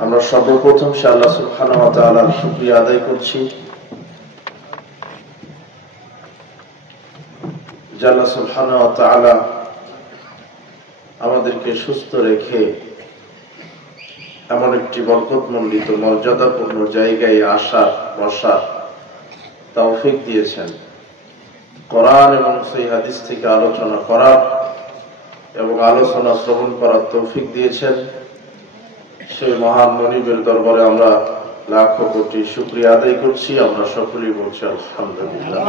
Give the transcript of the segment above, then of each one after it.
আমরা সর্বপ্রথম আল্লাহ সুবহানাহু ওয়া তাআলার শুকরিয়া আদায় করছি যে আল্লাহ সুবহানাহু ওয়া তাআলা আমাদেরকে সুস্থ রেখে এমন একটি বরকতমণ্ডিত মর্যাদাপূর্ণ জায়গায় আসার বসার তৌফিক দিয়েছেন, কোরআন এবং সহিহ হাদিস থেকে আলোচনা করার এবং আলোচনা শ্রবণ করার তৌফিক দিয়েছেন। সেই মহান মনিবের দরবারে আমরা লাখো কোটি শুকরিয়া আদায় করছি। আমরা সকলেই বলছি আলহামদুলিল্লাহ।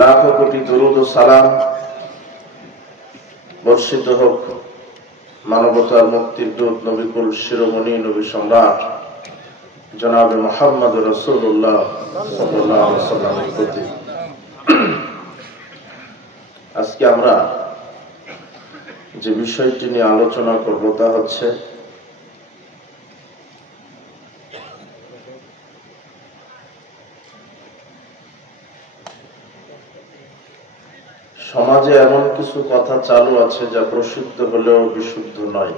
লাখো কোটি দরুদ ও সালাম বর্ষিত হোক মানবতার মুক্তির দূত নবিকুল শিরোমণি নবী সম্রাট জনাবে মুহাম্মদ রাসূলুল্লাহ সাল্লাল্লাহু আলাইহি ওয়াসাল্লামের প্রতি। আজকে আমরা যে বিষয়টি নিয়ে আলোচনা করব তা হচ্ছে সমাজে এমন কিছু কথা চালু আছে যা প্রসিদ্ধ হলেও বিশুদ্ধ নয়।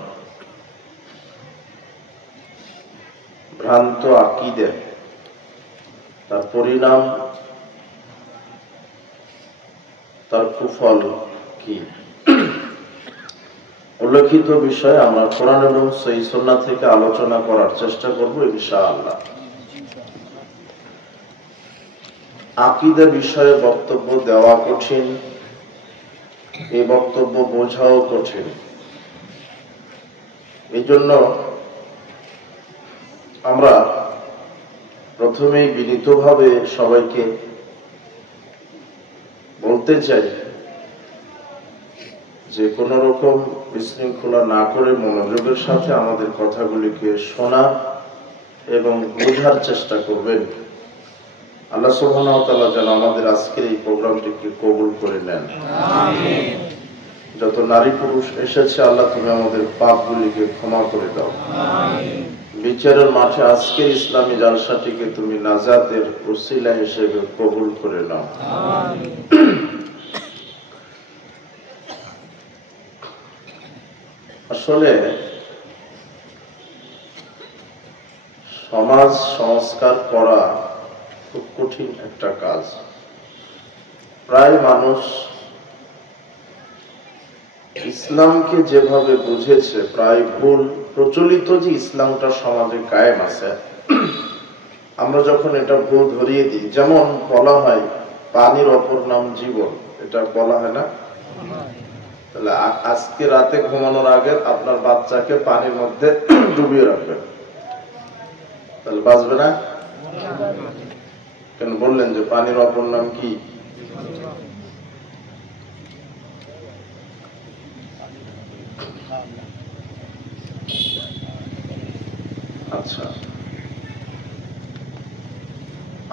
ভ্রান্ত আকীদা, তার পরিণাম, তার কুফল কি, উল্লেখিত বিষয়ে আমরা কোরআন এবং সহিহ সুন্নাহ থেকে আলোচনা করার চেষ্টা করব ইনশাআল্লাহ। আকীদা বিষয়ে বক্তব্য দেওয়া কঠিন, এই বক্তব্য বোঝাও কঠিন। এই জন্য আমরা প্রথমেই বিনীতভাবে সবাইকে বলতে চাই যে কোন রকম বিশৃঙ্খলা না করে মনোযোগের সাথে আমাদের কথাগুলিকে শোনা এবং বোঝার চেষ্টা করবেন। আল্লাহ সুবহানাহু ওয়া তাআলা যেন আমাদের আজকের এই প্রোগ্রামটিকে কবুল করে নেন। আমিন। যত নারী পুরুষ এসেছে আল্লাহ তুমি আমাদের পাপগুলিকে ক্ষমা করে দাও। আমিন। বিচারের মাঠে আজকের ইসলামী জালসাটিকে তুমি নাজাতের ওসিলা হিসেবে কবুল করে নাও। আমিন। আসলে সমাজ সংস্কার করা খুব কঠিন একটা কাজ। প্রায় মানুষ ইসলামকে যেভাবে বুঝেছে প্রায় ভুল। প্রচলিত যে ইসলামটা সমাজে কায়েম আছে, আমরা যখন এটা ভুল ধরিয়ে দিই, যেমন বলা হয় পানির অপর নাম জীবন, এটা বলা হয় না? তাহলে আজকে রাতে ঘুমানোর আগে আপনার বাচ্চাকে পানির মধ্যে ডুবিয়ে রাখবেন, তাহলে বাঁচবে না? কেন বললেন যে পানির অপর নাম কি? আচ্ছা,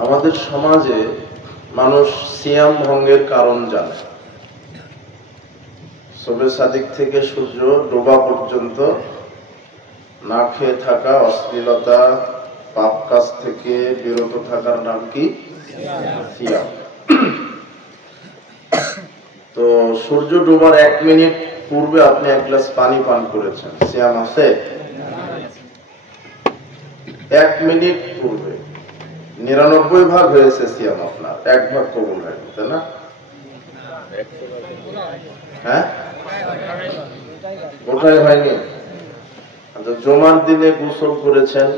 আমাদের সমাজে মানুষ সিয়াম ভঙ্গের কারণ জানে। শবে সাদিক থেকে সূর্য ডোবা পর্যন্ত না খেয়ে থাকা, অশ্লীলতা পাপ কাজ থেকে বিরত থাকার নাম কি? সিয়াম। তো সূর্য ডোবার 1 মিনিট পূর্বে আপনি 1 গ্লাস পানি পান করেছেন, সিয়াম আছে? 1 মিনিট পূর্বে 99 ভাগ হয়েছে সিয়াম, আপনার 1 ভাগ কবুল হয়নি, তাই না? হ্যাঁ, ওটাই হয়নি। আচ্ছা, জুমার দিনে গোসল করেছেন,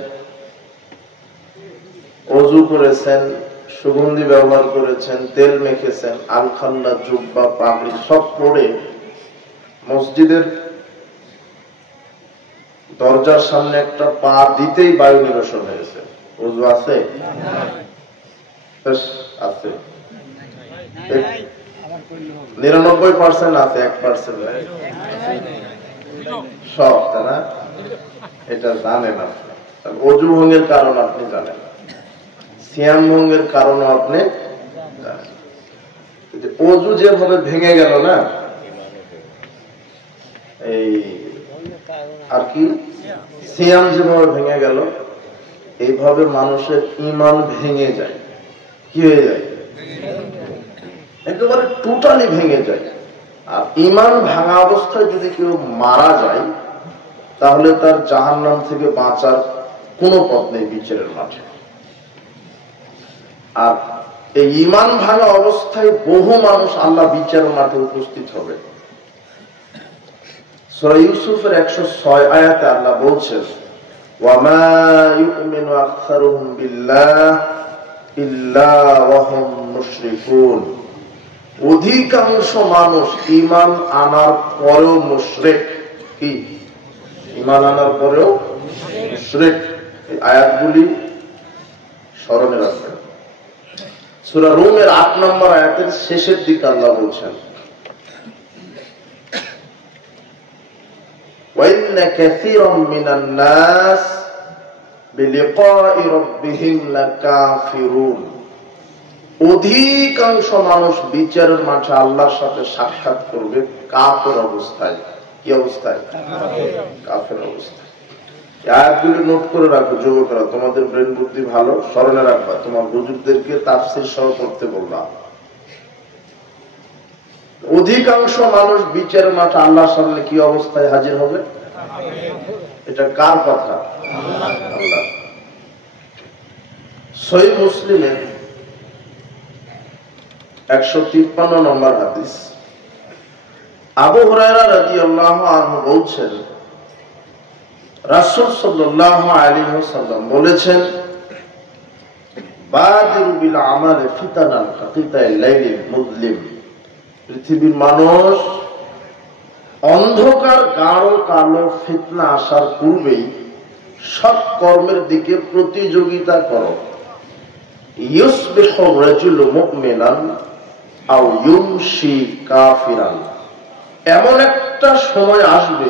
ওযু করেছেন, সুগন্ধি ব্যবহার করেছেন, তেল মেখেছেন, আলখাল্লা, জুব্বা, পাগড়ি সব পরে মসজিদের দরজার সামনে একটা পা দিতেই বায়ু নিরসন হয়েছে। ওযু আছে? আছে। 99% আছে, 1% নাই। সব, তাই না? এটা জানেন আপনি। ওযু ভঙ্গের কারণ আপনি জানেন, সিয়াম ভঙ্গের কারণ আপনি জানেন। ওযু যেভাবে ভেঙে গেল না, এই আর কি সিয়াম যেভাবে ভেঙে গেল, এইভাবে মানুষের ঈমান ভেঙে যায়। কি হয়ে যায়? একেবারে টোটালি ভেঙে যায়। আর ঈমান ভাঙা অবস্থায় যদি কেউ মারা যায় তাহলে তার জাহান্নাম থেকে বাঁচার কোনো পথ নেই বিচারের মাঠে। আর এই ঈমান ভাঙা অবস্থায় বহু মানুষ আল্লাহ বিচারের মাঠে উপস্থিত হবে। সূরা ইউসুফের 106 আয়াতে আল্লাহ বলছেন, ওয়ামা ইউমিনু আকসারুহুম বিল্লাহ ইল্লা ওয়া হুম মুশরিকুন। অধিকাংশ মানুষ ঈমান আনার পরেও মুশরিক। কি ঈমান আনার পরেও মুশরিক? এই আয়াতগুলি স্মরণে রাখবেন। সূরা রুমের 8 নম্বর আয়াতের শেষের দিকে আল্লাহ বলছেন, وَإِنَّ كَثِيرًا مِنَ النَّاسِ بِلِقَاءِ رَبِّهِمْ لَكَافِرُونَ। অধিকাংশ মানুষ বিচারের মাঠে আল্লাহর সাথে সাক্ষাৎ করবে কাফের অবস্থায়। কি অবস্থায়? কাফের অবস্থায়। আয়াতগুলো নোট করে রাখো যুবকরা, তোমাদের ব্রেন বুদ্ধি ভালো, স্মরণে রাখবা। তোমার হুজুরদেরকে তাফসীর সহ করতে বলবা। অধিকাংশ মানুষ বিচারের মাঠে আল্লাহর সামনে কি অবস্থায় হাজির হবে? এটা কার কথা? আল্লাহ। সহিহ মুসলিমের 153 নম্বর হাদিস, আবু হুরায়রা রাদিয়াল্লাহু আনহু বলছেন, রাসূল সাল্লাল্লাহু আলাইহি ওয়াসাল্লাম বলেছেন, বাদিরু বিল আমালি ফিতানান কাকিতাল লাইলিল মুযলিম। পৃথিবীর মানুষ অন্ধকার গাঢ় কালো ফিতনা আসার পূর্বেই সৎ কর্মের দিকে প্রতিযোগিতা করো। ইউসবিহু রাজুলু মুমিনান আও ইউমশি কাফিরান। এমন একটা সময় আসবে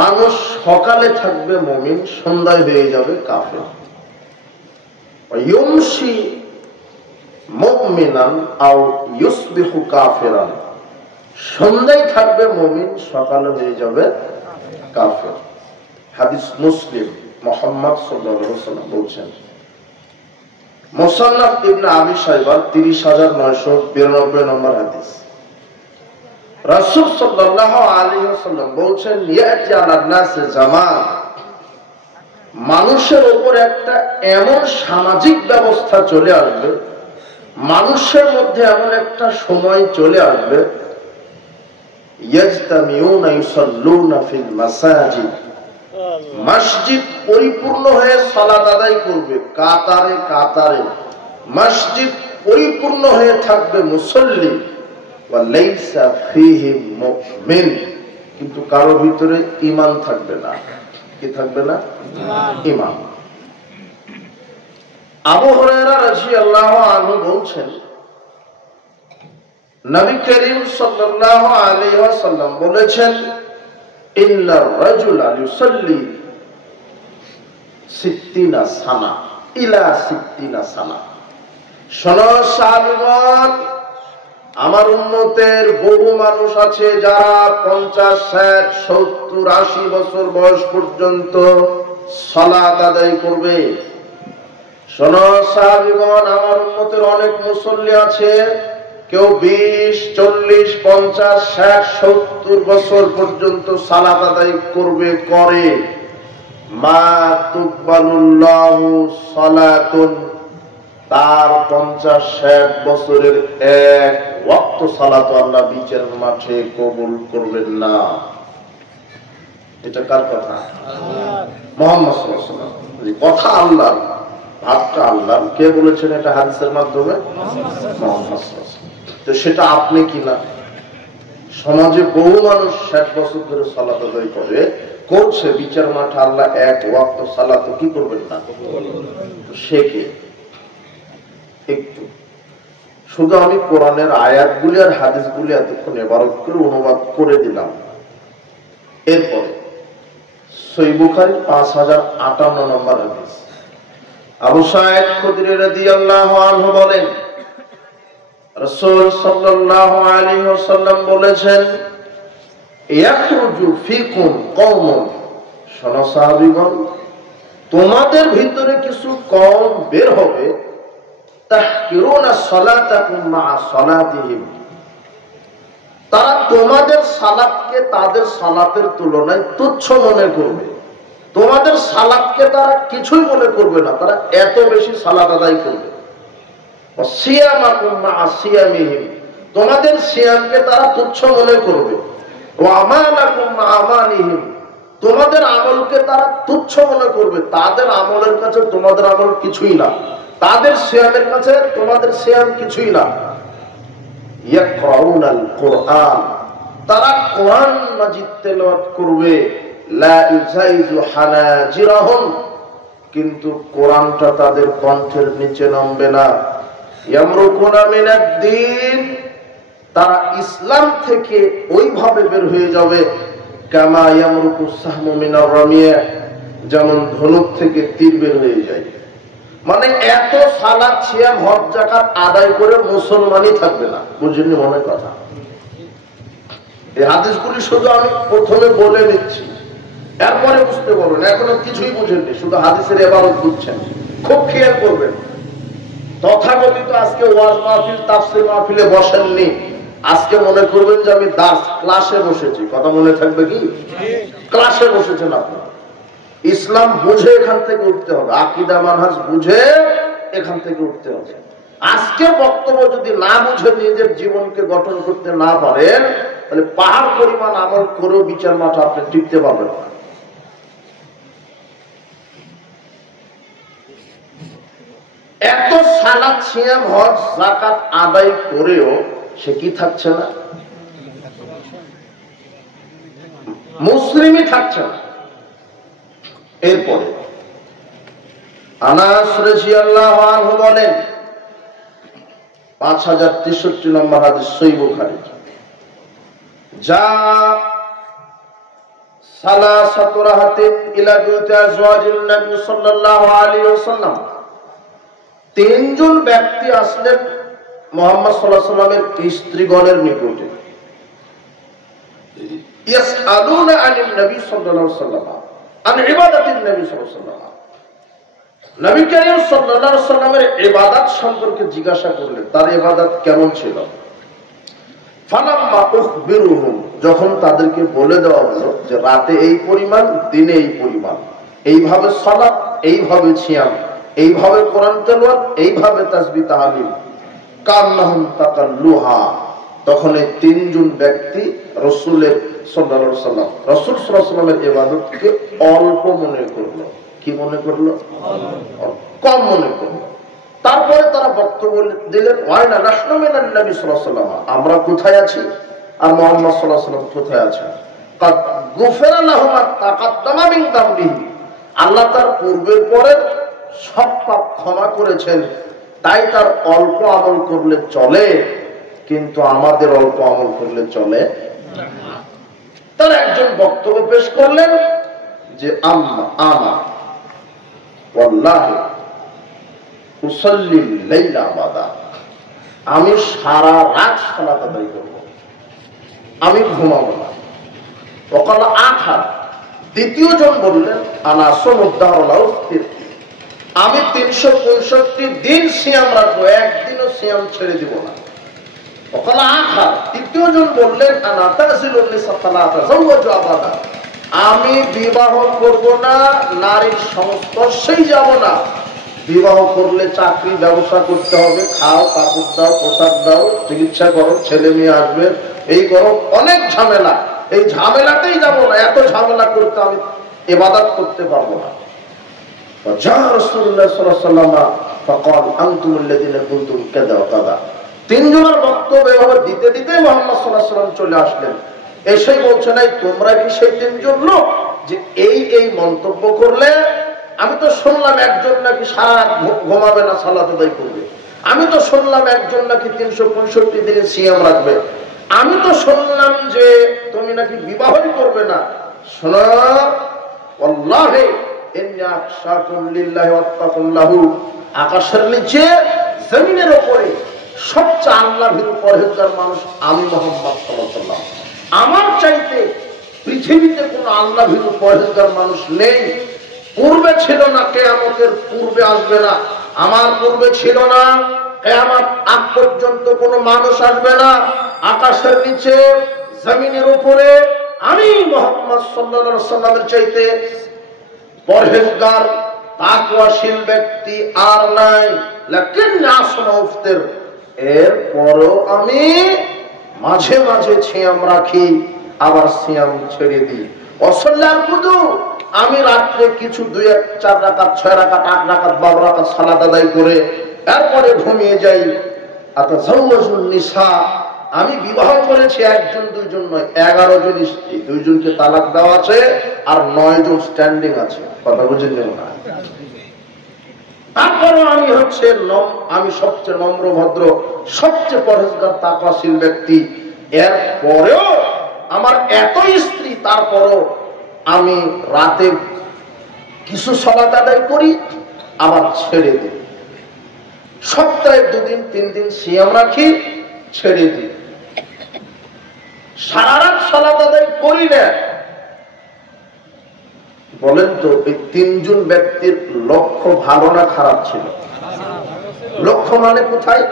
মানুষ সকালে থাকবে মুমিন, সন্ধ্যায় হয়ে যাবে কাফের। ইউমশি মুমিনান আও ইউসবিহু কাফিরান। সন্ধ্যায় থাকবে মুমিন, সকালে হয়ে যাবে কাফের। হাদিস মুসলিম, মুহাম্মদ সাল্লাল্লাহু আলাইহি ওয়াসাল্লাম বলছেন। মুসান্নাফ ইবনে আবি শাইবা 30992 নম্বর হাদিস, রাসূল সাল্লাল্লাহু আলাইহি ওয়াসাল্লাম বলছেন, ইয়াতি আলান নাসি জামান। মানুষের উপর একটা এমন সামাজিক ব্যবস্থা চলে আসবে, মানুষের মধ্যে এমন একটা সময় চলে আসবে, ইয়াজতামিউনা ইউসাল্লুনা ফিল মাসাজিদ। মসজিদ পরিপূর্ণ হয়ে সালাত আদায় করবে, কাতারে কাতারে মসজিদ পরিপূর্ণ হয়ে থাকবে মুসল্লি, ওয়া লাইসা ফীহি মুমিন। কিন্তু কারো ভিতরে ঈমান থাকবে না। কি থাকবে না? ঈমান। আবু হুরায়রা রাদিয়াল্লাহু আনহু বলছেন, নবী করিম সাল্লাল্লাহু আলাইহি ওয়াসাল্লাম বলেছেন, ইন্নার রাজুলা ইউসাল্লি 60 সানা ইলা 60 সানা। শোনো সাহাবীগণ, আমার উম্মতের বহু মানুষ আছে যারা 50, 60, 70, 80 বছর বয়স পর্যন্ত সালাত আদায় করবে। শোনো সাহাবীগণ, আমার উম্মতের অনেক মুসল্লি আছে, কেউ 20, 40, 50, 60, 70 বছর পর্যন্ত সালাত আদায় করবে, করে। মা তুকবালুল্লাহু সালাতুন, তার 50, 60 বছরের এক ওয়াক্ত সালাত আল্লাহ বিচারের মাঠে কবুল করবেন না। এটা কার কথা? মুহাম্মদ সাল্লাল্লাহু আলাইহি ওয়াসাল্লাম। কথা আল্লাহ, ভাবটা আল্লাহ। কে বলেছেন এটা হাদিসের মাধ্যমে? মুহাম্মদ সাল্লাল্লাহু আলাইহি ওয়াসাল্লাম। তো সেটা আপনি কিনা? সমাজে বহু মানুষ 60 বছর ধরে সালাত আদায় করে, করছে, বিচার মাঠে আল্লাহ এক ওয়াক্ত সালাত কি করবেন না। তো সে কে? একটু শুধু আমি কোরআনের আয়াতগুলি আর হাদিসগুলি এতক্ষণ ইবারত করে অনুবাদ করে দিলাম। এরপরে সহিহ বুখারী 5058 নম্বর হাদিস, আবু সাঈদ খুদরি রাদিয়াল্লাহু আনহু বলেন, রাসূল সাল্লাল্লাহু আলাইহি ওয়াসাল্লাম বলেছেন, ইয়াখরুজু ফিকুম কওমুন। শোনো সাহাবীগণ, তোমাদের ভিতরে কিছু কওম বের হবে, তাহকিরুনা সালাতাকুম মা সালাতিহিম। তারা তোমাদের সালাতকে তাদের সালাতের তুলনায় তুচ্ছ মনে করবে। তোমাদের সালাতকে তারা কিছুই মনে করবে না, তারা এত বেশি সালাত আদায় করবে। সিয়ামাকুম মা সিয়ামিহিম, তোমাদের সিয়ামকে তারা তুচ্ছ মনে করবে। ওয়া আমালাকুম মা আমালিহিম, তোমাদের আমলকে তারা তুচ্ছ মনে করবে। তাদের আমলের কাছে তোমাদের আমল কিছুই না, তাদের সিয়ামের কাছে তোমাদের সিয়াম কিছুই না। ইয়াকরাউনাল কুরআন, তারা কোরআন মাজিদ তেলাওয়াত করবে। লা ইউজাইজু হানাজিরাহুম, কিন্তু কোরআনটা তাদের কণ্ঠের নিচে নামবে না। ইয়ামরুকুনা মিনাদ দ্বীন, তারা ইসলাম থেকে ওইভাবে বের হয়ে যাবে কামা ইয়ামরুকু সাহমু মিনার রামিয়া, যেমন ধনুক থেকে তীর বের হয়ে যায়। মানে এত সালাত সিয়াম হজ যাকাত আদায় করে মুসলমানই থাকবে না। বুঝেননি মনে কথা? এই হাদিসগুলি শুধু আমি প্রথমে বলে নিচ্ছি, এরপরে বুঝতে পারবেন। এখনো কিছুই বুঝেননি, শুধু হাদিসের ইবারত বুঝছেন। খুব খেয়াল করবেন। তথাকথিত আজকে ওয়াজ মাহফিল তাফসীর মাহফিলে বসেননি, আজকে মনে করবেন যে আমি দাস ক্লাসে বসেছি। কথা মনে থাকবে কি? ক্লাসে বসেছেন আপনি। ইসলাম বুঝে এখান থেকে উঠতে হবে, আকীদা মানহাজ বুঝে এখান থেকে উঠতে হবে। আজকে বক্তব্য যদি না বুঝে নিজের জীবনকে গঠন করতে না পারেন, তাহলে পাহাড় পরিমাণ আমল করেও বিচার মাঠে আপনি টিকতে পারবেন না। এত সালাত সিয়াম হজ যাকাত আদায় করেও সে কি থাকছে না? মুসলিমই থাকছে না। এরপরে আনাস রাদিয়াল্লাহু আনহু বলেন, 5063 নম্বর হাদিস সহিহ বুখারী, যা সালাসাতু রাহাতিন ইলা বিউতি আজওয়াজিন নবী সাল্লাল্লাহু আলাইহি ওয়াসাল্লাম, তিনজন ব্যক্তি আসলেন মুহাম্মদ সাল্লাল্লাহু আলাইহি ওয়াসাল্লামের স্ত্রীগণের নিকটে। ইয়াসআলুনা আনিন নবী সাল্লাল্লাহু আলাইহি ওয়াসাল্লাম আন ইবাদাতিন নবী সাল্লাল্লাহু আলাইহি ওয়াসাল্লাম, নবী করিম সাল্লাল্লাহু আলাইহি ওয়াসাল্লামের ইবাদত সম্পর্কে জিজ্ঞাসা করলেন, তার ইবাদত কেমন ছিল। ফালাম্মা উখবিরুহুম, যখন তাদেরকে বলে দেওয়া হলো যে রাতে এই পরিমাণ, দিনে এই পরিমাণ, এইভাবে সালাত, এইভাবে সিয়াম, এইভাবে কোরআন তেলাওয়াত, এইভাবে তাসবিহ তাহলিল, কান্নাহুম তাকাল্লুহা, তখন এই তিনজন ব্যক্তি রাসূলের সাল্লাল্লাহু আলাইহি ওয়াসাল্লাম, রাসূল সাল্লাল্লাহু আলাইহি ওয়াসাল্লামের ইবাদতকে অল্প মনে করলো। কি মনে করলো? কম মনে করলো। তারপরে তারা বক্তব্য দিলেন, ওয়াইনা নাহনু মিনান নবী সাল্লাল্লাহু আলাইহি ওয়াসাল্লাম, আমরা কোথায় আছি আর মুহাম্মদ সাল্লাল্লাহু আলাইহি ওয়াসাল্লাম কোথায় আছেন। কাদ গুফিরা লাহুম মা তাকাদ্দামা মিন যামবিহি, আল্লাহ তার পূর্বের পরের সব পাপ ক্ষমা করেছেন, তাই তার অল্প আমল করলে চলে, কিন্তু আমাদের অল্প আমল করলে চলে না। তার একজন বক্তব্য পেশ করলেন যে আনা ওয়াল্লাহি উসাল্লি লাইলা বাদা, আমি সারা রাত সালাত আদায় করব, আমি ঘুমাবো না। ওয়াকাল আখার, দ্বিতীয় জন বললেন আনা সুমুদ্দারুল, আমি 365 দিন সিয়াম রাখবো, একদিনও সিয়াম ছেড়ে দিব না। ওয়াকাল আখার, তৃতীয় জন বললেন আনা তাজিলুন নিসা সালাতা যাওয়াজু আবাদা, আমি বিবাহ করব না, নারীর সংস্পর্শেই যাব না। বিবাহ করলে চাকরি ব্যবসা করতে হবে, খাও, কাপড় দাও, পোশাক দাও, চিকিৎসা করো, ছেলে মেয়ে আসবে, এই করো, অনেক ঝামেলা, এই ঝামেলাতেই যাব না। এত ঝামেলা করতে আমি ইবাদত করতে পারবো না। যা রাসূলুল্লাহ সাল্লাল্লাহু আলাইহি ওয়াসাল্লাম ফাকাল আনতুমুল লাযিনা কুনতুম কাযা ওয়া কাযা, তিনজনের বক্তব্য এভাবে দিতে দিতে মুহাম্মদ সাল্লাল্লাহু আলাইহি ওয়াসাল্লাম চলে আসলেন। এসেই বলছে, নাই তোমরা কি সেই তিনজন লোক যে এই মন্তব্য করলে? আমি তো শুনলাম একজন নাকি সারা ঘুমাবে না, সালাত আদায় করবে। আমি তো শুনলাম একজন নাকি 365 দিনে সিয়াম রাখবে। আমি তো শুনলাম যে তুমি নাকি বিবাহই করবে না। শোনো, ওয়াল্লাহি ইন্নী আখশাকুম লিল্লাহি ওয়াত্তাকুল্লাহু, আকাশের নিচে জমিনের উপরে সবচেয়ে আল্লাহভীরু পরহেজগার মানুষ আমি মুহাম্মদ সাল্লাল্লাহু আলাইহি ওয়াসাল্লাম। আমার চাইতে পৃথিবীতে কোন আল্লাহভীরু পরহেজগার মানুষ নেই। পূর্বে ছিল না, কিয়ামতের পূর্বে আসবে না। আমার পূর্বে ছিল না, কিয়ামত আগ পর্যন্ত কোনো মানুষ আসবে না। আকাশের নিচে জমিনের উপরে আমি মুহাম্মদ সাল্লাল্লাহু আলাইহি ওয়াসাল্লামের চাইতে পরহেজগার তাকওয়াশীল ব্যক্তি আর নাই। লাকিন আসমা উফতির, এরপরও আমি মাঝে মাঝে সিয়াম রাখি, আবার সিয়াম ছেড়ে দিই। অসল্লার কুদু, আমি রাত্রে কিছু 2-4 রাকাত, 6 রাকাত, 8 রাকাত, 12 রাকাত সালাত আদায় করে এরপরে ঘুমিয়ে যাই। আতাজাওয়াজুন নিসা, আমি বিবাহ করেছি 1 জন 2 জন নয়, 11 জন স্ত্রী, 2 জনকে তালাক দেওয়া আছে আর 9 জন স্ট্যান্ডিং আছে। কথা বুঝেন না? তারপরে আমি আমি সবচেয়ে নম্র ভদ্র, সবচেয়ে পরহেজগার তাকওয়াশীল ব্যক্তি। এরপরেও আমার এত স্ত্রী, তারপরও আমি রাতে কিছু সালাত আদায় করি, আবার ছেড়ে দিই। সপ্তাহে 2 দিন 3 দিন সিয়াম রাখি, ছেড়ে দিই। সারা রাত সালাত আদায় করি না। বলেন তো, এই 3 জন ব্যক্তির লক্ষ্য ভালো না খারাপ ছিল? লক্ষ্য মানে কোথায়?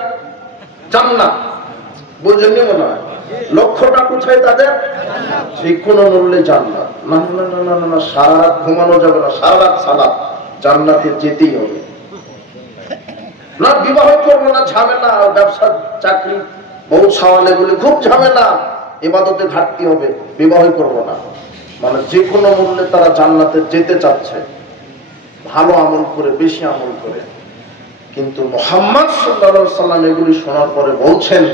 জান্নাত। বুঝেননি মনে হয়? লক্ষ্যটা কোথায় তাদের? যে কোনো মূল্যে জান্নাত। না না না না না, সারা রাত ঘুমানো যাবে না, সারা রাত সালাত, জান্নাতে যেতেই হবে। না বিবাহ করবো না, ঝামেলা, ব্যবসা চাকরি বউ ছাওয়াল এগুলি খুব ঝামেলা, ইবাদতে ঘাটতি হবে, বিবাহ করবো না। মানে যে কোনো মূল্যে তারা জান্নাতে যেতে চাচ্ছে, ভালো আমল করে, বেশি আমল করে। কিন্তু মুহাম্মদ সাল্লাল্লাহু আলাইহি ওয়াসাল্লাম এগুলি শোনার পরে বলছেন,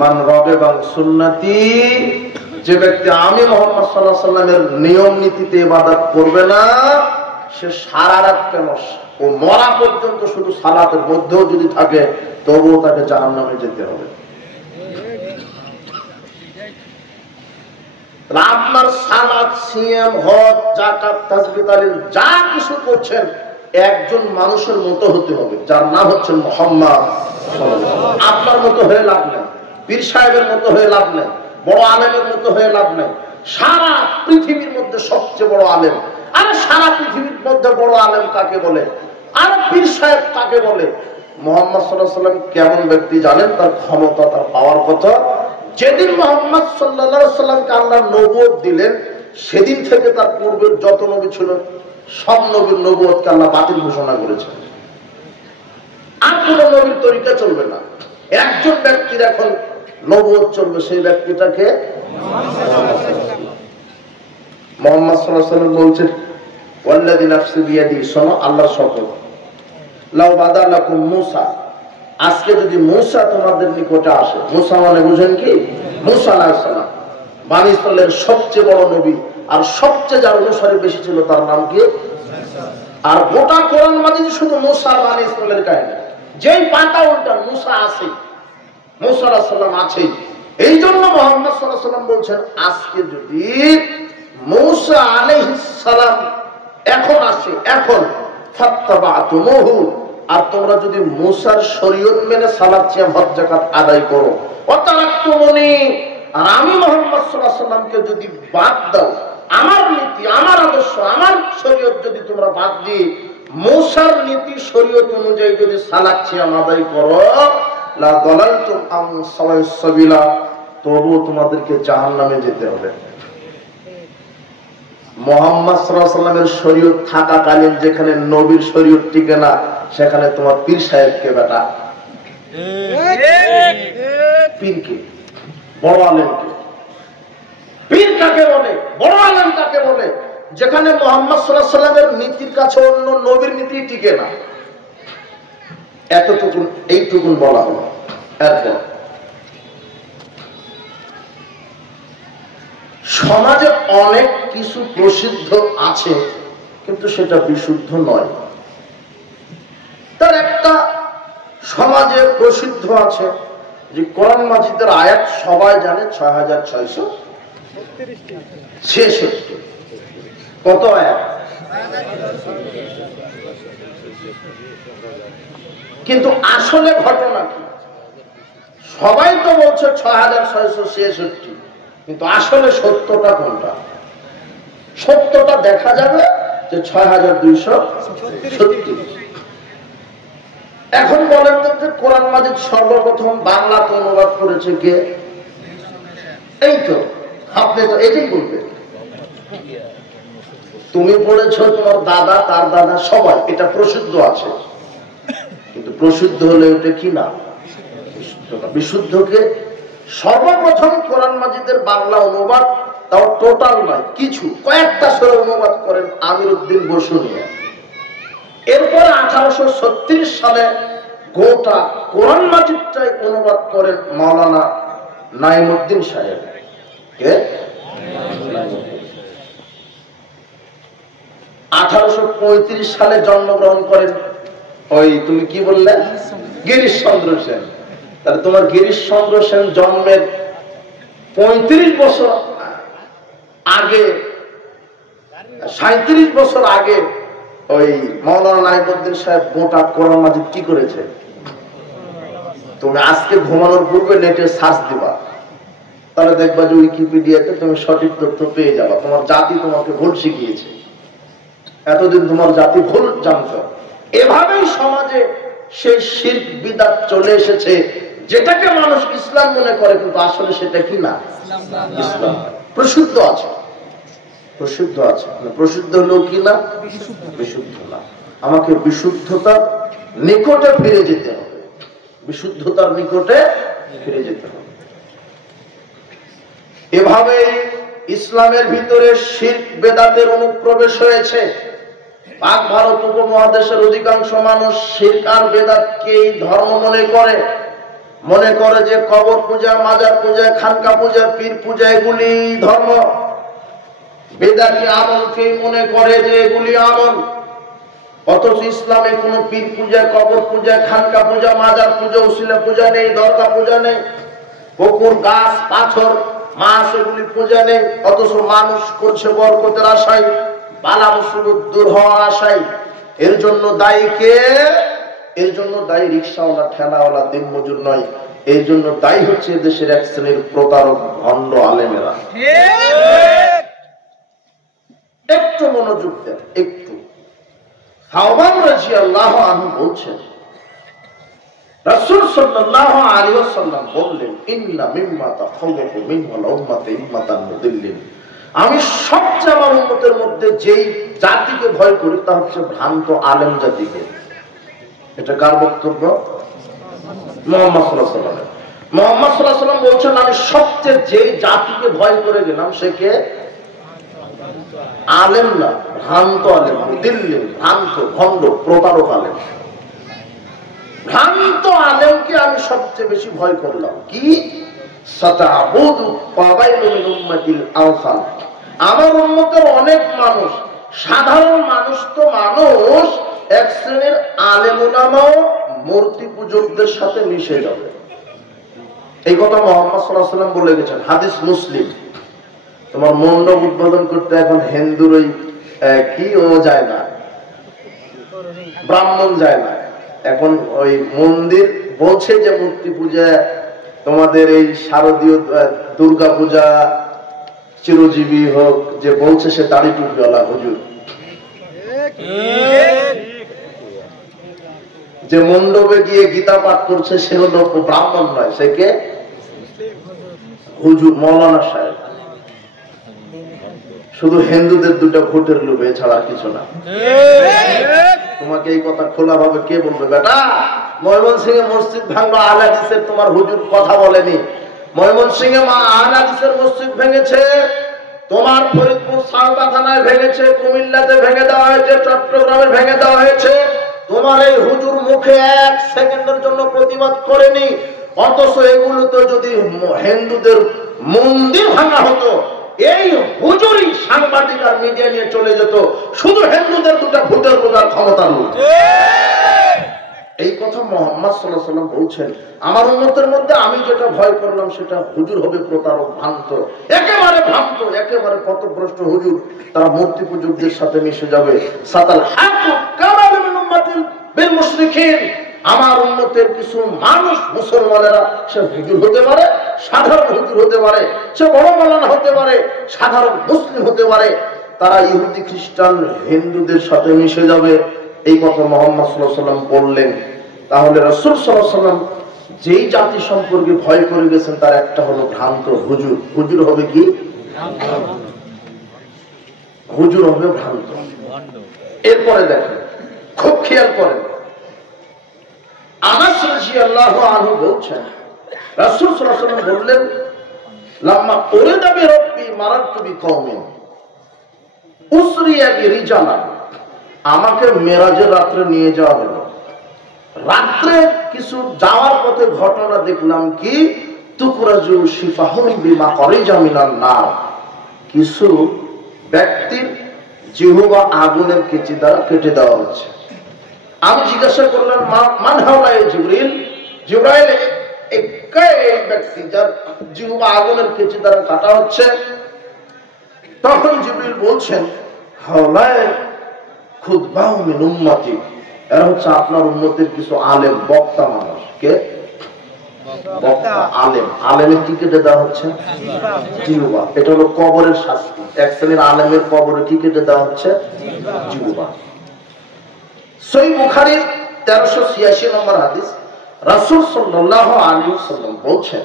মান রাগিবা আন সুন্নতি, যে ব্যক্তি আমি মুহাম্মদ সাল্লাল্লাহু আলাইহি ওয়াসাল্লামের নিয়ম নীতিতে ইবাদত করবে না, সে সারা রাত কেন, ও মরা পর্যন্ত শুধু সালাতের মধ্যেও যদি থাকে, তবুও তাকে জাহান্নামে যেতে হবে। আপনার সালাত, সিয়াম, হজ, যাকাত, তাসবিহ, তাহলিল যা কিছু করছেন, একজন মানুষের মতো হতে হবে, যার নাম হচ্ছে মুহাম্মদ সাল্লাল্লাহু আলাইহি ওয়াসাল্লাম। আপনার মতো হয়ে লাভ নেই, পীর সাহেবের মতো হয়ে লাভ নেই, বড় আলেমের মতো হয়ে লাভ নেই। সারা পৃথিবীর মধ্যে সবচেয়ে বড় আলেম, আর সারা পৃথিবীর মধ্যে বড় আলেম কাকে বলে, আর পীর সাহেব কাকে বলে? মুহাম্মদ সাল্লাল্লাহু আলাইহি ওয়াসাল্লাম কেমন ব্যক্তি জানেন? তার ক্ষমতা, তার পাওয়ার কথা। যেদিন মুহাম্মদ সাল্লাল্লাহু আলাইহি ওয়াসাল্লামকে আল্লাহ নবুয়ত দিলেন, সেদিন থেকে তার পূর্বের যত নবী ছিল, সব নবীর নবুয়তকে আল্লাহ বাতিল ঘোষণা করেছেন। আর কোন নবীর তরিকা চলবে না। একজন ব্যক্তির এখন নবুয়ত চলবে, সেই ব্যক্তিটাকে মুহাম্মদ সাল্লাল্লাহু আলাইহি ওয়াসাল্লাম বলছেন, ওয়াল্লাযী নাফসি বিয়াদিহি, শোনো আল্লাহর শপথ, লাউ বাদা লাকুম মূসা, আজকে যদি মূসা তোমাদের নিকটে আসে, মূসা মানে বুঝেন কি? মূসা আলাইহিস সালাম বনী ইসরাইলের সবচেয়ে বড় নবী, আর সবচেয়ে যার অনুসারী বেশি ছিল, তার নাম কি? আর গোটা কোরআন মাজিদ শুধু মূসা বনী ইসরাইলের কাহিনী। যেই পাতা উল্টা মূসা আছে, মূসা আলাইহিস সালাম আছে। এই জন্য মুহাম্মদ সাল্লাল্লাহু আলাইহি ওয়াসাল্লাম বলছেন, আজকে যদি মূসা আলাইহিস সালাম এখন আসে, এখন ফাত্তাবাতুমুহু, আর তোমরা যদি মূসার শরীয়ত মেনে সালাত, সিয়াম, হজ, যাকাত আদায় করো, ওয়াতারাকতুমুনি, আর আমি মুহাম্মদ সাল্লাল্লাহু আলাইহি ওয়াসাল্লামকে যদি বাদ দাও, আমার নীতি, আমার আদর্শ, আমার শরীয়ত যদি তোমরা বাদ দিয়ে মূসার নীতি শরীয়ত অনুযায়ী যদি সালাত, সিয়াম আদায় করো, লা দালালতুম আন সাওয়াইস সাবিলা, তবু তোমাদেরকে জাহান্নামে যেতে হবে। মুহাম্মদ সাল্লাল্লাহু আলাইহি ওয়াসাল্লামের শরীয়ত থাকাকালীন যেখানে নবীর শরীয়ত টিকে না, সেখানে তোমার পীর সাহেবকে বেটা, পীরকে, বড় আলেমকে। পীর কাকে বলে, বড় আলেম কাকে বলে? যেখানে মুহাম্মদ সাল্লাল্লাহু আলাইহি ওয়াসাল্লামের নীতির কাছে অন্য নবীর নীতি টিকে না। এতটুকুন, এইটুকুন বলা হলো। এরপর সমাজে অনেক কিছু প্রসিদ্ধ আছে, কিন্তু সেটা বিশুদ্ধ নয়। তার একটা সমাজে প্রসিদ্ধ আছে যে কোরআন মাজিদের আয়াত সবাই জানে 6666। কত আয়াত? কিন্তু আসলে ঘটনা কি? সবাই তো বলছে 6666, কিন্তু আসলে সত্যটা কোনটা? সত্যটা দেখা যাবে যে 6236। এখন বলেন তো, যে কোরআন মাজিদ সর্বপ্রথম বাংলাতে অনুবাদ করেছে কে? এই তো আপনি তো এটাই বলবেন। তুমি পড়েছ, তোমার দাদা, তার দাদা, সবাই, এটা প্রসিদ্ধ আছে, কিন্তু প্রসিদ্ধ হলে ওটা কি না? বিশুদ্ধকে সর্বপ্রথম কোরআন মাজিদের বাংলা অনুবাদ, তাও টোটাল নয়, কিছু কয়েকটা সরে অনুবাদ করেন আমির উদ্দিন বসুনিয়া। এরপরে 1836 সালে গোটা কোরআন মাজিদটাই অনুবাদ করেন মাওলানা নাইমুদ্দিন সাহেব। কে? 1835 সালে জন্মগ্রহণ করেন ওই তুমি কি বললে, গিরিশচন্দ্র সেন। তাহলে তোমার গিরিশচন্দ্র সেন জন্মের 35 বছর আগে, 37 বছর আগে ওই মাওলানা নাইমুদ্দিন সাহেব গোটা কোরআন মাজিদ কি করেছে? তুমি আজকে ঘুমানোর পূর্বে নেটে সার্চ দিবা, তাহলে দেখবা যে উইকিপিডিয়াতে তুমি সঠিক তথ্য পেয়ে যাবা। তোমার জাতি তোমাকে ভুল শিখিয়েছে, এতদিন তোমার জাতি ভুল জানত। এভাবেই সমাজে সেই শিরক বিদআত চলে এসেছে, যেটাকে মানুষ ইসলাম মনে করে, কিন্তু আসলে সেটা কি না, ইসলাম। প্রসিদ্ধ আছে, প্রসিদ্ধ আছে, প্রসিদ্ধ হলেও কি না, বিশুদ্ধ না। আমাকে বিশুদ্ধতার নিকটে ফিরে যেতে হবে, বিশুদ্ধতার নিকটে ফিরে যেতে হবে। এভাবে ইসলামের ভিতরে শিরক বেদাতের অনুপ্রবেশ হয়েছে। পাক ভারত উপমহাদেশের অধিকাংশ মানুষ শিরক আর বেদাতকে ধর্ম মনে করে যে কবর পূজা, মাজার পূজা, খানকা পূজা, পীর পূজা এগুলি ধর্ম। বেদাতি আমলকে মনে করে যে এগুলি আমল। অথচ ইসলামে কোনো পীর পূজা, কবর পূজা, খানকা পূজা, মাজার পূজা, উসিলা পূজা নেই, দরগা পূজা নেই, পুকুর, গাছ, পাথর, মাছ এগুলি পূজা নেই। অথচ মানুষ করছে বরকতের আশায়, বালা মুসিবত দূর হওয়ার আশায়। এর জন্য দায়ী কে? এর জন্য দায়ী রিকশাওয়ালা, ঠেলাওয়ালা, দিনমজুর নয়। এই জন্য দায়ী হচ্ছে দেশের এক শ্রেণীর প্রতারক ভণ্ড আলেমেরা। একটু মনোযোগ দেন, একটু। সাওবান রাদিয়াল্লাহু আনহু বলছেন, রাসূল সাল্লাল্লাহু আলাইহি ওয়াসাল্লাম বললেন, ইন্না মিম্মা তাখাওয়াফু মিনহুল উম্মাতি উম্মাতান মুদিল্লিন। আমি সবচেয়ে আমার উম্মতের মধ্যে যেই জাতিকে ভয় করি তা হচ্ছে ভ্রান্ত আলেম জাতিকে। এটা কার বক্তব্য? মুহাম্মদ সাল্লাল্লাহু আলাইহি ওয়াসাল্লাম। মুহাম্মদ সাল্লাল্লাহু আলাইহি ওয়াসাল্লাম বলছেন, আমি সবচেয়ে যেই জাতিকে ভয় করে গেলাম সে কে? আলেম না, ভ্রান্ত আলেম, মুদিল্লিন, ভ্রান্ত, ভণ্ড, প্রতারক আলেম। ভ্রান্ত আলেমকে আমি সবচেয়ে বেশি ভয় করলাম। কি? সাতাবুদু কাবাইলু মিন উম্মাতিল আওসান। আমার উম্মতের অনেক মানুষ, সাধারণ মানুষ তো মানুষ, এক শ্রেণীর আলেম উলামাও মূর্তি পূজকদের সাথে মিশে যাবে। এই কথা মুহাম্মদ সাল্লাল্লাহু আলাইহি ওয়াসাল্লাম বলে গেছেন, হাদিস মুসলিম। তোমার মণ্ডপ উদ্বোধন করতে এখন হিন্দুর ওই কি ও যায় না, ব্রাহ্মণ যায় না। এখন ওই মন্দির বলছে যে মূর্তি পূজা, তোমাদের এই শারদীয় দুর্গা পূজা চিরজীবী হোক, যে বলছে সে দাড়ি টুপিওয়ালা হুজুর। যে মণ্ডপে গিয়ে গীতা পাঠ করছে সে হলো ব্রাহ্মণ নয়, সে কে? হুজুর, মৌলানা সাহেব। শুধু হিন্দুদের দুটো ভোটের লোভে, ছাড়া কিছু না। তোমাকে এই কথা খোলা ভাবে কে বলবে? বেটা, ময়মনসিংহে মসজিদ ভাঙলো, আহলে হাদিসের তোমার হুজুর কথা বলেনি। ময়মনসিংহে আহলে হাদিসের মসজিদ ভেঙেছে, তোমার ফরিদপুর সালতা থানায় ভেঙেছে, কুমিল্লাতে ভেঙে দেওয়া হয়েছে, চট্টগ্রামে ভেঙে দেওয়া হয়েছে। তোমার এই হুজুর মুখে এক সেকেন্ডের জন্য প্রতিবাদ করেনি। অথচ এগুলোতে যদি হিন্দুদের মন্দির ভাঙা হতো, এই হুজুরই সাংবাদিক আর মিডিয়া নিয়ে চলে যেত, শুধু হিন্দুদের দুটো ভোটের লোকের ক্ষমতার লোক। এই কথা মুহাম্মদ সাল্লাল্লাহু আলাইহি ওয়াসাল্লাম বলছেন, আমার উম্মতের মধ্যে আমি যেটা ভয় করলাম সেটা হুজুর হবে প্রতারক, ভ্রান্ত, একেবারে ভ্রান্ত, একেবারে পথভ্রষ্ট হুজুর। তারা মূর্তি পূজকদের সাথে মিশে যাবে। সাতাল হাকু কামা মিন উম্মাতিল বিল মুশরিকিন। আমার উম্মতের কিছু মানুষ, মুসলমানেরা, সে হুজুর হতে পারে, সাধারণ হুজুর হতে পারে, সে বড় মাওলানা হতে পারে, সাধারণ মুসলিম হতে পারে, তারা ইহুদি, খ্রিস্টান, হিন্দুদের সাথে মিশে যাবে। এই কথা মুহাম্মদ সাল্লাল্লাহু আলাইহি ওয়াসাল্লাম বললেন। তাহলে রাসূল সাল্লাল্লাহু আলাইহি ওয়াসাল্লাম যেই জাতি সম্পর্কে ভয় করে গেছেন তার একটা হলো ভ্রান্ত হুজুর। হুজুর হবে কি? হুজুর হবে ভ্রান্ত। এরপরে দেখেন, খুব খেয়াল করেন, আনাস রাদিয়াল্লাহু আনহু বলছেন রাসূল সাল্লাল্লাহু আলাইহি ওয়াসাল্লাম বললেন, লাম্মা উরিদা বিরব্বি মারাতু বিকওমিন উসরিয়া বিরিজালান, আমাকে মেরাজের রাত্রে নিয়ে যাওয়া হলো। রাত্রে কিছু যাওয়ার পথে ঘটনা দেখলাম কি, তুকরাজু শিফাহুম বিমা করিজা মিনান নার, কিছু ব্যক্তির জিহ্বা আগুনের কেচি দ্বারা কেটে দেওয়া হচ্ছে। আমি জিজ্ঞাসা করলাম, মান হাওলা জিবরিল? জিবরাইল, এই ব্যক্তি যার জিহ্বা আগুনের কেচি দ্বারা কাটা হচ্ছে? তখন জিবরিল বলছেন, হাওলায়ে খুতবাউ মিন উম্মতি, এরা হচ্ছে আপনার উম্মতের কিছু আলেম, বক্তা মানুষ। কে বক্তা? আলেম। আলেমের কি কেটে দেওয়া হচ্ছে? জিহ্বা। এটা হলো কবরের শাস্তি। এক শ্রেণীর আলেমের কবরে কি কেটে দেওয়া হচ্ছে? জিহ্বা। সহিহ বুখারীর 1386 নম্বর হাদিস, রাসূল সাল্লাল্লাহু আলাইহি ওয়াসাল্লাম বলছেন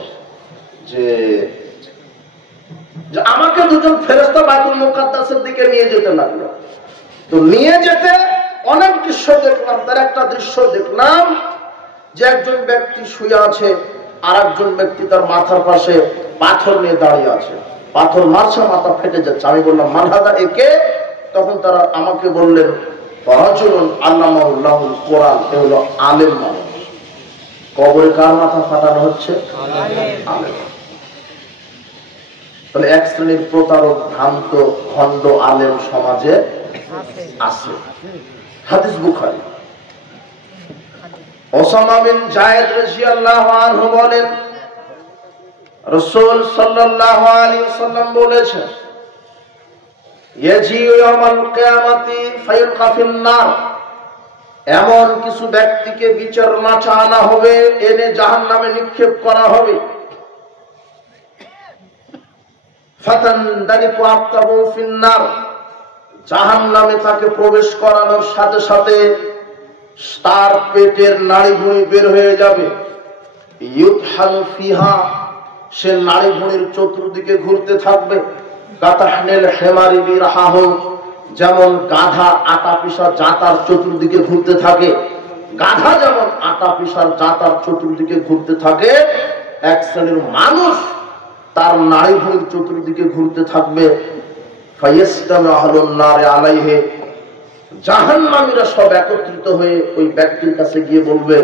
যে আমাকে দুজন ফেরেশতা বাইতুল মুকাদ্দাসের দিকে নিয়ে যেতে লাগলো। তো নিয়ে যেতে অনেক দৃশ্য দেখলাম। তার একটা দৃশ্য দেখলাম যে একজন ব্যক্তি শুয়ে আছে, আর একজন ব্যক্তি তার মাথার পাশে পাথর নিয়ে দাঁড়িয়ে আছে। পাথর মারছে, মাথা ফেটে যাচ্ছে। আমি বললাম, মানহাদা, একে? তখন তারা আমাকে বললেন, রাজুলুন আল্লামাহুল্লাহুল কোরআন, এ হলো আলেম মানুষ। কবরে কার মাথা ফাটানো হচ্ছে? আলেম। তাহলে এক শ্রেণীর প্রতারক, ভ্রান্ত, ভণ্ড আলেম সমাজে আছে। হাদিস বুখারী। ওসামা বিন যায়েদ রাদিয়াল্লাহু আনহু বলেন, রাসূল সাল্লাল্লাহু আলাইহি ওয়াসাল্লাম বলেছেন, ইয়াজিউ ইয়াউমাল কিয়ামাতি ফায়ুলকা ফিন নার, এমন কিছু ব্যক্তিকে বিচার মাঠে আনা হবে, এনে জাহান্নামে নিক্ষেপ করা হবে। ফাতানদালিকু আফতাবু ফিন নার, জাহান্নামে তাকে প্রবেশ করানোর সাথে সাথে তার পেটের নাড়িভুঁড়ি বের হয়ে যাবে। ইউতহানু ফিহা, সে নাড়িভুঁড়ির চতুর্দিকে ঘুরতে থাকবে। কাতাহনিল হিমারি বিরহাহু, যেমন গাধা আটা পিষা জাতার চতুর্দিকে ঘুরতে থাকে। গাধা যেমন আটা পিষার জাতার চতুর্দিকে ঘুরতে থাকে, এক শ্রেণীর মানুষ তার নাড়িভুঁড়ির চতুর্দিকে ঘুরতে থাকবে। ফায়াসতামু আহলুন নার আলাইহি, জাহান্নামীরা সব একত্রিত হয়ে ওই ব্যক্তির কাছে গিয়ে বলবে,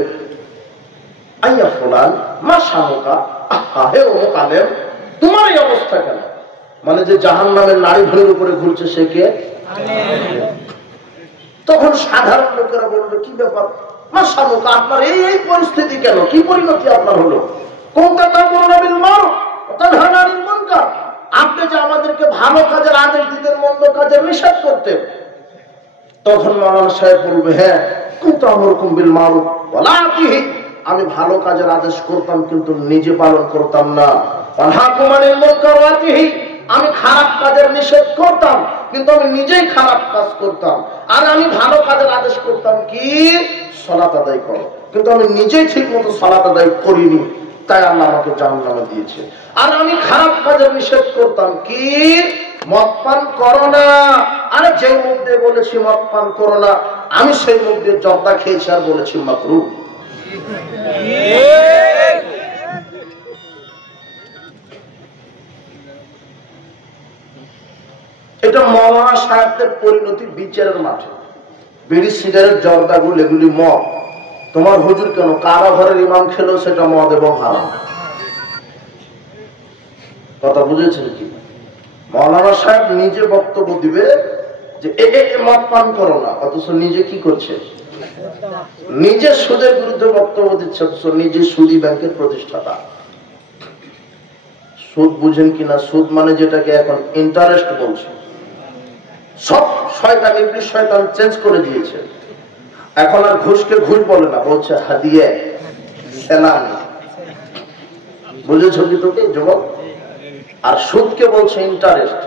আইয়া ফুলান মা শামুকা, আহা হে অমুক আলেম, তোমার এই অবস্থা কেন? মানে যে জাহান্নামের নাড়িভুঁড়ির উপরে ঘুরছে সে কে? তখন সাধারণ লোকেরা বলবে, কি ব্যাপার মা শামুকা, আপনার এই পরিস্থিতি কেন? কি পরিণতি আপনার হলো? কোনটা তা'মুরুনা বিল মারুফ ওয়া তানহাউনা আনিল মুনকার, আপনি যে আমাদেরকে ভালো কাজের আদেশ দিতেন, মন্দ কাজের নিষেধ করতেন। তখন মাওলানা সাহেব বলবে, হ্যাঁ, কুনতু আমুরুকুম বিল মারুফ ওয়া লা আতিহি, আমি ভালো কাজের আদেশ করতাম কিন্তু নিজে পালন করতাম না। ওয়া নাহাকুম আনিল মুনকার ওয়া আতিহি, আমি খারাপ কাজের নিষেধ করতাম কিন্তু আমি নিজেই খারাপ কাজ করতাম। আর আমি ভালো কাজের আদেশ করতাম কি, সালাত আদায় করো, কিন্তু আমি নিজেই ঠিক মতো সালাত আদায় করিনি, তাই আল্লাহ আমাকে জাহান্নামে দিয়েছে। আর আমি খারাপ কাজের নিষেধ করতাম কি, মদ পান করো না। আরে যে মুখ দিয়ে বলেছি মদ পান করো না, আমি সেই মুখ দিয়ে জর্দা খেয়েছি আর বলেছি মাকরুহ। এটা মাওলানা সাহেবদের পরিণতি বিচারের মাঠে। বিড়ি, সিগারেট, জর্দাগুলো এগুলি মদ। তোমার হুজুর কেন? কারা ঘরের ইমাম খেলো সেটা মদ এবং হারাম। কথা বুঝেছেন কি? মাওলানা সাহেব নিজে বক্তব্য দিবে যে মদ পান করো না, অথচ নিজে কি করছে? নিজে সুদের বিরুদ্ধে বক্তব্য দিচ্ছে, অথচ নিজে সুদী ব্যাংকের প্রতিষ্ঠাতা। সুদ বুঝেন কিনা? সুদ মানে যেটাকে এখন ইন্টারেস্ট বলছে। সব শয়তান, ইবলিস শয়তান চেঞ্জ করে দিয়েছে। এখন আর ঘুষকে ঘুষ বলে না, বলছে হাদিয়া, সেলামি। বুঝেছ কি তোকে যুবক? আর সুদকে বলছে ইন্টারেস্ট।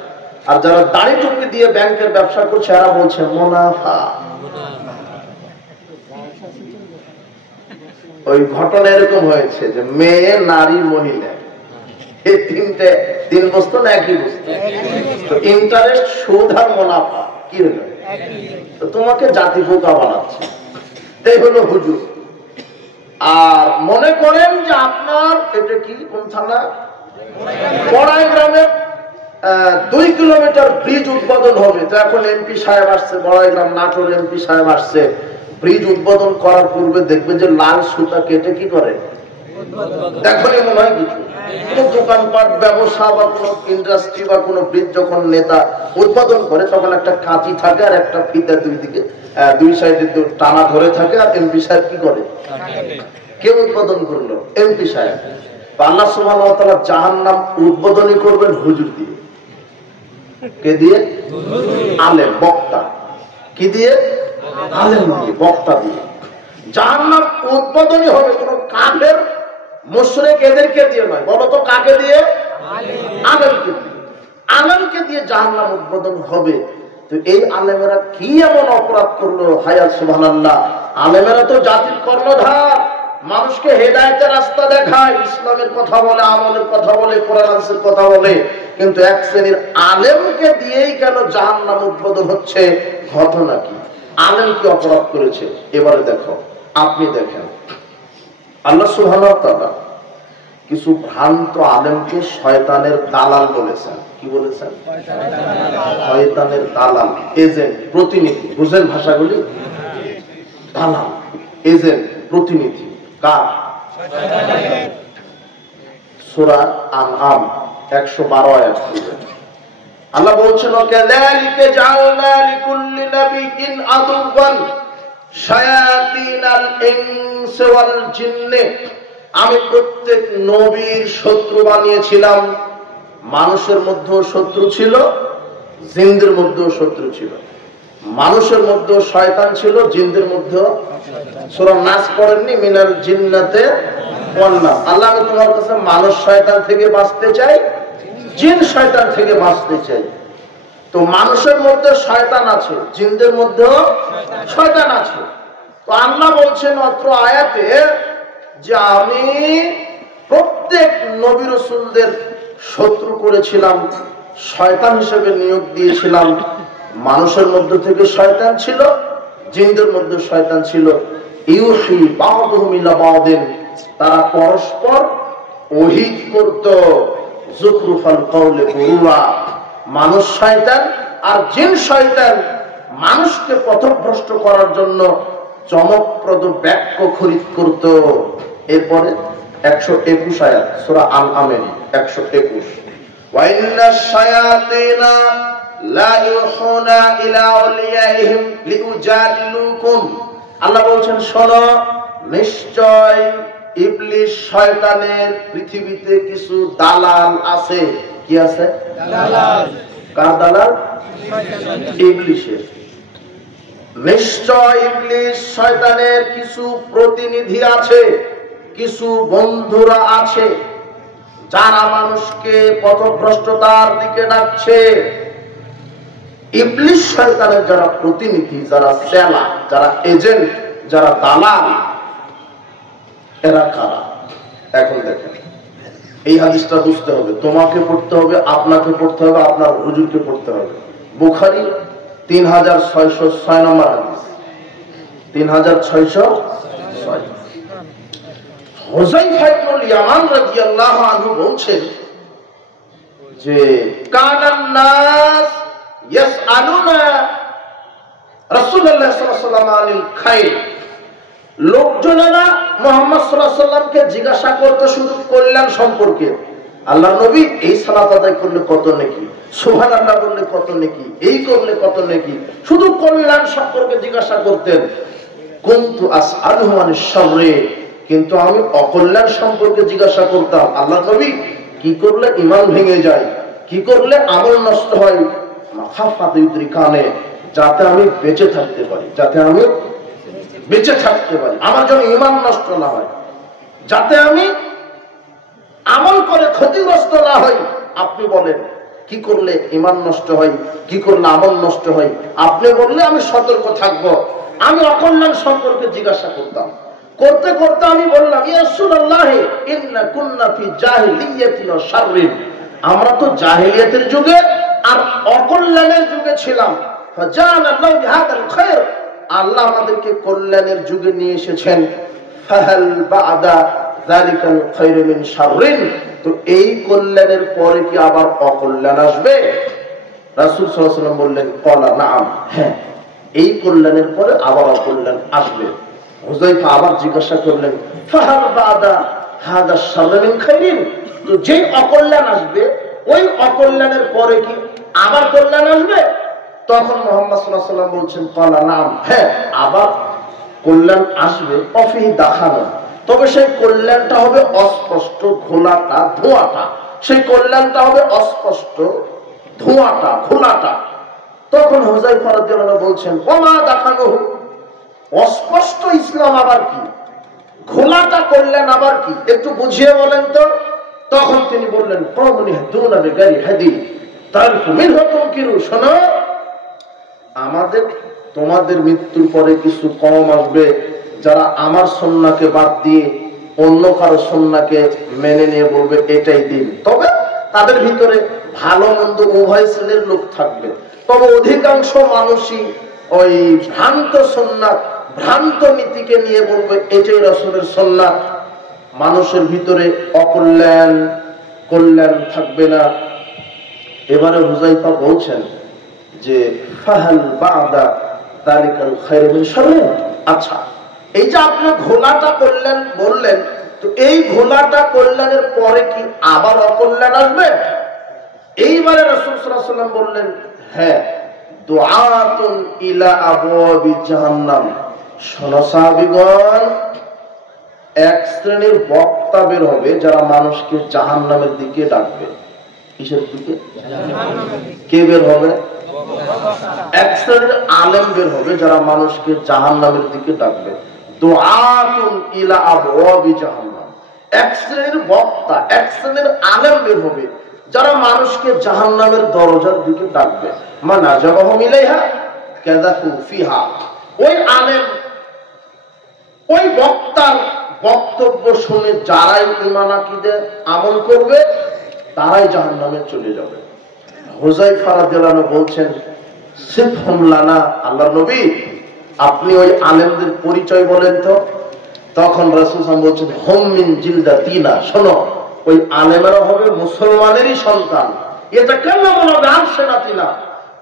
আর যারা দাড়ি টুপি দিয়ে ব্যাংকের ব্যবসা করছে এরা বলছে মুনাফা। ওই ঘটনা এরকম হয়েছে যে মেয়ে, নারী, মহিলা এই তিন বস্তু না একই বস্তু। তো ইন্টারেস্ট, সুদ আর মুনাফা কি হলো? তো তোমাকে জাতি বোকা বানাচ্ছে। তাই হলো হুজুর। আর মনে করেন যে আপনার এটা কি কোন থানা, বড়াই গ্রামে 2 কিলোমিটার ব্রিজ উদ্বোধন হবে। তো এখন এমপি সাহেব আসছে, বড়াই গ্রাম নাটোর এমপি সাহেব আসছে। ব্রিজ উদ্বোধন করার পূর্বে দেখবে যে লাল সুতা কেটে কি করে, দেখো মনে হয় কিছু কোন দোকানপাট, ব্যবসা বা কোন ইন্ডাস্ট্রি বা কোন ব্রিজ যখন নেতা উদ্বোধন করে তখন একটা কাঁচি থাকে আর একটা ফিতা দুই সাইডে টানা ধরে থাকে। আর এমপি সাহেব কি করে? কে উদ্বোধন করলো? এমপি সাহেব। আল্লাহ সুবহানাহু ওয়া তাআলা জাহান্নাম উদ্বোধনই করবেন হুজুর দিয়ে। কে দিয়ে? আলেম, বক্তা। কি দিয়ে? আলেম দিয়ে, বক্তা দিয়ে। জাহান্নাম উদ্বোধনই হবে কোন কাফের, মুশরিক এদেরকে দিয়ে নয়। বলো তো কাকে দিয়ে? আলেমকে দিয়ে। আলেমকে দিয়ে জাহান্নাম উদ্বোধন হবে। তো এই আলেমেরা কি এমন অপরাধ করলো? হায়াত সুবহানাল্লাহ। আলেমেরা তো জাতির কর্ণধার, মানুষকে হেদায়েতের রাস্তা দেখায়, ইসলামের কথা বলে, আমলের কথা বলে, কোরআন হাদিসের কথা বলে। কিন্তু এক শ্রেণীর আলেমকে দিয়েই কেন জাহান্নাম উদ্বোধন হচ্ছে? ঘটনা কি? আলেম কি অপরাধ করেছে? এবারে দেখো, আপনি দেখেন, আল্লাহ সুবহানাহু ওয়া তাআলা কিছু ভ্রান্ত আলেমকে শয়তানের দালাল বলেছেন। কি বলেছেন? শয়তানের দালাল, এজেন্ট, প্রতিনিধি। বুঝেন ভাষাগুলি? দালাল, এজেন্ট, প্রতিনিধি। কার? সূরা আনআম 112 আয়াত। আল্লাহ বলছেন, কাযালিকা জাআলনা লিকুল্লি নাবিয়্যিন আদুওয়ান শায়াতিনাল ইনসি ওয়াল জিন্নি। আমি প্রত্যেক নবীর শত্রু বানিয়েছিলাম। মানুষের মধ্যেও শত্রু ছিল, জিনদের মধ্যেও শত্রু ছিল। মানুষের মধ্যেও শয়তান ছিল, জিনদের মধ্যেও। সূরা নাস পড়েননি? মিনাল জিন্নাতে ওয়ান নাস। আল্লাহ, আমি তোমার কাছে মানুষ শয়তান থেকে বাঁচতে চাই, জিন শয়তান থেকে বাঁচতে চাই। তো মানুষের মধ্যে শয়তান আছে, জিনদের মধ্যেও শয়তান আছে। তো আল্লাহ বলছেন অত্র আয়াতে যে আমি প্রত্যেক নবী রাসূলদের শত্রু করেছিলাম, শয়তান হিসেবে নিয়োগ দিয়েছিলাম। মানুষের মধ্যে থেকে শয়তান ছিল, জিনদের মধ্যে শয়তান ছিল। ইউহি বা'দুহুম ইলা বা'দিন, তারা পরস্পর ওহী করত। যুকরুফাল কওলি গুরুরা, মানুষ শয়তান আর জিন শয়তান মানুষকে পথভ্রষ্ট করার জন্য চমকপ্রদ বাক্য খরিদ করত। এরপরে 121 আয়াত সূরা আনআমের 121, ওয়া ইন্নাশ শায়াতিনা লা ইউহুনা ইলা আউলিয়াইহিম লিউজাদিলুকুম। আল্লাহ বলছেন, শোনো, নিশ্চয় ইবলিস শয়তানের পৃথিবীতে কিছু দালাল আছে। কি আছে? দালাল। কার দালাল? ইবলিসের। নিশ্চয় ইবলিস শয়তানের কিছু প্রতিনিধি আছে, কিছু বন্ধুরা আছে, যারা মানুষকে পথভ্রষ্টতার দিকে ডাকছে। ইবলিস শয়তানের যারা প্রতিনিধি, যারা চেলা, যারা এজেন্ট, যারা দালাল, এরা কারা? এখন দেখেন, এই হাদিসটা বুঝতে হবে। তোমাকে পড়তে হবে, আপনাকে পড়তে হবে, আপনার হুজুরকে পড়তে হবে। বুখারী 3606 নম্বর হাদিস, 3606। হুযায়ফা ইবনুল ইয়ামান রাদিয়াল্লাহু আনহু বলছেন যে কানান নাস ইয়াসআলুনা রাসূলুল্লাহ সাল্লাল্লাহু আলাইহি ওয়াসাল্লাম আনিল খায়র। লোকজনেরা মুহাম্মদ সাল্লাল্লাহু আলাইহি ওয়াসাল্লামকে জিজ্ঞাসা করতে শুরু কল্যাণ সম্পর্কে। আল্লাহর নবী, এই সালাত আদায় করলে কত নেকি, সুবহানাল্লাহ বললে কত নেকি, এই করলে কত নেকি, শুধু কল্যাণ সম্পর্কে জিজ্ঞাসা করতেন। কুনতু আসআলুহু আনিশ শাররি, কিন্তু আমি অকল্যাণ সম্পর্কে জিজ্ঞাসা করতাম। আল্লাহর নবী, কি করলে ঈমান ভেঙে যায়, কি করলে আমল নষ্ট হয়, মাখাফাতে ইউদ্রিকানে, যাতে আমি বেঁচে থাকতে পারি, যাতে আমি বেঁচে থাকতে পারি, আমার জন্য ঈমান নষ্ট না হয়, যাতে আমি আমল করে ক্ষতিগ্রস্ত না হই। আপনি বলেন কি করলে ঈমান নষ্ট হয়, কি করলে আমল নষ্ট হয়, আপনি বললে আমি সতর্ক থাকবো। আমি অকল্যাণ সম্পর্কে জিজ্ঞাসা করতাম। করতে করতে আমি বললাম, ইয়া রাসূলুল্লাহ ইন্না কুন্না ফি জাহিলিয়াতিন ওয়া শাররিন, আমরা তো জাহিলিয়াতের যুগে আর অকল্যাণের যুগে ছিলাম। ফাজানা আল্লাহু বিহাদাল খায়র, আল্লাহ আমাদেরকে কল্যাণের যুগে নিয়ে এসেছেন। ফাহাল বা'দা যালিকাল খায়র মিন শাররিন, তো এই কল্যাণের পরে কি আবার অকল্যাণ আসবে? রাসূল সাল্লাল্লাহু আলাইহি ওয়াসাল্লাম বললেন, ক্বালা নাআম, হ্যাঁ, এই কল্যাণের পরে আবার অকল্যাণ আসবে। হুযায়ফা আবার জিজ্ঞাসা করলেন, ফাহাল বা'দা হাদা শারর মিন খায়রিন, তো যেই অকল্যাণ আসবে ওই অকল্যাণের পরে কি আবার কল্যাণ আসবে? তখন মুহাম্মদ সাল্লাল্লাহু আলাইহি ওয়াসাল্লাম বলছেন, ক্বালা নাআম, হ্যাঁ, আবার কল্যাণ আসবে। অফিহি দাখানা, তবে সেই কল্যাণটা হবে অস্পষ্ট, ঘোলাটা, ধোঁয়াটা। সেই কল্যাণটা হবে অস্পষ্ট, ধোঁয়াটা, ঘোলাটা। তখন হুযায়ফা রাদিয়াল্লাহু আনহু বলছেন, ওমা দাখানুহু, অস্পষ্ট ইসলাম আবার কি, ঘোলাটা কল্যাণ আবার কি, একটু বুঝিয়ে বলেন তো। তখন তিনি বললেন, কওমুন ইয়াহদুনা বিগাইরি হাদি তারকু মিনহু তুনকিরু, শোনো, আমাদের তোমাদের মৃত্যুর পরে কিছু কওম আসবে যারা আমার সুন্নাহকে বাদ দিয়ে অন্য কারো সুন্নাহকে মেনে নিয়ে বলবে এটাই দিন। তবে তাদের ভিতরে ভালো মন্দ উভয় শ্রেণীর লোক থাকবে, তবে অধিকাংশ মানুষই ওই ভ্রান্ত সুন্নাহ, ভ্রান্ত নীতিকে নিয়ে বলবে এটাই রাসূলের সুন্নাহ। মানুষের ভিতরে অকল্যাণ, কল্যাণ থাকবে না। এবারে হুযায়ফা বলছেন যে ফাহাল বা'দা যালিকাল খায়র মিন শাররিন, আচ্ছা, এই যে আপনি ঘোলাটা কল্যাণ বললেন, তো এই ঘোলাটা কল্যাণের পরে কি আবার অকল্যাণ আসবে? এইবারে রাসূল সাল্লাল্লাহু আলাইহি ওয়াসাল্লাম বললেন, হ্যাঁ, দুআতুন ইলা আবওয়াবি জাহান্নাম, শোনো সাহাবীগণ, এক শ্রেণীর বক্তা বের হবে যারা মানুষকে জাহান্নামের দিকে ডাকবে। কিসের দিকে? কে বের হবে? এক শ্রেণীর আলেম বের হবে যারা মানুষকে জাহান্নামের দিকে ডাকবে। দুআতুন ইলা আবওয়াবি জাহান্নাম, এক শ্রেণীর বক্তা, এক শ্রেণীর আলেম বের হবে যারা মানুষকে জাহান্নামের দরজার দিকে ডাকবে। মান আজাবাহুম ইলাইহা কাযাফু ফিহা, ওই আলেম, ওই বক্তার বক্তব্য শুনে যারাই ঈমান আকীদা আমল করবে তারাই জাহান্নামে চলে যাবে। হুযায়ফা রাদিয়াল্লাহু আনহু বলছেন, সিফহুম লানা, আল্লাহর নবী আপনি ওই আলেমদের পরিচয় বলেন তো। তখন রাসূল সাল্লাল্লাহু আলাইহি ওয়াসাল্লাম বলছেন, হুম মিন জিলদাতিনা, শোনো, ওই আলেমেরা হবে মুসলমানেরই সন্তান। এটা কেন বলা হবে আনসেনাতিনা,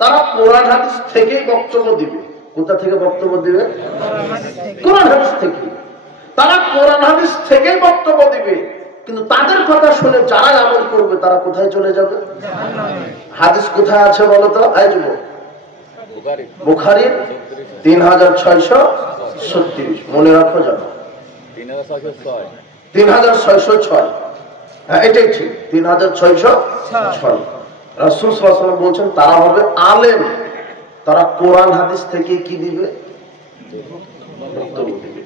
তারা কোরআন হাদিস থেকেই বক্তব্য দিবে। কোথা থেকে বক্তব্য দিবে? কোরআন হাদিস থেকে। তারা কোরআন হাদিস থেকেই বক্তব্য দিবে, কিন্তু তাদের কথা শুনে যারা আমল করবে তারা কোথায় চলে যাবে? হাদিস কোথায় আছে বলো তো? আইজব বুখারীর 3636, মনে রাখো যাবে 3606, হ্যাঁ এটাই ঠিক, 3606। রাসূল সাল্লাল্লাহু আলাইহি ওয়াসাল্লাম বলছেন তারা হবে আলেম, তারা কোরআন হাদিস থেকে কি দিবে? বক্তব্য দিবে।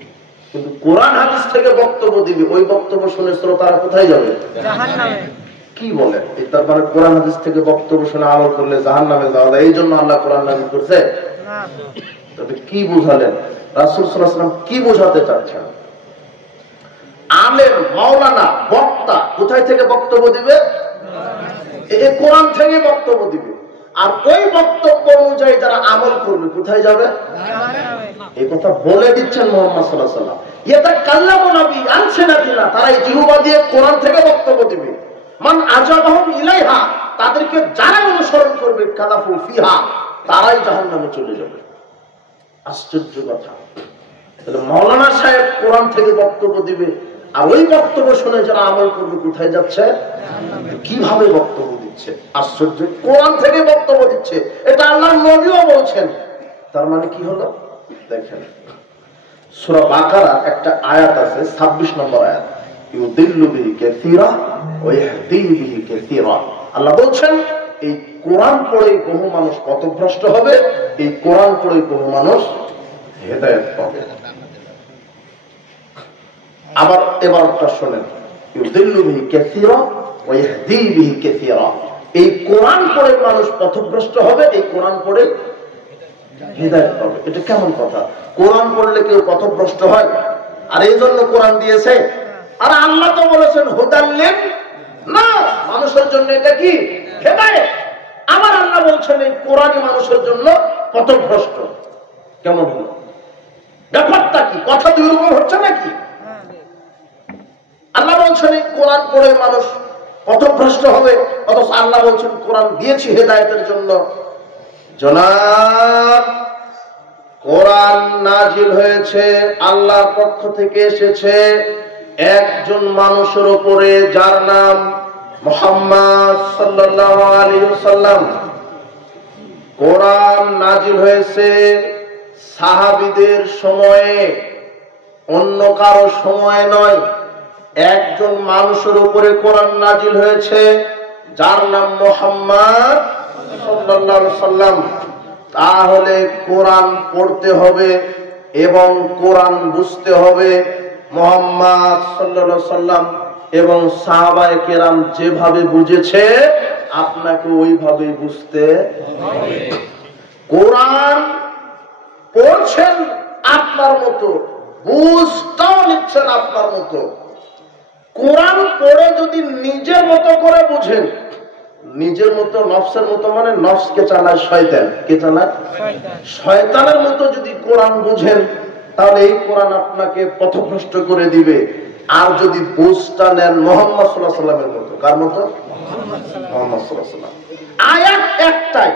কিন্তু কোরআন হাদিস থেকে বক্তব্য দিবে, ওই বক্তব্য শুনে শ্রোতারা কোথায় যাবে? জাহান্নামে। কি বলেন? তার মানে কোরআন হাদিস থেকে বক্তব্য শুনে আমল করলে জাহান্নামে যাওয়া যায়, এই জন্য আল্লাহ কোরআন নাযিল করছে? তবে কি বুঝালেন রাসূল সাল্লাল্লাহু আলাইহি ওয়াসাল্লাম? কি বোঝাতে চাচ্ছেন? আলেম, মাওলানা, বক্তা কোথায় থেকে বক্তব্য দিবে? এই কোরআন থেকে বক্তব্য দিবে। আর ওই বক্তব্য অনুযায়ী যারা আমল করবে কোথায় যাবে? এই কথা বলে দিচ্ছেন মুহাম্মদ সাল্লাল্লাহু আলাইহি ওয়াসাল্লাম। ইয়াতাকাল্লামু নবী আনসিনাতিনা, তারা এই জিহ্বা দিয়ে কোরআন থেকে বক্তব্য দিবে। মান আজাবাহুম ইলাইহা, তাদেরকে যারা অনুসরণ করবে কাযাফু ফিহা, তারাই জাহান্নামে চলে যাবে। আশ্চর্য কথা। তাহলে মাওলানা সাহেব কোরআন থেকে বক্তব্য দিবে, আর ওই বক্তব্য শুনে যারা আমল করবে কোথায় যাচ্ছে? কিভাবে বক্তব্য দিচ্ছে? আশ্চর্য, কোরআন থেকে বক্তব্য দিচ্ছে, এটা আল্লাহর নবীও বলছেন। তার মানে কি হলো দেখেন, সূরা বাকারা একটা আয়াত আছে, 26 নম্বর আয়াত, ইউদিল্লু বিহি কাসীরা ওয়া ইয়াহদি বিহি কাসীরা। আল্লাহ বলছেন এই কোরআন পড়ে বহু মানুষ পথভ্রষ্ট হবে, এই কোরআন পড়ে বহু মানুষ হেদায়েত পাবে। আবার এবারটা শুনেন, ইউদিল্লু বিহি কাসীরা ওয়া ইয়াহদি বিহি কাসীরা। এই কোরআন পড়ে মানুষ পথভ্রষ্ট হবে, এই কোরআন পড়ে হেদায়েত পাবে। এটা কেমন কথা? কোরআন পড়লে কেউ পথভ্রষ্ট হয়? আর এই জন্য কোরআন দিয়েছে? আর আল্লাহ তো বলেছেন হুদাল্লিন না, মানুষের জন্য এটা কি হেদায়েত। আবার আল্লাহ বলছেন এই কোরআনই মানুষের জন্য পথভ্রষ্ট। কেমন হলো ব্যাপারটা? কি কথা দুই রকম হচ্ছে নাকি? আল্লাহ বলছেন এই কোরআন পড়ে মানুষ পথভ্রষ্ট হবে, অথচ আল্লাহ বলছেন কোরআন দিয়েছি হেদায়েতের জন্য। জনাব, কোরআন নাজিল হয়েছে আল্লাহর পক্ষ থেকে, এসেছে একজন মানুষের উপরে যার নাম মুহাম্মদ সাল্লাল্লাহু আলাইহি ওয়াসাল্লাম। কোরআন নাজিল হয়েছে সাহাবীদের সময়ে, অন্য কারো সময়ে নয়। একজন মানুষের উপরে কোরআন নাজিল হয়েছে যার নাম মুহাম্মদ সাল্লাল্লাহু আলাইহি ওয়াসাল্লাম। তাহলে কোরআন পড়তে হবে এবং কোরআন বুঝতে হবে। মুহাম্মদ সাল্লাল্লাহু আলাইহি ওয়াসাল্লাম এবং সাহাবায়ে কেরাম যেভাবে বুঝেছে আপনাকে ওইভাবেই বুঝতে হবে। কোরআন পড়ছেন আপনার মতো, বুঝটাও নিচ্ছেন আপনার মতো। কোরআন পড়ে যদি নিজের মতো করে বুঝেন, নিজের মতো নফসের মতো মানে নফসকে চালায় শয়তান, কে চালায়? শয়তানের মতো যদি কোরআন বুঝেন তাহলে এই কোরআন আপনাকে পথভ্রষ্ট করে দিবে। আর যদি বুঝটা নেন মুহাম্মদ সাল্লাল্লাহু আলাইহি ওয়াসাল্লামের মতো, কার মতো? মুহাম্মদ সাল্লাল্লাহু আলাইহি ওয়াসাল্লাম। আয়াত একটাই,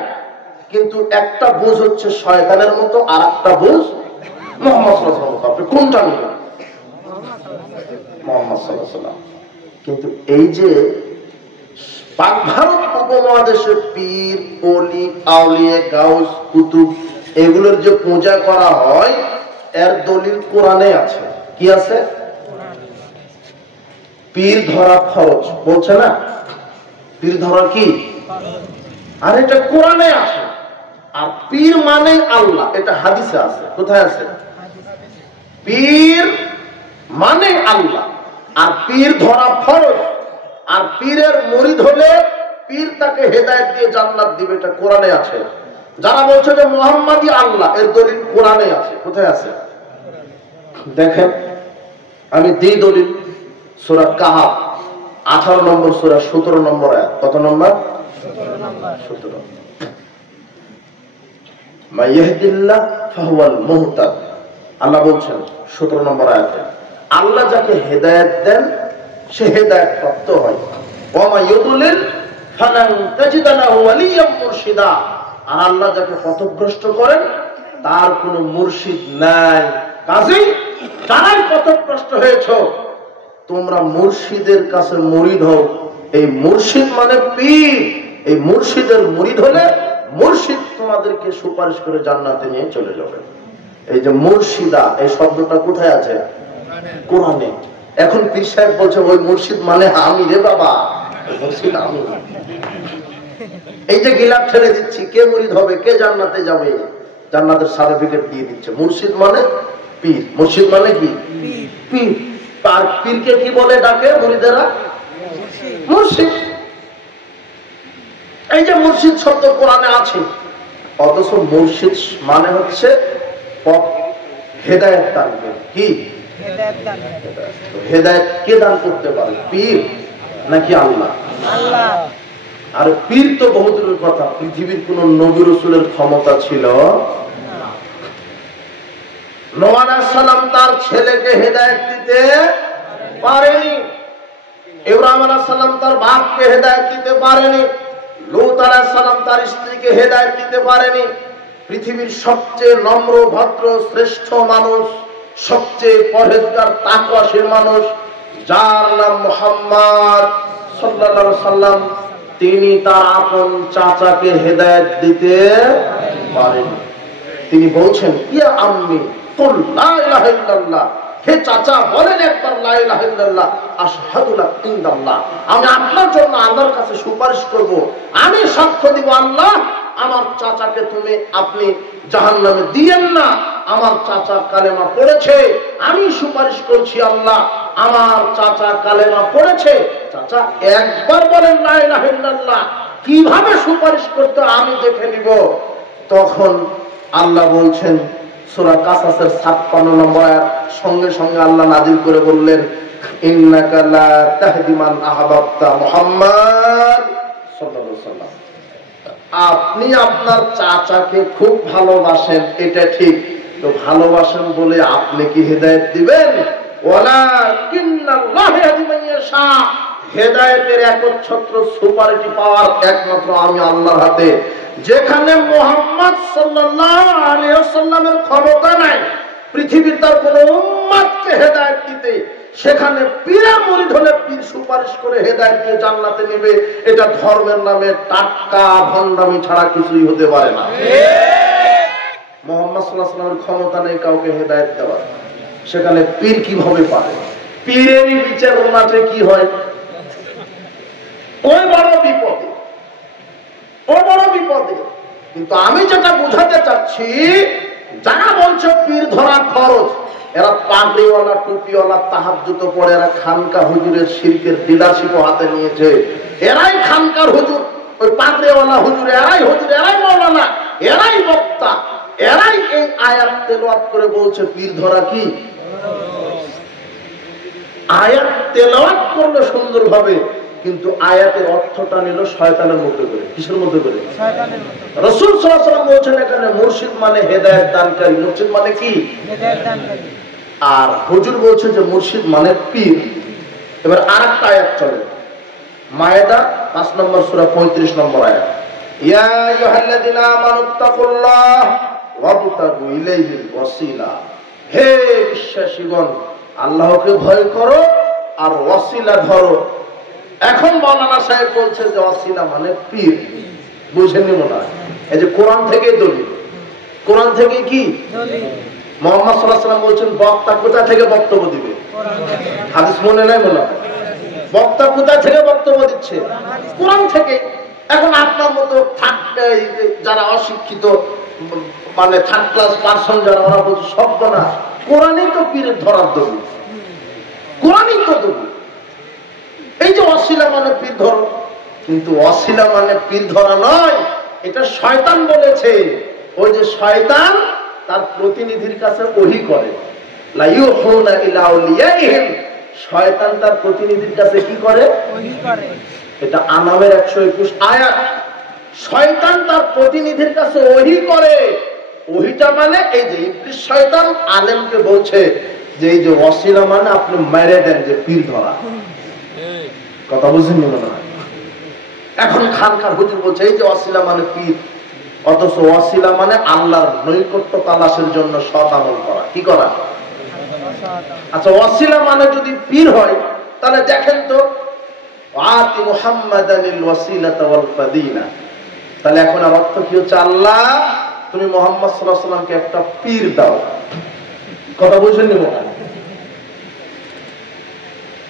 কিন্তু একটা বুঝ হচ্ছে শয়তানের মতো আর একটা বুঝ মুহাম্মদ সাল্লাল্লাহু আলাইহি ওয়াসাল্লাম। আপনি কোনটা নেবেন? মুহাম্মদ সাল্লাল্লাহু আলাইহি ওয়াসাল্লাম। কিন্তু এই যে পাক ভারত উপমহাদেশে পীর, ওলি, আউলিয়া, গাউস, কুতুব এগুলোর যে পূজা করা হয় এর দলিল কোরআনে আছে। কি আছে? পীর ধরা ফরজ বলছে না? পীর ধরা কি? আর এটা কোরআনে আছে। আর পীর মানে আল্লাহ, এটা হাদিসে আছে। কোথায় আছে? পীর মানে আল্লাহ, আর পীর ধরা ফরজ। আর পীরের মুরিদ হলে পীর তাকে হেদায়েত দিয়ে জান্নাত দিবে, এটা কোরআনে আছে। যারা বলছে যে মুহাম্মাদই আল্লাহ, এর দলিল কোরআনে আছে। কোথায় আছে দেখেন, আমি দিই দলিল। সূরা কাহাফ 18 নম্বর সূরা 17 নম্বর আয়াত। কত নম্বর? 17। মা ইয়াহদিল্লাহ ফাহুয়াল মুহতাদ। আল্লাহ বলছেন 17 নম্বর আয়াতে, আল্লাহ যাকে হেদায়েত দেন সে হেদায়েত প্রাপ্ত হয়। ওয়া মা ইউদলিল ফালান তাজিদ লাহু ওয়ালিয়্যাম মুরশিদা। আর আল্লাহ যাকে পথভ্রষ্ট করেন তার কোনো মুর্শিদ নাই। কাজেই যারাই পথভ্রষ্ট হয়েছো তোমরা মুর্শিদের কাছে মুরিদ হও। এই মুর্শিদ মানে পীর। এই মুর্শিদের মুরিদ হলে মুর্শিদ তোমাদেরকে সুপারিশ করে জান্নাতে নিয়ে চলে যাবে। এই যে মুর্শিদা এই শব্দটা কোথায় আছে? কোরআনে। এখন পীর সাহেব বলছে ওই মুর্শিদ মানে আমি রে বাবা, মুর্শিদ আমি। এই যে গিলাপ ছেড়ে দিচ্ছি, কে মুরিদ হবে, কে জান্নাতে যাবে, জান্নাতের সার্টিফিকেট দিয়ে দিচ্ছে। মুর্শিদ মানে পীর। মুর্শিদ মানে কি? পীর। আর পীরকে কি বলে ডাকে মুরিদেরা? মুর্শিদ। এই যে মুর্শিদ শব্দ কোরআনে আছে, অথচ মুর্শিদ মানে হচ্ছে হেদায়েত দান করে। কি হেদায়েত কে দান করতে পারে? পীর নাকি আল্লাহ? আল্লাহ। আর পীর তো বহুদূরের কথা, পৃথিবীর কোন নবী রাসূলের ক্ষমতা ছিল? নূহ আলাইহিস সালাম তার ছেলেকে হেদায়েত দিতে পারেনি। ইব্রাহিম আলাইহিস সালাম তার বাপকে হেদায়েত দিতে পারেনি। লূত আলাইহিস সালাম তার স্ত্রীকে হেদায়েত দিতে পারেনি। পৃথিবীর সবচেয়ে নম্র, ভদ্র, শ্রেষ্ঠ মানুষ, সবচেয়ে পরহেজগার, তাকওয়াশীল মানুষ যার নাম মুহাম্মদ সাল্লাল্লাহু আলাইহি সাল্লাম, তিনি তার আপন চাচাকে হেদায়েত দিতে পারেন। তিনি বলছেন ইয়া আম্মি কুল লা ইলাহা ইল্লাল্লাহ, হে চাচা বলেন একবার লা ইলাহা ইল্লাল্লাহ আশহাদু লা ইল্লাল্লাহ। আমি আপনার জন্য আল্লাহর কাছে সুপারিশ করব, আমি সাক্ষ্য দিব আল্লাহ আমার চাচাকে আপনি জাহান্নামে দিয়েন না। আমার চাচা কালেমা পড়েছে, আমি সুপারিশ করছি আল্লাহ আমার চাচা কালেমা পড়েছে। চাচা একবার বলেন লা ইলাহা ইল্লাল্লাহ, কিভাবে সুপারিশ করতে আমি দেখে নিব। তখন আল্লাহ বলছেন সূরা কাসাসের 56 নম্বর আয়াত সঙ্গে সঙ্গে আল্লাহ নাযিল করে বললেন, ইন্নাকা লা তাহদি মান আহবাবতা মুহাম্মদ সাল্লাল্লাহু আলাইহি ওয়াসাল্লাম। আপনি আপনার চাচাকে খুব ভালোবাসেন, এটা ঠিক, তো ভালোবাসেন বলে আপনি কি হেদায়েত দিবেন? ওয়ালাকিন্নাল্লাহু ইয়াহদি মান ইয়াশা। হেদায়েতের একচ্ছত্র সুপারিটি পাওয়ার একমাত্র আমি আল্লাহর হাতে। যেখানে মুহাম্মদ সাল্লাল্লাহু আলাইহি ওয়াসাল্লামের ক্ষমতা নাই পৃথিবীর তার কোন উম্মতকে হেদায়েত দিতে, সেখানে পীরের মুরিদ হলে পীর সুপারিশ করে হেদায়েত দিয়ে জান্নাতে নেবে, এটা ধর্মের নামে টাটকা ভণ্ডামি ছাড়া কিছুই হতে পারে না। মুহাম্মদ সাল্লাল্লাহু আলাইহি ওয়াসাল্লামের ক্ষমতা নেই কাউকে হেদায়েত দেওয়ার, সেখানে পীর কিভাবে পারে? পীরেরই বিচার ওনাতে কি হয়? ওই বড় বিপদে, ও বড় বিপদে। কিন্তু আমি যেটা বোঝাতে চাচ্ছি, যারা বলছে পীর ধরা ফরজ, এরা পাগড়িওয়ালা টুপিওয়ালা তাহাজ্জুদ পড়ে, এরা খানকা হুজুরের শিরকের ডিলারশিপ হাতে নিয়েছে। এরাই খানকার হুজুর, ওই পাগড়িওয়ালা হুজুর, এরাই হুজুর, এরাই মাওলানা, এরাই বক্তা, এরাই এই আয়াত তেলাওয়াত করে বলছে পীর ধরা কি। আয়াত তেলাওয়াত করলে সুন্দরভাবে, কিন্তু আয়াতের অর্থটা নিল শয়তানের মধ্যে করে। কিসের মধ্যে করে? রাসূল সাল্লাল্লাহু আলাইহি ওয়াসাল্লাম বলেছেন এখানে মুর্শিদ মানে হেদায়েত দানকারী। মুর্শিদ মানে কি? হেদায়েত দানকারী। আর হুজুর বলছে যে মুর্শিদ মানে পীর। এবার আরেকটা আয়াত চলে, মায়েদা 5 নম্বর সূরা 35 নম্বর আয়াত, ইয়া আইয়ুহাল্লাযিনা আমানুত্তাকুল্লাহ ওয়াবতাগু ইলাইহিল ওয়াসিলা। হে বিশ্বাসীগণ, আল্লাহকে ভয় করো আর ওয়াসিলা ধরো। এখন মাওলানা সাহেব বলছে যে ওয়াসিলা মানে পীর। বুঝেননি মনে হয়? এই যে কোরআন থেকে দলিল, কোরআন থেকে কি দলিল? মুহাম্মদ সাল্লাল্লাহু আলাইহি ওয়াসাল্লাম বলছেন বক্তা কোথা থেকে বক্তব্য দিবে? হাদিস মনে নাই মনে হয়? বক্তা কোথা থেকে বক্তব্য দিচ্ছে? কোরআন থেকে। এখন আপনার মতো যারা অশিক্ষিত, মানে থার্ড ক্লাস পারসন যারা, ওরা বলছে শব্দ না, কোরআনই তো পীরের ধরার দলিল, কোরআনই তো দলিল। এই যে ওয়াসিলা মানে পীর ধরো, কিন্তু ওয়াসিলা মানে পীর ধরা নয়, এটা শয়তান বলেছে। ওই যে শয়তান তার প্রতিনিধির কাছে ওহী করে, লা ইউহুনা ইলা আউলিয়াইহিম। শয়তান তার প্রতিনিধির কাছে কি করে? ওহী করে। এটা আনামের 121 আয়াত। শয়তান তার প্রতিনিধির কাছে ওহী করে। ওহীটা মানে এই যে ইবলিস শয়তান আলেমকে বলছে যে এই যে ওয়াসিলা মানে আপনি মেরে দেন, যে পীর ধরা। কথা বুঝেন মনে হয়? এখন খানকার হুজুর বলছে এই যে ওয়াসিলা মানে পীর, অথচ ওয়াসিলা মানে আল্লাহর নৈকট্য তালাশের জন্য সৎ আমল করা। কি করা? আচ্ছা, ওয়াসিলা মানে যদি পীর হয়, তাহলে দেখেন তো, আতি মুহাম্মাদানিল ওয়াসিলাতা ওয়াল ফাদিলা। তাহলে এখন আর অর্থ কি হচ্ছে? আল্লাহ তুমি মুহাম্মদ সাল্লাল্লাহু আলাইহি ওয়াসাল্লামকে একটা পীর দাও। কথা বুঝেননি মনে হয়?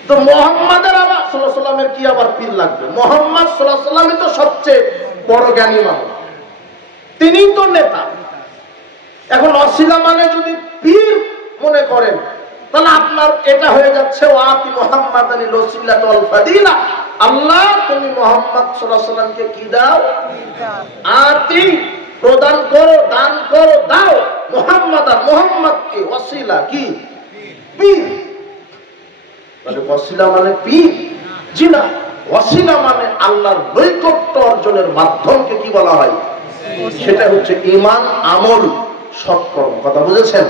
তো মুহাম্মাদের আবার সাল্লাল্লাহু আলাইহি ওয়াসাল্লামের কি আবার পীর লাগবে? মুহাম্মদ সাল্লাল্লাহু আলাইহি ওয়াসাল্লামই তো সবচেয়ে বড় জ্ঞানী মানুষ, তিনিই তো নেতা। এখন ওয়াসিলা মানে যদি পীর মনে করেন, তাহলে আপনার এটা হয়ে যাচ্ছে ওয়াতি মুহাম্মাদানিল ওয়াসিলাতা ওয়াল ফাদিলা। আল্লাহ তুমি মুহাম্মদ সাল্লাল্লাহু আলাইহি ওয়াসাল্লামকে কি দাও? আতি, প্রদান করো, দান করো, দাও। মুহাম্মাদান, মুহাম্মদকে, ওয়াসিলা কি? পীর। মানে ওয়াসিলা মানে পীর? জি না, ওয়াসিলা মানে আল্লাহর নৈকট্য অর্জনের মাধ্যমকে কি বলা হয়? সেটা হচ্ছে ঈমান, আমল, সৎকর্ম। কথা বুঝেছেন?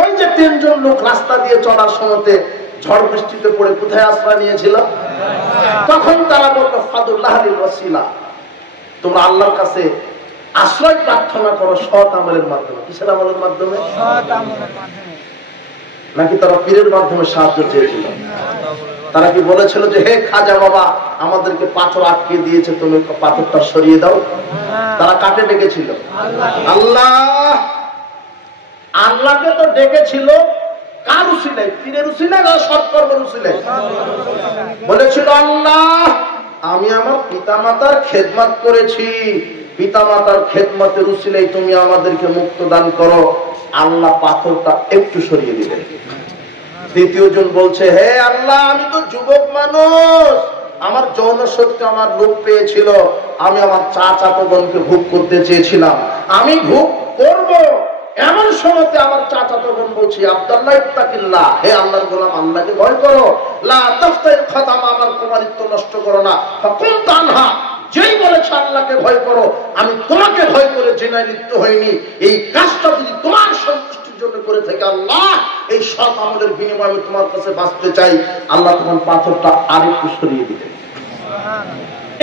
ওই যে 3 জন লোক রাস্তা দিয়ে চলার সময়তে ঝড় বৃষ্টিতে পড়ে কোথায় আশ্রয় নিয়েছিল? তখন তারা বলল ফাদুল্লাহিল ওয়াসিলা, তোমরা আল্লাহর কাছে আশ্রয় প্রার্থনা করো সৎ আমলের মাধ্যমে। কিসের আমলের মাধ্যমে? সৎ আমলের মাধ্যমে। নাকি তারা পীরের মাধ্যমে সাহায্য চেয়েছিল? তারা কি বলেছিল যে হে খাজা বাবা, আমাদেরকে পাথর আটকে দিয়েছে, তুমি পাথরটা সরিয়ে দাও? তারা কাকে ডেকেছিল? আল্লাহ। আল্লাহকে তো ডেকেছিল কার উসিলায়? পীরের উসিলায় না সৎকর্মের উসিলায়? বলেছিল আল্লাহ আমি আমার পিতামাতার খেদমত করেছি, পিতামাতার খেদমতের উসিলায় তুমি আমাদেরকে মুক্ত দান করো। আল্লাহ পাথরটা একটু সরিয়ে দিলেন। দ্বিতীয় জন বলছে হে আল্লাহ আমি তো যুবক মানুষ, আমার যৌন শক্তি আমার লোভ পেয়েছিল, আমি আমার চাচাতো বোনকে ভোগ করতে চেয়েছিলাম, আমি ভোগ করব এমন সময়তে আমার চাচাতো বোন বলছে, আব্দুল্লাহ ইত্তাকিল্লাহ, হে আল্লাহর গোলাম, আল্লাহকে ভয় করো, লা তাফতাইল খাতাম, আমার কুমারিত্ব নষ্ট করো না। ফাকুম তানহা, যেই বলেছে আল্লাহকে ভয় করো, আমি তোমাকে ভয় করে জেনায় লিপ্ত হইনি। এই কাজটা যদি তোমার সন্তুষ্টির জন্য করে থাকে, আল্লাহ এই সৎ আমলের বিনিময়ে আমি তোমার কাছে বাঁচতে চাই। আল্লাহ তখন পাথরটা আরেকটু সরিয়ে দিলেন।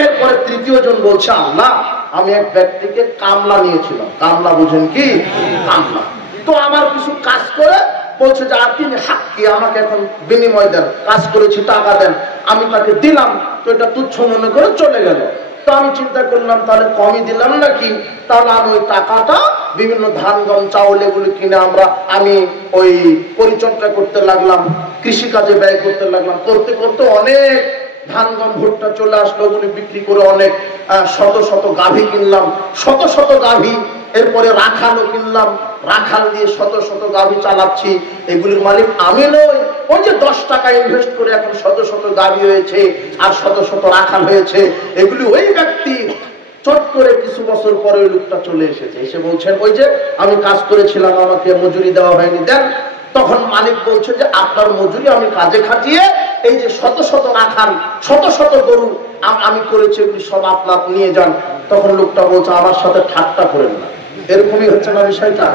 এরপরে তৃতীয় জন বলছে, আল্লাহ আমি এক ব্যক্তিকে কামলা নিয়েছিলাম। কামলা বুঝেন কি? কামলা। তো আমার কিছু কাজ করে বলছে যে আপনি হাক্কি, আমাকে এখন বিনিময় দেন, কাজ করেছি টাকা দেন। আমি তাকে দিলাম, তো এটা তুচ্ছ মনে করে চলে গেল। তো আমি চিন্তা করলাম তাহলে কমই দিলাম নাকি, তাহলে আমি ওই টাকাটা বিভিন্ন ধান গম চাউল এগুলি কিনে আমি ওই পরিচর্যা করতে লাগলাম, কৃষিকাজে ব্যয় করতে লাগলাম। করতে করতে অনেক ধান গম ভুট্টা চলে আসলো, ওগুলি বিক্রি করে অনেক শত শত গাভী কিনলাম, শত শত গাভী। এরপরে রাখালও কিনলাম, রাখাল দিয়ে শত শত গাভী চালাচ্ছি। এগুলির মালিক আমি নই। ওই যে 10 টাকা ইনভেস্ট করে এখন শত শত গাভী হয়েছে আর শত শত রাখাল হয়েছে, এগুলি ওই ব্যক্তি। চট করে কিছু বছর পরে ওই লোকটা চলে এসেছে, এসে বলছেন ওই যে আমি কাজ করেছিলাম, আমাকে মজুরি দেওয়া হয়নি, দেন। তখন মালিক বলছে যে আপনার মজুরি আমি কাজে খাটিয়ে এই যে শত শত রাখাল, শত শত গরু আমি করেছি, এগুলি সব আপনার নিয়ে যান। তখন লোকটা বলছে আমার সাথে ঠাট্টা করেন না। এরকমই হচ্ছে না বিষয়টা?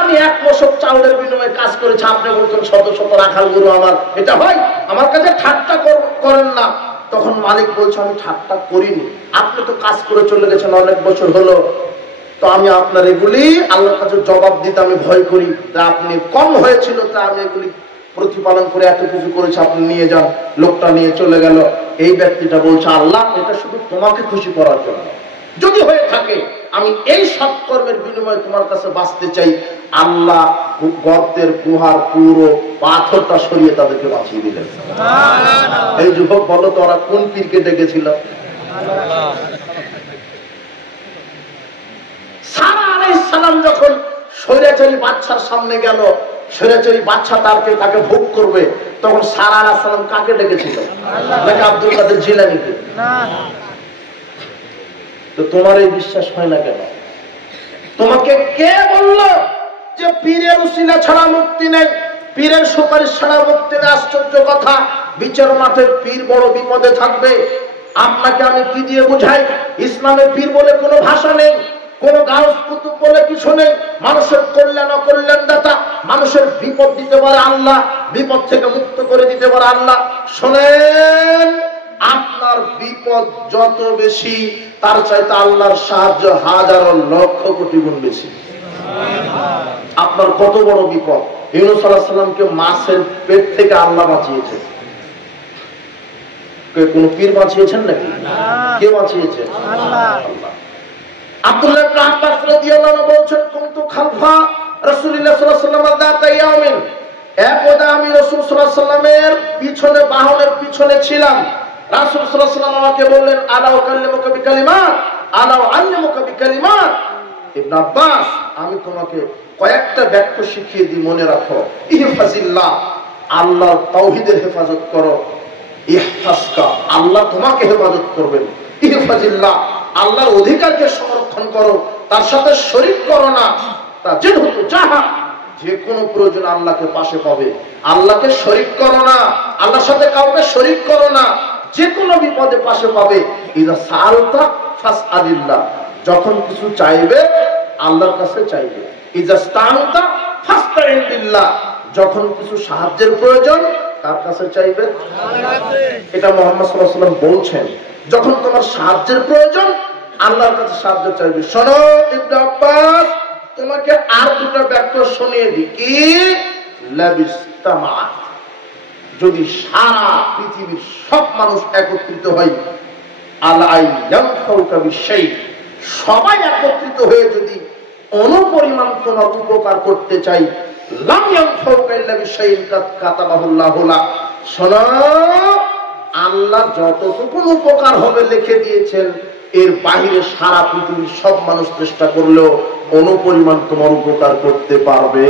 আমি 1 বছর চাউলের বিনিময়ে কাজ করেছি, আপনি বলছেন শত শত রাখাল গরু আমার, এটা হয়? আমার কাছে ঠাট্টা করেন না। তখন মালিক বলছে আমি ঠাট্টা করিনি, আপনি তো কাজ করে চলে গেছেন অনেক বছর হলো, তো আমি আপনার এগুলি আল্লাহর কাছে জবাব দিতে আমি ভয় করি। তা আপনি কম হয়েছিল, তা আমি এগুলি প্রতিপালন করে এত কিছু করেছি, আপনি নিয়ে যান। লোকটা নিয়ে চলে গেল। এই ব্যক্তিটা বলছে আল্লাহ এটা শুধু তোমাকে খুশি করার জন্য, যদি হয়ে থাকে আমি এই সৎকর্মের বিনিময়ে তোমার কাছে বাঁচতে চাই। আল্লাহ গর্তের গুহার পুরো পাথরটা সরিয়ে তাদেরকে বাঁচিয়ে দিলেন। এই যুবক বলো তো ওরা কোন পীরকে ডেকেছিল? সারা আলাইহিস সালাম যখন স্বৈরাচারী বাদশার সামনে গেল, স্বৈরাচারী বাদশা তাকে ভোগ করবে, তখন সারা আলাইহিস সালাম কাকে ডেকেছিল? নাকি আব্দুল কাদের জিলানীকে? না। তো তোমার এই বিশ্বাস হয় না কেন? তোমাকে কে বললো যে পীরের উসিলা ছাড়া মুক্তি নেই, পীরের সুপারিশ ছাড়া মুক্তি নেই? আশ্চর্য কথা। বিচার মাঠের পীর বড় বিপদে থাকবে। আপনাকে আমি কি দিয়ে বুঝাই? ইসলামের পীর বলে কোনো ভাষা নেই, কোন গাউস কুতুব বলে কিছু নেই। মানুষের কল্যাণ অকল্যাণ দাতা, মানুষের বিপদ দিতে পারে আল্লাহ, বিপদ থেকে মুক্ত করে দিতে পারে আল্লাহ। শোনেন, আপনার বিপদ যত বেশি, তার চাইতে আল্লাহর সাহায্য হাজারো লক্ষ কোটি গুণ বেশি। আপনার কত বড় বিপদ! ইউনূস আলাইহিস সালামকে মাছের পেট থেকে আল্লাহ বাঁচিয়েছে। কোন পীর বাঁচিয়েছেন নাকি? কে বাঁচিয়েছে? আল্লাহ। আব্দুল্লাহ ইবনে আব্বাস রাদিয়াল্লাহু আনহু বলছেন কুনতু খালফা রাসূলুল্লাহ সাল্লাল্লাহু আলাইহি ওয়াসাল্লাম যাতা ইয়াউমিন, একদা আমি রাসূল সাল্লাল্লাহু আলাইহি ওয়াসাল্লামের পিছনে, বাহনের পিছনে ছিলাম। রাসূল সাল্লাল্লাহু আলাইহি ওয়াসাল্লাম আমাকে বললেন আলা উকাল্লিমুকা বিকালিমাত, আলা উআল্লিমুকা বিকালিমাত। ইবনে আব্বাস, আমি তোমাকে কয়েকটা বাক্য শিখিয়ে দিই, মনে রাখো। ইহফাজিল্লাহ, আল্লাহর তাওহীদের হেফাজত করো। ইহফাজকা, আল্লাহ তোমাকে হেফাজত করবেন। ইহফাজিল্লাহ, আল্লাহর অধিকারকে সংরক্ষণ করো, তার সাথে শরীক করো না। তা যেহেতু যাহা, যে কোনো প্রয়োজন আল্লাহকে পাশে পাবে। আল্লাহকে শরীক করো না, আল্লাহর সাথে কাউকে শরীক করো না, যে কোনো বিপদে পাশে পাবে। ইযা সাআলতা ফাসআলিল্লাহ, যখন কিছু চাইবে আল্লাহর কাছে চাইবে। ইযা ইসতাআনতা ফাসতাইন বিল্লাহ, যখন কিছু সাহায্যের প্রয়োজন কার কাছে চাইবে? এটা মুহাম্মদ সাল্লাল্লাহু আলাইহি ওয়াসাল্লাম বলছেন, যখন তোমার সাহায্যের প্রয়োজন আল্লাহর কাছে সাহায্য চাইবে। শোনো ইবনে আব্বাস, তোমাকে আর দুটো বাক্য শুনিয়ে দিই। কি? লাবিস্তামা, যদি সারা পৃথিবীর সব মানুষ একত্রিত হয়, আলাই ইয়ানফাউকা বিশাই, সবাই একত্রিত হয়ে যদি অনুপরিমাণ তোমার উপকার করতে চাই, লাম ইয়ানফাউকা ইল্লা বিশাইইন কাতাবাহুল্লাহু লাক। শোনো, আল্লাহ যতটুকু উপকার হবে লিখে দিয়েছেন, এর বাইরে সারা পৃথিবীর সব মানুষ চেষ্টা করলেও অনুপরিমাণ তোমার উপকার করতে পারবে।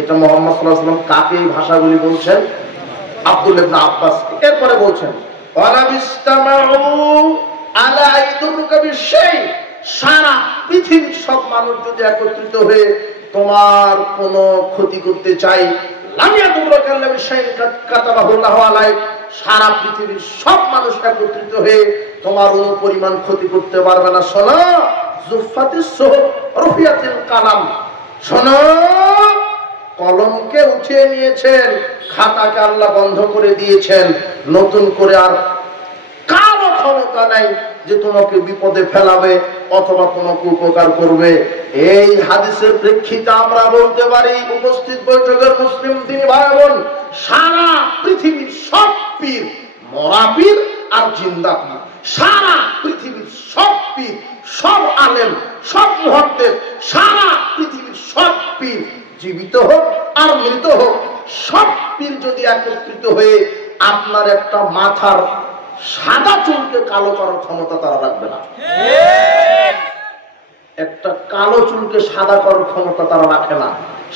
এটা মুহাম্মদ সাল্লাল্লাহু আলাইহি ওয়াসাল্লাম কাকে এই ভাষাগুলি বলছেন? আব্দুল্লাহ ইবনে আব্বাস। এরপরে বলছেন ওয়ালা বিস্তামাউ আলা আইদুরুকা বিশাই, সারা পৃথিবীর সব মানুষ যদি একত্রিত হয়ে তোমার কোনো ক্ষতি করতে চাই, সারা পৃথিবীর সব মানুষ একত্রিত হয়ে তোমার পরিমাণ ক্ষতি করতে পারবে না। শোনো, কালাম, শোনো, কলমকে উঠিয়ে নিয়েছেন, খাতাকে আল্লাহ বন্ধ করে দিয়েছেন। নতুন করে আর কারো ক্ষমতা নাই যে তোমাকে বিপদে ফেলাবে অথবা তোমাকে উপকার করবে। এই হাদিসের প্রেক্ষিতে আমরা বলতে পারি, উপস্থিত বৈঠকের মুসলিম দিনী ভাই বোন, সারা পৃথিবীর সব পীর, মরা পীর আর জিন্দা পীর, সারা পৃথিবীর সব পীর, সব আলেম, সব মুহাদ্দিস, সারা পৃথিবীর সব পীর, জীবিত হোক আর মৃত হোক, সব পীর যদি একত্রিত হয়ে আপনার একটা মাথার সাদা চুলকে কালো করার ক্ষমতা তারা রাখবে না। একটা কালো চুলকে সাদা করার ক্ষমতা তারা রাখে না।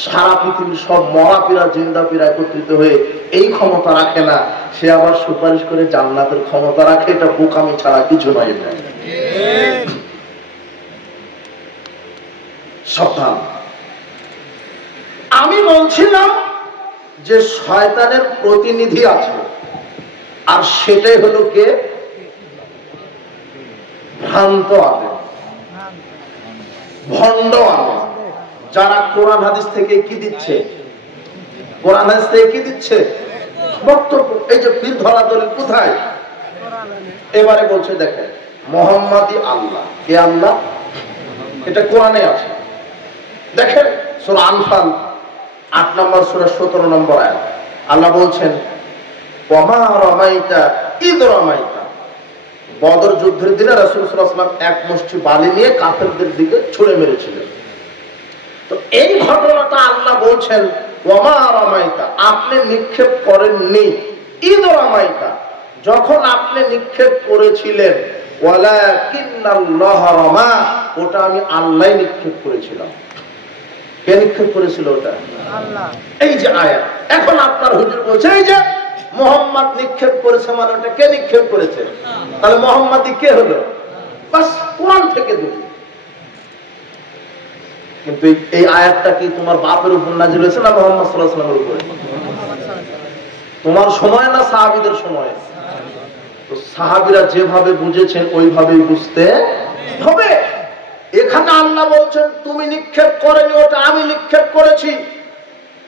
সারা পৃথিবীর সব মরা পীরা জিন্দা পীরা একত্রিত হয়ে এই ক্ষমতা রাখে না। সে আবার সুপারিশ করে জান্নাতের ক্ষমতা রাখে। এটা বোকামি ছাড়া কিছু নয়। এটা সাবধান। আমি বলছিলাম যে শয়তানের প্রতিনিধি আছে, আর সেটাই হলো কে? ভ্রান্ত আলেম, ভণ্ড আলেম, যারা কোরআন হাদিস থেকে কি দিচ্ছে? কোরআন হাদিস থেকে কি দিচ্ছে? বক্তব্য। এই যে পীর ধরা দলিল কোথায়? এবারে বলছে দেখেন, মোহাম্মদই আল্লাহ। কে আল্লাহ? এটা কোরআনে আছে। দেখেন সূরা আনফাল 8 নম্বর সূরা 17 নম্বর আয়াত, আল্লাহ বলছেন, ওমা রামাইতা ইদ রামাইতা। বদর যুদ্ধের দিনে রাসূল সাল্লাল্লাহু আলাইহি ওয়াসাল্লাম এক মুষ্টি বালি নিয়ে কাফেরদের দিকে ছুঁড়ে মেরেছিলেন। তো এই ঘটনাটা আল্লাহ বলছেন, ওমা রামাইতা, আপনি নিক্ষেপ করেননি, ইদ রামাইতা, যখন আপনি নিক্ষেপ করেছিলেন, ওয়ালাকিন্নাল্লাহ রামা, ওটা আমি আল্লাহ নিক্ষেপ করেছিলাম। কে নিক্ষেপ করেছিল? ওটা আল্লাহ। এই যে আয়াত, এখন আপনার হুজুর বলছে এই যে মুহাম্মদ নিক্ষেপ করেছে, মানে ওটা কে নিক্ষেপ করেছে? তাহলে মুহাম্মদই কে হলো? বাস, কোরআন থেকে দুটি। কিন্তু এই আয়াতটা কি তোমার বাপের উপর নাযিল হয়েছে না মুহাম্মদ সাল্লাল্লাহু আলাইহি ওয়াসাল্লামের উপরে? তোমার সময় না সাহাবীদের সময়? তো সাহাবীরা যেভাবে বুঝেছেন ওইভাবেই বুঝতে হবে। এখানে আল্লাহ বলছেন, তুমি নিক্ষেপ করনি, ওটা আমি নিক্ষেপ করেছি।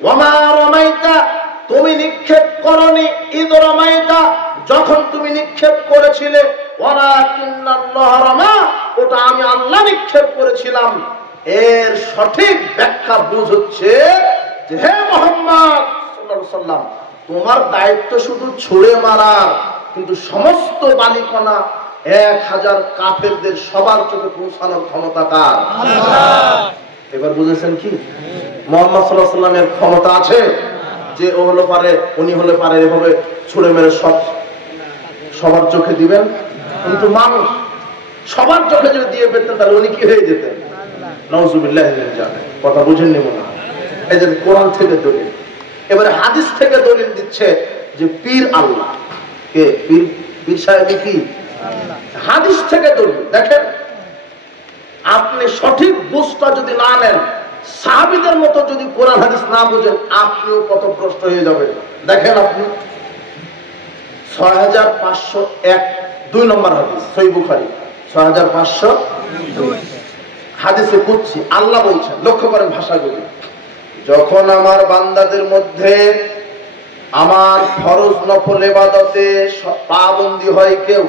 ওমা রামাইতা, তুমি নিক্ষেপ করনি, ইদ রামাইতা, যখন তুমি নিক্ষেপ করেছিলে, ওয়ালাকিন্নাল্লাহ রামা, ওটা আমি আল্লাহ নিক্ষেপ করেছিলাম। এর সঠিক ব্যাখ্যা বুঝ হচ্ছে যে হে মুহাম্মদ সাল্লাল্লাহু আলাইহি ওয়াসাল্লাম, তোমার দায়িত্ব শুধু ছুঁড়ে মারার, কিন্তু সমস্ত বালিকণা 1000 কাফেরদের সবার চোখে পৌঁছানোর ক্ষমতা কার? আল্লাহ। এবার বুঝেছেন কি? মুহাম্মদ সাল্লাল্লাহু আলাইহি ওয়াসাল্লামের ক্ষমতা আছে যে ও হলো পারে, উনি হলে পারে এভাবে ছুঁড়ে মেরে সবার চোখে দিবেন? কিন্তু মানুষ সবার চোখে যদি দিয়ে পেতেন তাহলে উনি কি হয়ে যেতেন? নাউজুবিল্লাহ। কথা বুঝেননি মনে হয়। এই যে কোরআন থেকে দলিল, এবারে হাদিস থেকে দলিল দিচ্ছে যে পীর আল্লাহ। কে পীর? পীর সাহেব কি? হাদিস থেকে দলিল। দেখেন, আপনি সঠিক বুঝটা যদি না নেন, সাহাবীদের মতো যদি কোরআন হাদিস না বুঝেন, আপনিও কত ভ্রষ্ট হয়ে যাবেন। দেখেন আপনি 6501 2 নম্বর হাদিস, সহিহ বুখারী 6502 হাদিসে কুদসি আল্লাহ বলছেন, লক্ষ্য করেন ভাষাগুলি, যখন আমার বান্দাদের মধ্যে আমার ফরজ নফল ইবাদতে পাবন্দী হয় কেউ,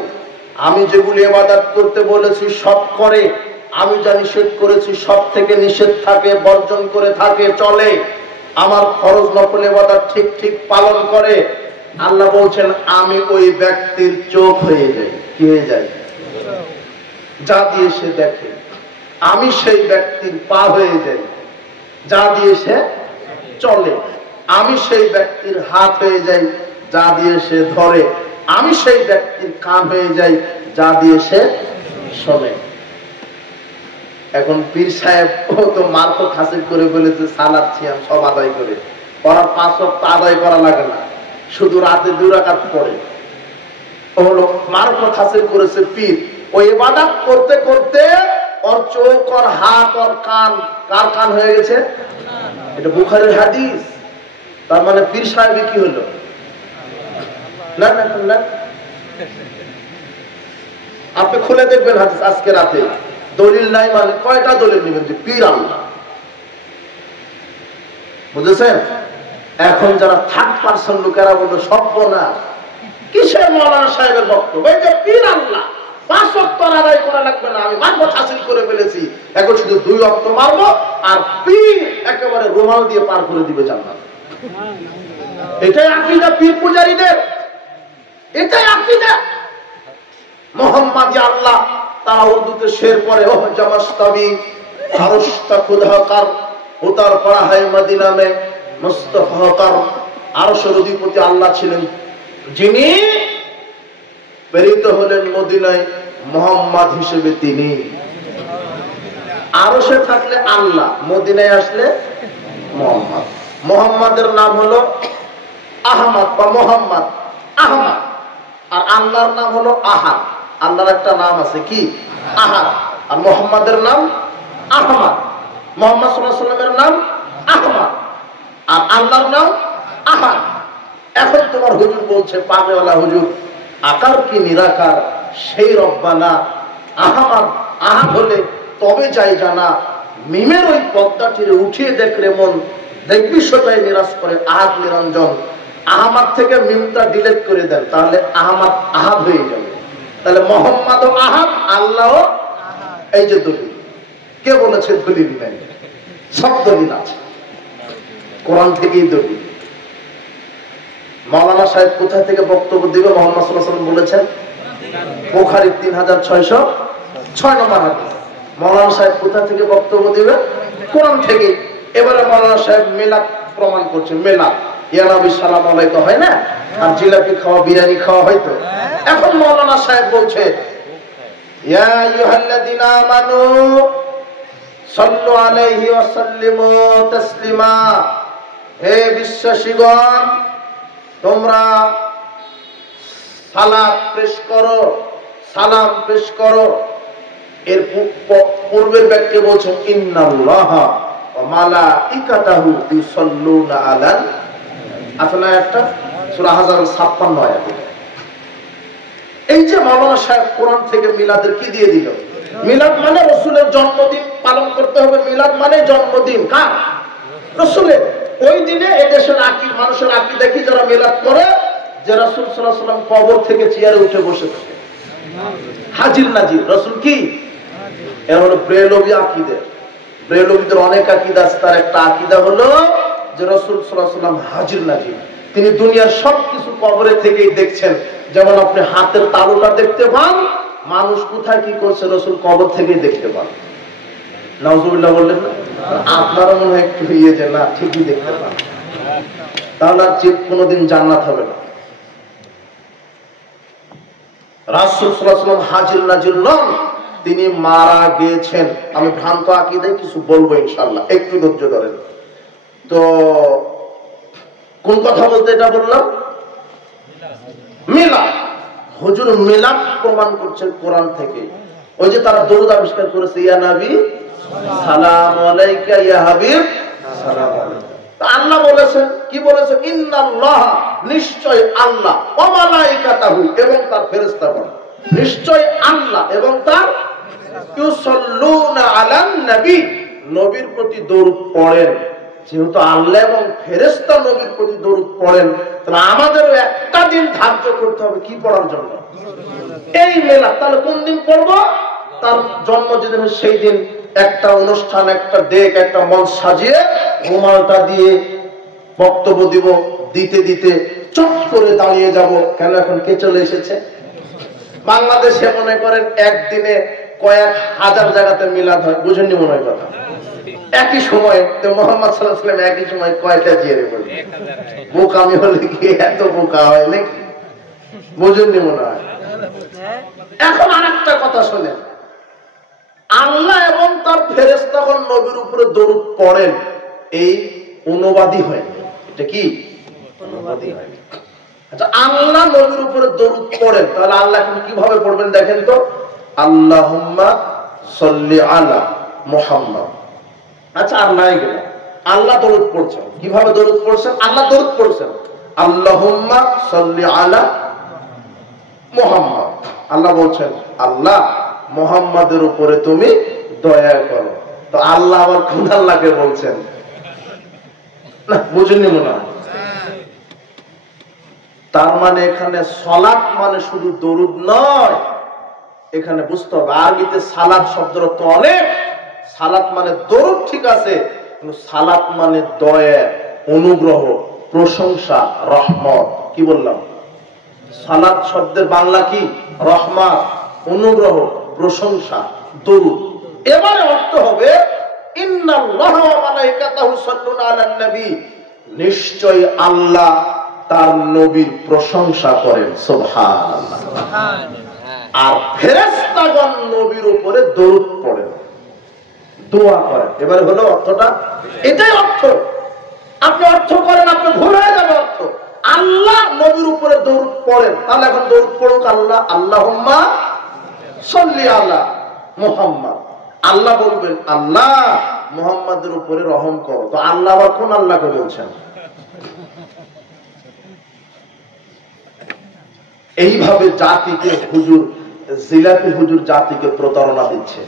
আমি যেগুলি ইবাদত করতে বলেছি সব করে, আমি যা নিষেধ করেছি সব থেকে নিষেধ থাকে, বর্জন করে থাকে, চলে, আমার ফরজ নফল ইবাদত ঠিক ঠিক পালন করে, আল্লাহ বলছেন আমি ওই ব্যক্তির চোখ হয়ে যাই। কি হয়ে যায়? যা দিয়ে সে দেখে। আমি সেই ব্যক্তির পা হয়ে যাই, যা দিয়ে সে চলে। আমি সেই ব্যক্তির হাত হয়ে যাই, যা দিয়ে সে ধরে। আমি সেই ব্যক্তির কান হয়ে যাই, যা দিয়ে সে শোনে। এখন পীর সাহেব ও তো মার্কত হাসিল করে বলেছে সালাত সিয়াম সব আদায় করে, ওরা 5 ওয়াক্ত আদায় করা লাগে না, শুধু রাতে 2 রাকাত পড়ে। ও হলো মার্কত হাসিল করেছে পীর। ওই ইবাদত করতে করতে ওর চোখ, ওর হাত, ওর কান, কার কান হয়ে গেছে? এটা বুখারীর হাদিস। তার মানে পীর সাহেব কি হলো? না না না, আপনি খুলে দেখবেন হাদিস আজকে রাতে। দলিল নাই মানে কয়টা দলিল নেবেন যে পীর আল্লাহ? বুঝেছেন? এখন যারা থার্ড পার্সন লোকেরা বললো সর্বনাশ, কিসের মৌলানা সাহেবের বক্তব্য? এই যে পীর আল্লাহ, 5 ওয়াক্ত আদায় করা লাগবে না, আমি মারফত হাসিল করে ফেলেছি, এখন শুধু 2 ওয়াক্ত মারবো আর পীর একেবারে রুমাল দিয়ে পার করে দিবে জান্নাত। এটাই আকীদা পীর পূজারীদের, এটাই আকীদা। মোহাম্মদী আল্লাহ তারা উর্দুতে শের পরে ওহ জামাস্তাবি আরশতা খুদা কার উতার পড়া হয় মদিনা মে মুস্তাফা কার। আরশের অধিপতি আল্লাহ ছিলেন, যিনি প্রেরিত হলেন মদিনায় মোহাম্মদ হিসেবে। তিনি আরশে থাকলে আল্লাহ, মদিনায় আসলে মোহাম্মদ। মোহাম্মদের নাম হলো আহমদ বা মোহাম্মদ, আহমদ। আর আল্লাহর নাম হলো আহাদ। আল্লাহর একটা নাম আছে কি? আহাদ। আর মোহাম্মদের নাম আহমদ। মোহাম্মদ সাল্লাল্লাহু আলাইহি ওয়াসাল্লামের নাম আহমদ, আর আল্লাহর নাম আহাদ। এখন তোমার হুজুর বলছে, পাগলা হুজুর, আকার কি নিরাকার সেই রব্বানা, আহমদ আহাদ হলে তবে যাই জানা, মিমের ওই পদ্মাটিরে উঠিয়ে দেখলে মন, দেখবি সেটাই নিরাশ করে আহাদ নিরঞ্জন। আহমদ থেকে মিমটা ডিলিট করে দেন, তাহলে আহমদ আহাদ হয়ে যাবে। তাহলে মোহাম্মদ ও আহাদ, আল্লাহ। এই যে দলিল, কে বলেছে দলিল নেই? সব দলিল আছে, কোরআন থেকেই দলিল। মাওলানা সাহেব কোথা থেকে বক্তব্য দিবে? মুহাম্মদ সাল্লাল্লাহু আলাইহি ওয়াসাল্লাম বলেছেন বুখারী 3606 নম্বর হাদিস। মাওলানা সাহেব কোথা থেকে বক্তব্য দিবে? কোরআন থেকে। এবারে মাওলানা সাহেব মিলাদ প্রমাণ করছে। মিলাদ, ইয়া নবী সালাম আলাইকুম হয় না, আর জিলাপি খাওয়া, বিরিয়ানি খাওয়া হয়তো। এখন মাওলানা সাহেব বলছে, ইয়া আইয়ুহাল্লাযীনা আমানু সাল্লু আলাইহি ওয়া সাল্লিমু তাসলিমা। হে বিশ্বাসীগণ, তোমরা সালাত পেশ করো, সালাম পেশ করো। এর পূর্বের ব্যক্তি বলছেন ইন্নাল্লাহা ওয়া মালাইকাতাহু ইউসাল্লুনা আলান। আসলে একটা সূরা হাজার 56 আয়াত। এই যে মাওলানা সাহেব কোরআন থেকে মিলাদের কি দিয়ে দিল? মিলাদ মানে রাসূলের জন্মদিন পালন করতে হবে। মিলাদ মানে জন্মদিন কার? রাসূলের। ওই দিনে এদেশের মানুষের আকীদা কি? যারা মিলাদ করে যে রাসূল সাল্লাল্লাহু আলাইহি ওয়াসাল্লাম কবর থেকে চেয়ারে উঠে বসে থাকে, হাজির নাজির। রাসূল কি? এরা হলো ব্রেলভী আকীদা। ব্রেলভীদের অনেক আকীদা আছে, তার একটা আকীদা হলো যে রাসূল সাল্লাল্লাহু আলাইহি ওয়াসাল্লাম হাজির নাজির। তিনি দুনিয়ার সবকিছু কবরে থেকেই দেখছেন। যেমন আপনি হাতের তালুটা দেখতে পান, মানুষ কোথায় কি করছে রাসূল কবর থেকেই দেখতে পান। নাউজুবিল্লাহ বললেন না? আপনারা মনে হয় একটু ইয়ে যে না, ঠিকই দেখতে পান, তাহলে আর যে কোনোদিন জান্নাত হবে না। রাসূল সাল্লাল্লাহু আলাইহি ওয়াসাল্লাম হাজির নাজির নন, তিনি মারা গিয়েছেন। আমি ভ্রান্ত আকীদায় কিছু বলবো ইনশাআল্লাহ, একটু ধৈর্য ধরেন। তো কোন কথা বলতে এটা বললাম? মিলাদ। হুজুর মিলাদ প্রমাণ করছেন কোরআন থেকে। ওই যে তারা দরুদ আবিষ্কার করেছে, ইয়া নবী সালাম আলাইকা, ইয়া হাবিব সালাম আলাইকা। আল্লাহ বলেছেন, কি বলেছেন? ইন্নাল্লাহা, নিশ্চয় আল্লাহ, ওয়া মালাইকাতাহু, এবং তার ফেরেশতাগণ, নিশ্চয় আল্লাহ এবং তার ইউসাল্লুনা আলান নবী, নবীর প্রতি দরুদ পড়েন। যেহেতু আল্লাহ এবং ফেরেশতা নবীর প্রতি দরুদ পড়েন, তাহলে আমাদেরও একটা দিন ধার্য করতে হবে কি পড়ার জন্য? এই মিলাদ। তাহলে কোন দিন পড়ব? তার জন্ম যেদিন সেই দিন একটা অনুষ্ঠান, একটা ডেক, একটা মঞ্চ সাজিয়ে রুমালটা দিয়ে বক্তব্য দিব। দিতে দিতে চট করে দাঁড়িয়ে যাব। কেন? এখন কে চলে এসেছে? বাংলাদেশে মনে করেন একদিনে কয়েক হাজার জায়গাতে মিলাদ হয়, বুঝেননি মনে হয় কথা? একই সময় তো মুহাম্মদ সাল্লাল্লাহু আলাইহি ওয়াসাল্লাম একই সময় কয়টা জিয়ারে বলবে? বোকামি হলে কি এত বোকা হয় নাকি? বুঝেননি মনে হয়। এখন আরেকটা কথা শুনেন, আল্লাহ এবং তার ফেরেশতাগণ নবীর উপরে দরুদ পড়েন, এই অনুবাদী হয়। এটা কি অনুবাদী হয়? আচ্ছা, আল্লাহ নবীর উপরে দরুদ পড়েন, তাহলে আল্লাহ এখন কিভাবে পড়বেন দেখেন তো। আল্লাহুম্মা সাল্লি আলা মুহাম্মদ। আচ্ছা, আর নাই গেল, আল্লাহ দরুদ পড়ছেন। কিভাবে দরুদ পড়ছেন? আল্লাহ দরুদ পড়ছেন, আল্লাহুম্মা সাল্লি আলা মুহাম্মদ। আল্লাহ বলছেন, আল্লাহ মুহাম্মাদের উপরে তুমি দয়া করো। তো আল্লাহ আবার কোন আল্লাহকে বলছেন? না, বুঝেননি মনে হয়। তার মানে এখানে সালাত মানে শুধু দরুদ নয়, এখানে বুঝতে হবে আরবিতে সালাত শব্দের অর্থ অনেক। সালাত মানে দরুদ ঠিক আছে, কিন্তু সালাত মানে দয়া, অনুগ্রহ, প্রশংসা, রহমত। কি বললাম? সালাত শব্দের বাংলা কি? রহমত, অনুগ্রহ, প্রশংসা, দরুদ। এবারে অর্থ হবে ইন্নাল্লাহা ওয়া মালাইকাতাহু সাল্লুনা আলান নবী, নিশ্চয় আল্লাহ তার নবীর প্রশংসা করেন। সুবহানাল্লাহ। আর ফেরেশতাগণ নবীর উপরে দরুদ পড়েন, দোয়া করেন। এবারে হলো অর্থটা, এটাই অর্থ। আপনি অর্থ করেন, আপনি ভুল হয়ে যাবে অর্থ। আল্লাহ নবীর উপরে দরুদ পড়েন, তাহলে এখন দরুদ পড়ুক আল্লাহ, আল্লাহুম্মা সাল্লি আলা মুহাম্মদ। আল্লাহ বলবেন, আল্লাহ মুহাম্মাদের উপরে রহম করো। তো আল্লাহ আবার কোন আল্লাহকে বলছেন? এইভাবে জাতিকে হুজুর, জিলাপি হুজুর জাতিকে প্রতারণা দিচ্ছে।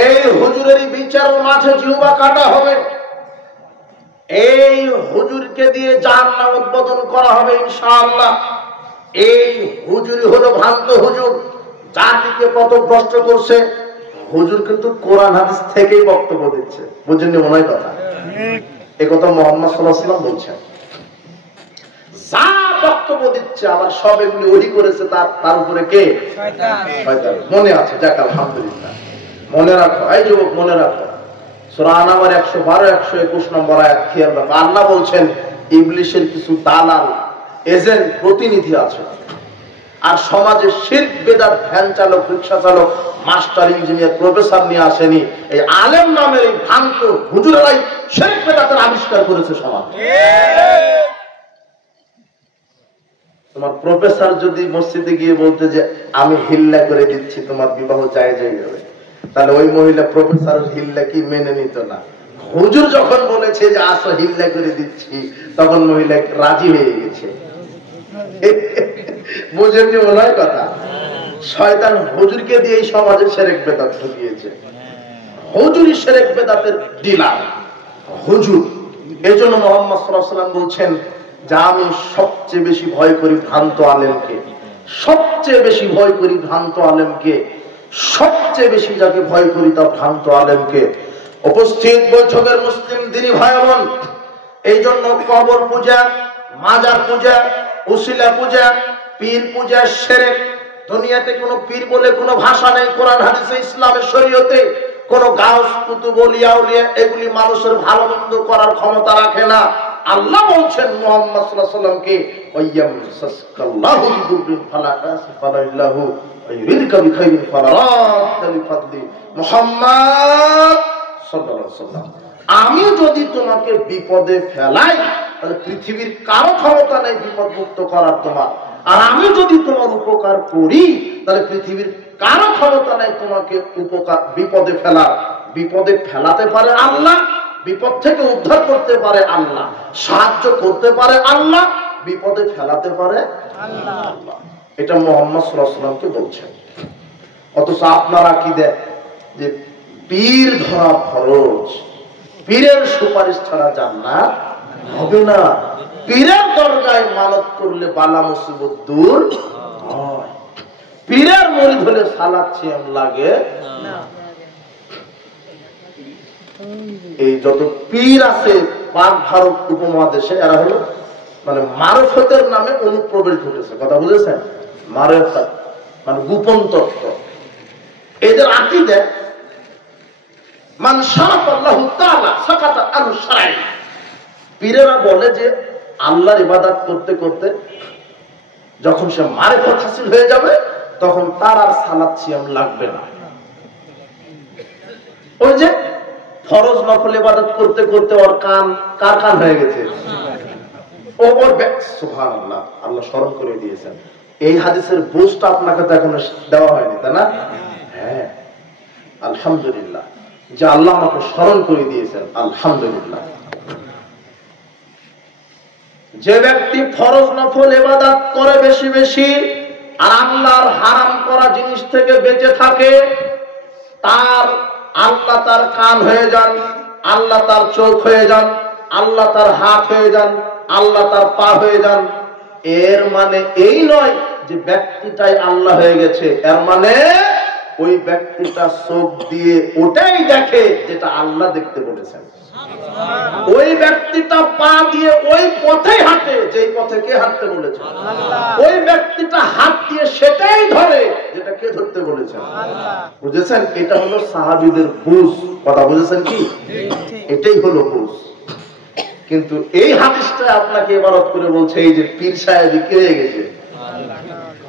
এই হুজুরের বিচার মাঠে জিহ্বা কাটা হবে, এই হুজুরকে দিয়ে জাহান্নাম উদ্বোধন করা হবে ইনশাআল্লাহ। এই হুজুরই হলো ভ্রান্ত হুজুর, জাতিকে পথভ্রষ্ট করছে। হুজুর কিন্তু কোরআন হাদিস থেকেই বক্তব্য দিচ্ছে, বুঝেননি মনে হয় কথা? এই কথা মুহাম্মদ সাল্লাল্লাহু আলাইহি ওয়াসাল্লাম বলছেন। যা বক্তব্য দিচ্ছে আবার সব এগুলি ওহি করেছে তার উপরে কে? শয়তান। মনে আছে? যাক আলহামদুলিল্লাহ। মনে রাখো, এই যুবক মনে রাখো, সূরা আন-নাম 112 121 নম্বর আয়াত খেয়াল রাখো। আল্লাহ বলছেন ইবলিসের কিছু দালাল, এজেন্ট, প্রতিনিধি আছে। আর সমাজে শিরক বেদাত, ভ্যান চালক, রিকশা চালক, মাস্টার, ইঞ্জিনিয়ার, প্রফেসর নিয়ে আসেনি। এই আলেম নামের এই ভ্রান্ত হুজুরেরাই শিরক বেদাতের আবিষ্কার করেছে সমাজ। তোমার প্রফেসর যদি মসজিদে গিয়ে বলতে যে আমি হিল্লা করে দিচ্ছি, তোমার বিবাহ জায়েজ হয়ে যাবে, তাহলে ওই মহিলা প্রফেসর হিল্লা কি মেনে নিত না? হুজুর যখন বলেছে যে আসো হিল্লা করে দিচ্ছি, তখন মহিলা রাজি হয়ে গেছে। বুঝেননি মনে হয় কথা? শয়তান হুজুরকে দিয়ে এই সমাজে শিরক বেদাত ঢুকিয়েছে। হুজুরই শিরক বেদাতের ডিলার, হুজুর। এজন্য মুহাম্মদ সাল্লাল্লাহু আলাইহি ওয়াসাল্লাম বলছেন যে আমি সবচেয়ে বেশি ভয় করি ভ্রান্ত আলেমকে, সবচেয়ে বেশি ভয় করি ভ্রান্ত আলেমকে, সবচেয়ে বেশি যাকে ভয় করি তা ভ্রান্ত আলেমকে। উপস্থিত বৈঠকের মুসলিম দিনী ভাই বোন, এই জন্য কবর পূজা, মাজার পূজা, উসিলা পূজা, পীর পূজা শিরক। দুনিয়াতে কোনো পীর বলে কোনো ভাষা নেই, কোরআন হাদিসে, ইসলামের শরীয়তে। কোন গাউস, কুতুব, ওলিয়া উলিয়া এগুলি মানুষের ভালো মন্দ করার ক্ষমতা রাখে না। আল্লাহ বলছেন মুহাম্মদ সাল্লাল্লাহু আলাইহি ওয়াসাল্লামকে, ওয়ায়ামসাসকাল্লাহু বিদুররিন ফালা কাশিফা লাহু ওয়া ইউরিদকা বিখাইরিন ফালা রাদ্দা লিফাদলি। মুহাম্মদ সাল্লাল্লাহু আলাইহি ওয়াসাল্লাম, আমি যদি তোমাকে বিপদে ফেলাই, তাহলে পৃথিবীর কারো ক্ষমতা নেই বিপদ মুক্ত করার তোমার। আর আমি যদি তোমার উপকার করি, তাহলে পৃথিবীর কারো ক্ষমতা নেই তোমাকে উপকার, বিপদে ফেলার। বিপদে ফেলাতে পারে আল্লাহ, বিপদ থেকে উদ্ধার করতে পারে আল্লাহ, সাহায্য করতে পারে আল্লাহ, বিপদে ফেলাতে পারে আল্লাহ। এটা মুহাম্মদ সাল্লাল্লাহু আলাইহি ওয়াসাল্লামকে বলছেন। অথচ আপনারা কি দেন যে পীর ধরা ফরজ, পীরের সুপারিশ ছাড়া জান্নাত হবে না, পীরের দরজায় মানত করলে বালা মুসিবত দূর হয়, পীরের মুরিদ হলে সালাত সিয়াম লাগে না। এই যত পীর আছে পাক ভারত উপমহাদেশে, এরা হলো মানে মারফতের নামে অনুপ্রবেশ ঘটেছে। কথা বুঝেছেন? মারফত মানে গোপন তত্ত্ব। এদের আকীদা মান শারাফাল্লাহু তাআলা সাকাতা আন শারঈ। পীরেরা বলে যে আল্লাহর ইবাদত করতে করতে যখন সে মারফত হাসিল হয়ে যাবে, তখন তার আর সালাত সিয়াম লাগবে না। ওই যে ফরজ নফল ইবাদত করতে করতে ওর কান, কার কান হয়ে গেছে? ও ওর সুবহানাল্লাহ, আল্লাহ স্মরণ করে দিয়েছেন। এই হাদিসের বুঝটা আপনাকে তো এখনো দেওয়া হয়নি, তাই না? হ্যাঁ, আলহামদুলিল্লাহ যে আল্লাহ আমাকে স্মরণ করে দিয়েছেন, আলহামদুলিল্লাহ। যে ব্যক্তি ফরজ নফল ইবাদত করে বেশি বেশি আর আল্লাহর হারাম করা জিনিস থেকে বেঁচে থাকে, তার আল্লাহ তার কান হয়ে যান, আল্লাহ তার চোখ হয়ে যান, আল্লাহ তার হাত হয়ে যান, আল্লাহ তার পা হয়ে যান। এর মানে এই নয় যে ব্যক্তিটাই আল্লাহ হয়ে গেছে, এর মানে ওই ব্যক্তিটা চোখ দিয়ে ওটাই দেখে যেটা আল্লাহ দেখতে বলেছেন। ওই ব্যক্তিটা পা দিয়ে ওই পথেই হাঁটে যেই পথে কে হাঁটতে বলেছে। ওই ব্যক্তিটা হাত দিয়ে সেটাই ধরে যেটা কে ধরতে বলেছেন। বুঝেছেন? এটা হলো সাহাবীদের বুঝ। কথা বুঝেছেন কি? এটাই হলো বুঝ। কিন্তু এই হাদিসটা আপনাকে ইবারত করে বলছে এই যে পীর সাহেব কে হয়ে গেছে।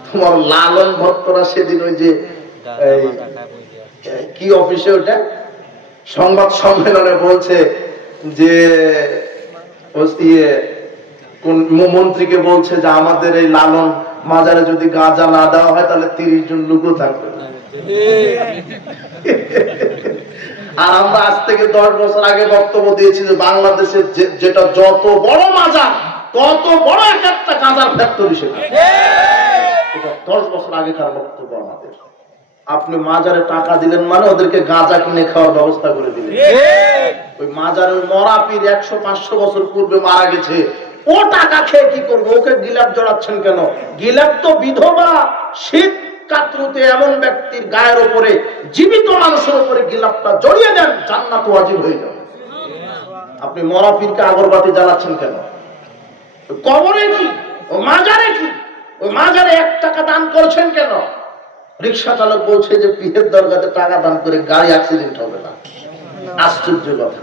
তোমার লালন ভক্তরা সেদিন ওই যে কি অফিসে ওটা সংবাদ সম্মেলনে বলছে যে কোন মন্ত্রীকে বলছে যে আমাদের এই লালন মাজারে যদি গাঁজা না দেওয়া হয় তাহলে 30 জন লোকও থাকবে। আর আমরা আজ থেকে 10 বছর আগে বক্তব্য দিয়েছি যে বাংলাদেশের যেটা যত বড় মাজার তত বড় একটা গাঁজার ফ্যাক্টরি সেটা। এটা 10 বছর আগেকার বক্তব্য আমাদের। আপনি মাজারে টাকা দিলেন মানে ওদেরকে গাঁজা কিনে খাওয়ার ব্যবস্থা করে দিলেন। ওই মাজারের মরা পীর 100-500 বছর পূর্বে মারা গেছে, ও টাকা খেয়ে কি করবে? ওকে গিলাপ জড়াচ্ছেন কেন? গিলাপ তো বিধবা শীত কাতরুতে এমন ব্যক্তির গায়ের উপরে, জীবিত মানুষের উপরে গিলাপটা জড়িয়ে দেন, জান্নাত ওয়াজিব হয়ে যাবে। আপনি মরা পীরকে আগরবাতি জ্বালাচ্ছেন কেন? কবরে কি? ও মাজারে কি? ওই মাজারে 1 টাকা দান করছেন কেন? রিক্সা চালক বলছে যে পীরের দরগাতে টাকা দান করে গাড়ি অ্যাক্সিডেন্ট হবে না। আশ্চর্য কথা।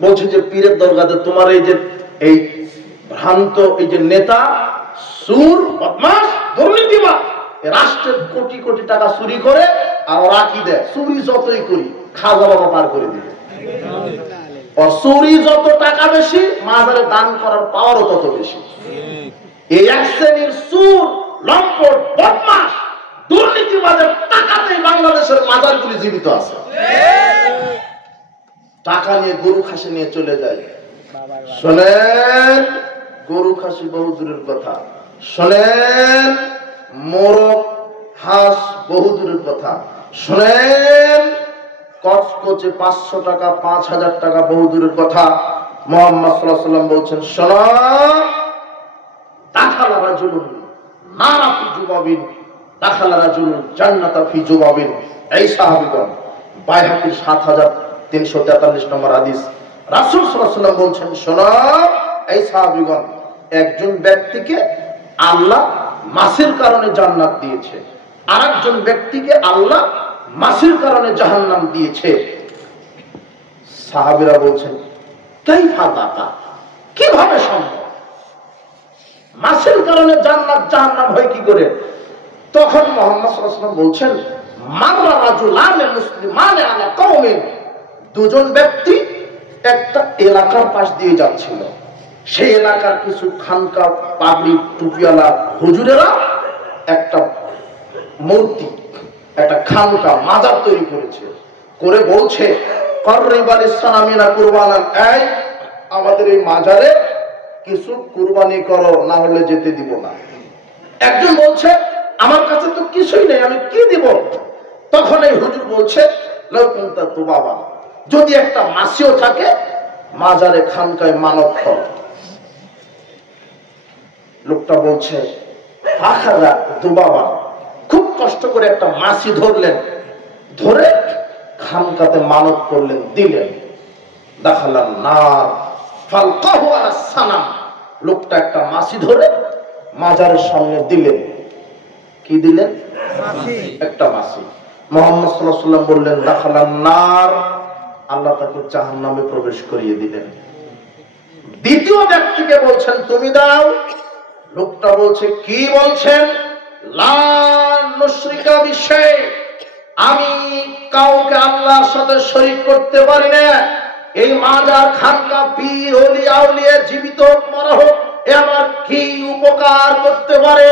বলছে যে পীরের দরগাতে তোমার এই যে এই ভ্রান্ত এই যে নেতা সুর বদমাশ দুর্নীতিবাদ রাষ্ট্রের কোটি কোটি টাকা চুরি করে আর ওরা কি দেয়? চুরি যতই করি খাজা বাবা পার করে দিবে। আর চুরি যত টাকা বেশি মাজারে দান করার পাওয়ারও তত বেশি। এই এক শ্রেণীর সুর লম্পট বদমাশ দুর্নীতিবাদের টাকাতেই বাংলাদেশের মাজারগুলি জীবিত আছে। টাকা নিয়ে গরু খাসি নিয়ে চলে যায়। শোনেন, গরু খাসি বহু দূরের কথা, শোনেন মোরগ হাঁস বহু দূরের কথা, শোনেন কচকচে 500 টাকা 5000 টাকা বহু দূরের কথা। মুহাম্মদ সাল্লাল্লাহু আলাইহি ওয়াসাল্লাম বলছেন, শোনো, দাখালা রাজুলুন নারা ফি জুবাবিন দাখালা রাজুলুন জান্নাতা ফি জুবাবিন। এই সাহাবীগণ, বাইহাকির 7343 নম্বর হাদিস। রাসূল সাল্লাল্লাহু আলাইহি ওয়াসাল্লাম বলছেন, শোনো এই সাহাবীগণ, একজন ব্যক্তিকে আল্লাহ মাছের কারণে জান্নাত দিয়েছে, আরেকজন ব্যক্তিকে আল্লাহ মাছের কারণে জাহান্নাম দিয়েছে। সাহাবীরা বলছেন, কাইফা যাকা, কিভাবে সম্ভব? মাছের কারণে জান্নাত জাহান্নাম হয় কি করে? তখন মুহাম্মদ সাল্লাল্লাহু আলাইহি ওয়াসাল্লাম বলছেন, মাররা রাজুলানে মুসলিমানে আলা কওমিন, দুজন ব্যক্তি একটা এলাকার পাশ দিয়ে যাচ্ছিল। সেই এলাকার কিছু খানকা পাগড়ি টুপিওয়ালা হুজুরেরা একটা মূর্তি, একটা খানকা মাজার তৈরি করেছে, করে বলছে, কররিবাল ইসলামিনা কুরবানান, এই আমাদের এই মাজারে কিছু কুরবানি করো, না হলে যেতে দিব না। একজন বলছে, আমার কাছে তো কিছুই নেই, আমি কি দিব? তখন এই হুজুর বলছে, লাউকুনতা তুবাবা, যদি একটা মাছিও থাকে মাজারে খানকায় মানব কর। লোকটা বলছে, আখারা দুবাবা, খুব কষ্ট করে একটা মাছি ধরলেন, ধরে খানকাতে মানব করলেন, দিলেন। দাখালান নার ফালকাহু আলা সানাম, লোকটা একটা মাছি ধরে মাজারের সামনে দিলেন। কি দিলেন? একটা মাছি। মুহাম্মদ সাল্লাল্লাহু আলাইহি ওয়াসাল্লাম বললেন, দাখালান নার, আল্লাহ তাকে জাহান্নামে প্রবেশ করিয়ে দিলেন। দ্বিতীয় ব্যক্তিকে বলছেন, তুমি দাও। লোকটা বলছে, কি বলছেন? লা নুশরিকা বিশাই, আমি কাউকে আল্লাহর সাথে শরীক করতে পারি না। এই মাজার খানকা পীর ওলি আউলিয়া জীবিত হোক মরা হোক এ আমার কি উপকার করতে পারে,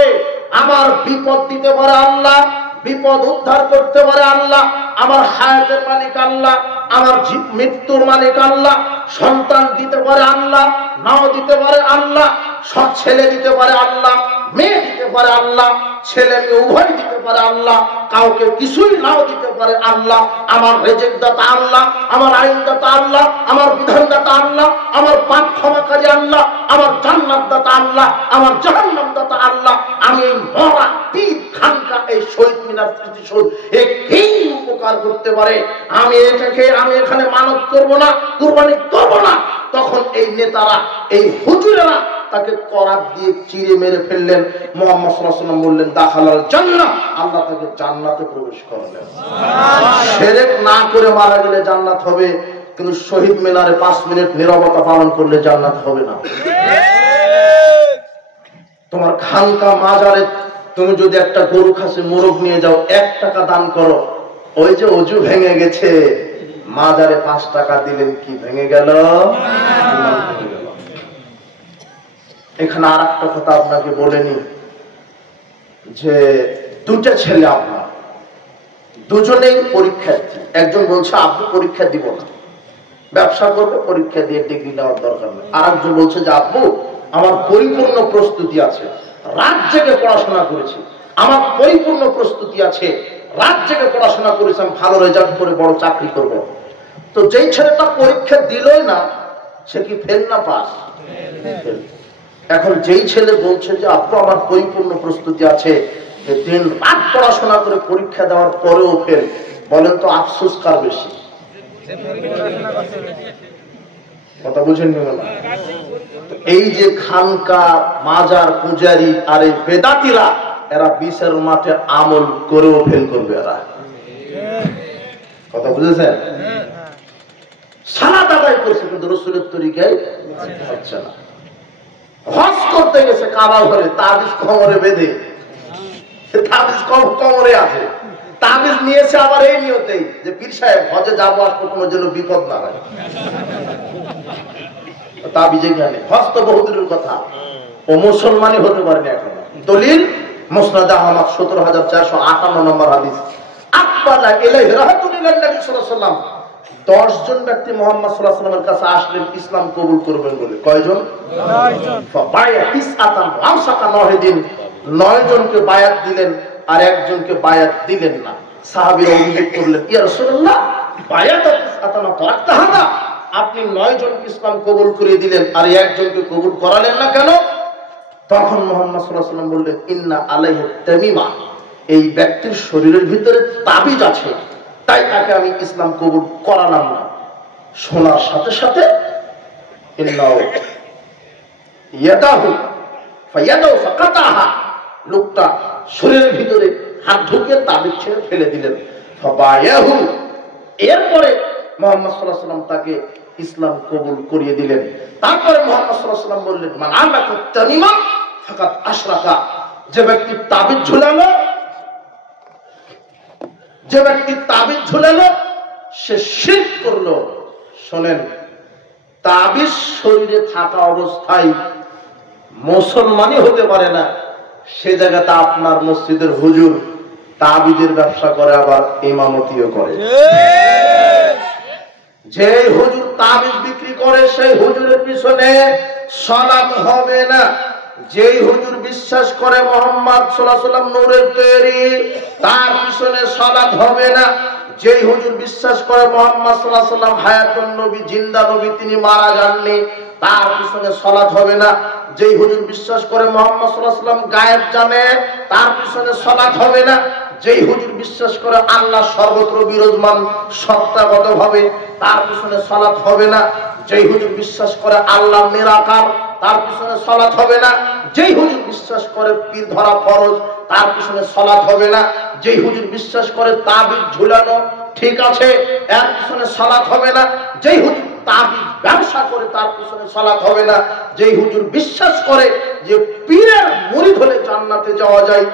আমার বিপদ দিতে পারে আল্লাহ, বিপদ উদ্ধার করতে পারে আল্লাহ, আমার হায়াতের মালিক আল্লাহ, আমার মৃত্যুর মালিক আল্লাহ, সন্তান দিতে পারে আল্লাহ, নাও দিতে পারে আল্লাহ, সব ছেলে দিতে পারে আল্লাহ, মেয়ে দিতে পারে আল্লাহ, ছেলে মেয়ে উভয় দিতে পারে আল্লাহ, কাউকে কিছুই নাও দিতে পারে আল্লাহ। আমার রেজেক দাতা আল্লাহ, আমার আইন দাতা আল্লাহ, আমার বিধান দাতা আল্লাহ, আমার পাপ ক্ষমাকারী আল্লাহ, আমার জান্নাত দাতা আল্লাহ, আমার জাহান্নাম দাতা আল্লাহ। আমি এই মরা পীর খানকা এই শহীদ মিনার স্মৃতিসৌধ কি উপকার করতে পারে, আমি এখানে মানত করব না, কুরবানি করব না। তখন এই নেতারা, এই হুজুরেরা তাকে করাত দিয়ে চিড়ে মেরে ফেললেন। মুহাম্মদ সাল্লাল্লাহু আলাইহি ওয়াসাল্লাম বললেন দাখালাল জান্নাহ, আল্লাহ তাকে জান্নাতে প্রবেশ করালেন। শিরক না করে মারা গেলে জান্নাত হবে, কিন্তু শহীদ মিনারে 5 মিনিট নীরবতা পালন করলে জান্নাত হবে না। তোমার খানকা মাজারে তুমি যদি একটা গরু খাসি মোরগ নিয়ে যাও, 1 টাকা দান করো, ওই যে ওযু ভেঙে গেছে, মাজারে 5 টাকা দিলেন, কি ভেঙে গেল? এখানে আর একটা কথা আপনাকে বলেনি যে 2টা ছেলে আপনার, দুজনেই পরীক্ষার্থী। একজন বলছে আব্বু পরীক্ষা দিব না, ব্যবসা করবো, পরীক্ষা দিয়ে ডিগ্রি নেওয়ার দরকার নেই। আর একজন বলছে যে আব্বু আমার পরিপূর্ণ প্রস্তুতি আছে, রাত জেগে পড়াশোনা করেছি, আমার পরিপূর্ণ প্রস্তুতি আছে, রাত জেগে পড়াশোনা করেছি, আমি ভালো রেজাল্ট করে বড় চাকরি করব। তো যেই ছেলেটা পরীক্ষা দিলই না, সে কি ফেল না পাস? ফেল। এখন যেই ছেলে বলছে যে আব্বু আমার পরিপূর্ণ প্রস্তুতি আছে, দিন রাত পড়াশোনা করে পরীক্ষা দেওয়ার পরেও ফেল, বলেন তো আফসোস কার বেশি? কথা বুঝেননি না? এই যে খানকা মাজার পূজারি আর এই বেদাতিরা, এরা বিচার মাঠে আমল করেও ফেল করবে। এরা কথা বুঝেছেন? সালাত আদায় করছে কিন্তু রাসূলের তরিকায় হচ্ছে না। হজ করতে গেছে কাবা ঘরে, তাবিজ কোমরে বেঁধে, তাবিজ কোমরে আছে, তাবিজ নিয়েছে আবার এই নিয়তেই যে পীর সাহেব হজে যাবো, আসবো, কোনো যেন বিপদ না হয়। তাবিজে জ্ঞানে হজ তো বহুদূরের কথা, ও মুসলমানই হতে পারেনি এখন। দলিল মুসনাদ আহমদ 17458 নম্বর হাদিস। আকবালা ইলাইহি রাহাতুল্লাহ নবী সাল্লাল্লাহু আলাইহি ওয়াসাল্লাম, 10 জন ব্যক্তি মুহাম্মদ সাল্লাল্লাহু আলাইহি ওয়াসাল্লামের কাছে আসলেন ইসলাম কবুল করবেন বলে। কয়জন? 9 জন। ফাবায়া তিসআতান ওয়াসাকা 9 দিন, 9 জনকে বায়াত দিলেন আর একজনকে বায়াত দিলেন না। সাহাবীরা উল্লেখ করলেন, ইয়া রাসূলুল্লাহ বায়াত তিসআতান তারাক্তাহা, আপনি 9 জনকে ইসলাম কবুল করে দিলেন আর একজনকে কবুল করালেন না কেন? তখন মুহাম্মদ সাল্লাল্লাহু আলাইহি ওয়াসাল্লাম বললেন, ইন্না আলাইহি তামিমা, এই ব্যক্তির শরীরের ভিতরে তাবিজ আছে, তাই তাকে আমি ইসলাম কবুল করালাম না। শোনার সাথে সাথে ইন্নাহু ইয়াদাহু ফায়াদাহু ফাকাতাহা, লোকটা শরীরের ভিতরে হাত ঢুকিয়ে তাবিজ ছেড়ে ফেলে দিলেন। ফাবায়াহু, এরপরে মুহাম্মদ সাল্লাল্লাহু আলাইহি ওয়াসাল্লাম তাকে ইসলাম কবুল করিয়ে দিলেন। তারপরে মুহাম্মদ সাল্লাল্লাহু আলাইহি ওয়াসাল্লাম বললেন, মান আলাকা তামিমা ফাকাত আশরাকা, যে ব্যক্তি তাবিজ ঝুলালো, যে ব্যক্তি তাবিজ ঝুলালো সে শিরক করলো। শোনেন, তাবিজ শরীরে থাকা অবস্থায় মুসলমানই হতে পারে না, সে জায়গাতে আপনার মসজিদের হুজুর তাবিজের ব্যবসা করে, আবার ইমামতিও করে। যে হুজুর তাবিজ বিক্রি করে সেই হুজুরের পিছনে সালাত হবে না। যেই হুজুর বিশ্বাস করে মুহাম্মদ সাল্লাল্লাহু আলাইহি ওয়াসাল্লাম নূরের তৈরি, তার পিছনে সালাত হবে না। যেই হুজুর বিশ্বাস করে মুহাম্মদ সাল্লাল্লাহু আলাইহি ওয়াসাল্লাম হায়াতুন নবী, জিন্দা নবী, তিনি মারা যাননি, তার পিছনে সালাত হবে না। যেই হুজুর বিশ্বাস করে মুহাম্মদ সাল্লাল্লাহু আলাইহি ওয়াসাল্লাম গায়েব জানে, তার পিছনে সালাত হবে না। যেই হুজুর বিশ্বাস করে আল্লাহ সর্বত্র বিরাজমান সত্তাগতভাবে, তার পিছনে সালাত হবে না। যেই হুজুর বিশ্বাস করে আল্লাহ নিরাকার, তার পিছনে সালাত হবে না। যেই হুজুর বিশ্বাস করে পীর ধরা ফরজ, তার পিছনে সালাত হবে না। যেই হুজুর বিশ্বাস করে তাবিজ ঝুলানো ঠিক আছে, এর পিছনে সালাত হবে না। যেই হুজুর তাবিজ ব্যবসা করে, তার পিছনে সালাত হবে না। যেই হুজুর বিশ্বাস করে যে পীরের মুরিদ হলে জান্নাতে যাওয়া যায়,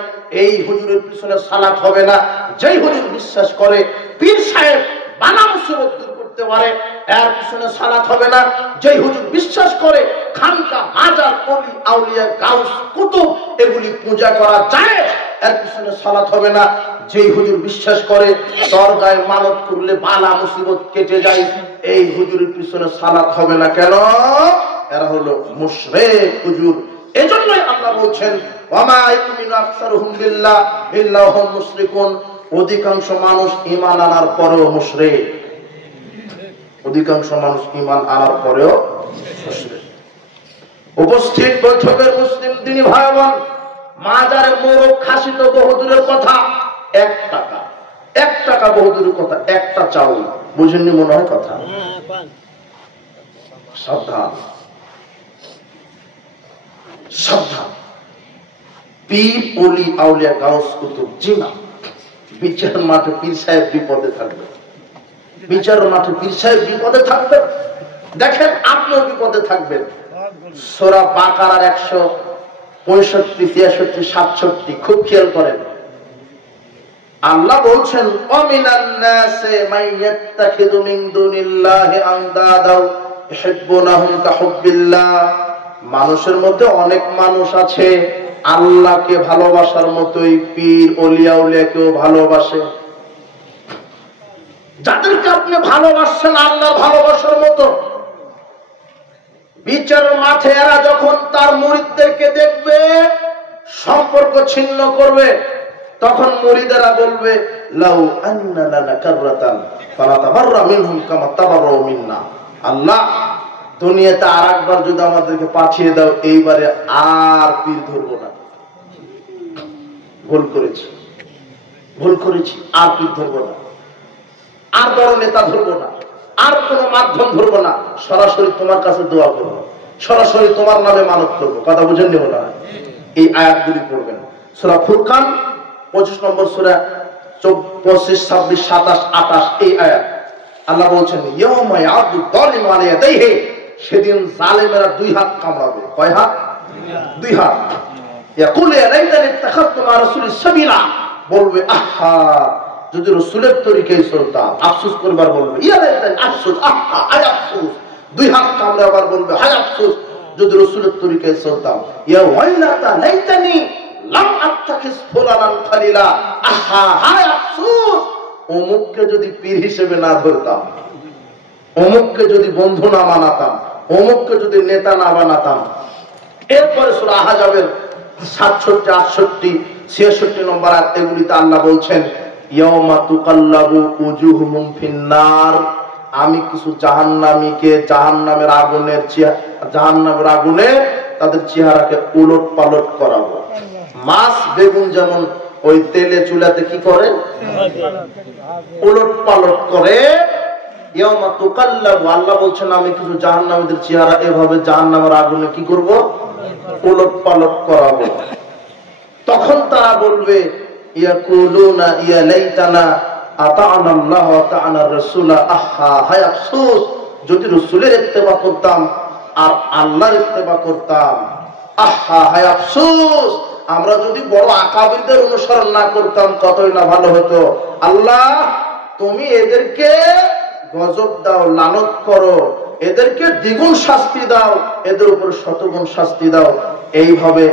এই হুজুরের পিছনে সালাত হবে না। যেই হুজুর বিশ্বাস করে পীর সাহেব বালা মুসিবত দূর করতে পারে, এর পিছনে সালাত হবে না। যেই হুজুর বিশ্বাস করে খানকা, মাজার, ওলি, আউলিয়া, গাউস, কুতুব এগুলি পূজা করা যায়, এর পিছনে সালাত হবে না। যেই হুজুর বিশ্বাস করে দরগায় মানত করলে বালা মুসিবত কেটে যায়, এই হুজুরের পিছনে সালাত হবে না। কেন? এরা হলো মুশরিক হুজুর। এজন্যই আল্লাহ বলছেন ওয়ামা ইউমিনু আকসারুহুম বিল্লাহ ইল্লা হুম মুশরিকুন, অধিকাংশ মানুষ ঈমান আনার পরেও মুশরিক। অধিকাংশ মানুষ ঈমান আনার পরেও মুশরিক। উপস্থিত বৈঠকের মুসলিম দিনী ভাই বোন, মাজারে মোরগ খাসি তো বহুদূরের কথা, 1 টাকা, 1 টাকা বহুদূরের কথা, একটা চাউল, বুঝেননি মনে হয় কথা। সাবধান, সাবধান। পীর, ওলি, আউলিয়া, গাউস, কুতুব, জিনা, বিচার মাঠে পীর সাহেব বিপদে থাকবে। বিচার মাঠে পীর সাহেব বিপদে থাকবে, দেখেন আপনিও বিপদে থাকবেন। সূরা বাকারার 165, 63, 67 খুব খেয়াল করেন। আল্লাহ বলছেন ওয়ামিনান নাসি মাইয়াত্তাখিযু মিন দুনিল্লাহি আনদাদা ইউহিব্বুনাহুম কাহুব্বিল্লাহ, মানুষের মধ্যে অনেক মানুষ আছে আল্লাহকে ভালোবাসার মতোই পীর, ওলিয়া, আউলিয়াকেও ভালোবাসে। যাদেরকে আপনি ভালোবাসছেন আল্লাহ ভালোবাসার মতো, বিচারের মাঠে এরা যখন তার মুরিদদেরকে দেখবে, সম্পর্ক ছিন্ন করবে, তখন মুরিদেরা বলবে লাউ আন্না লানা কাররাতান ফানাতাবাররা মিনহুম কামা তাবাররাউ মিন্না, আল্লাহ দুনিয়াতে আরেকবার যদি আমাদেরকে পাঠিয়ে দাও, এইবারে আর পীর ধরবো না। ভুল করেছি, ভুল করেছি, আর পীর ধরবো না, আর বড় নেতা ধরবো না, আর কোন মাধ্যম ধরবো না, সরাসরি তোমার কাছে দোয়া করবো, সরাসরি তোমার নামে মানত করবো। কথা বুঝেন নেব না? এই আয়াতগুলি পড়বেন। সূরা ফুরকান 25 নম্বর সূরা 25, 26, 27, 28 এই আয়াত। আল্লাহ বলছেন ইয়াউমা ইয়াদু যালিমু আলা ইয়াদাইহি, সেদিন জালেমেরা 2 হাত কামড়াবে। কয় হাত? 2 হাত। ইয়াকুলু ইয়া লাইতানি ইত্তাখাযতু মা রাসূলিস সাবিলা, বলবে আহা যদি রাসূলের তরিকায় চলতাম। আফসোস করবার বলবে ইয়া লাইতানি, আফসোস, আহা হায় আফসোস। 2 হাত কামড়াবার বলবে হায় আফসোস যদি রাসূলের তরিকায় চলতাম। ইয়া ওয়াইলাতা লাইতানি লাম আত্তাখিজ ফুলানান খালিলা, আহা হায় আফসোস অমুককে যদি পীর হিসেবে না ধরতাম, অমুককে যদি বন্ধু না বানাতাম, অমুককে যদি নেতা না বানাতাম। এরপরে সূরা আহজাবের 67, 68, 66 নম্বর আয়াত, এগুলিতে আল্লাহ বলছেন ইয়াউমা তুকাল্লাবু উজুহুম ফিন্নার, আমি কিছু জাহান্নামীকে জাহান্নামের আগুনে তাদের চেহারাকে উলট পালট করাবো। মাছ বেগুন যেমন ওই তেলে চুলাতে কি করে? উলট পালট করে। ইয়াউমা তুকাল্লাবু, আল্লাহ বলছেন আমি কিছু জাহান্নামীদের চেহারা এভাবে জাহান্নামের আগুনে কি করব? উলট পালট করাবো। তখন তারা বলবে ইয়াকুলুনা ইয়া লাইতানা আতা'না আল্লাহ ওয়া আতা'না রাসূলা, আহা হায় আফসোস যদি রাসূলের ইত্তেবা করতাম আর আল্লাহর ইত্তেবা করতাম। আহা হায় আফসোস আমরা যদি বড় আকাবিরদের অনুসরণ না করতাম কতই না ভালো হতো। আল্লাহ তুমি এদেরকে গজব দাও, লানত করো, এদেরকে দ্বিগুণ শাস্তি দাও, এদের উপর শতগুণ শাস্তি দাও। এইভাবে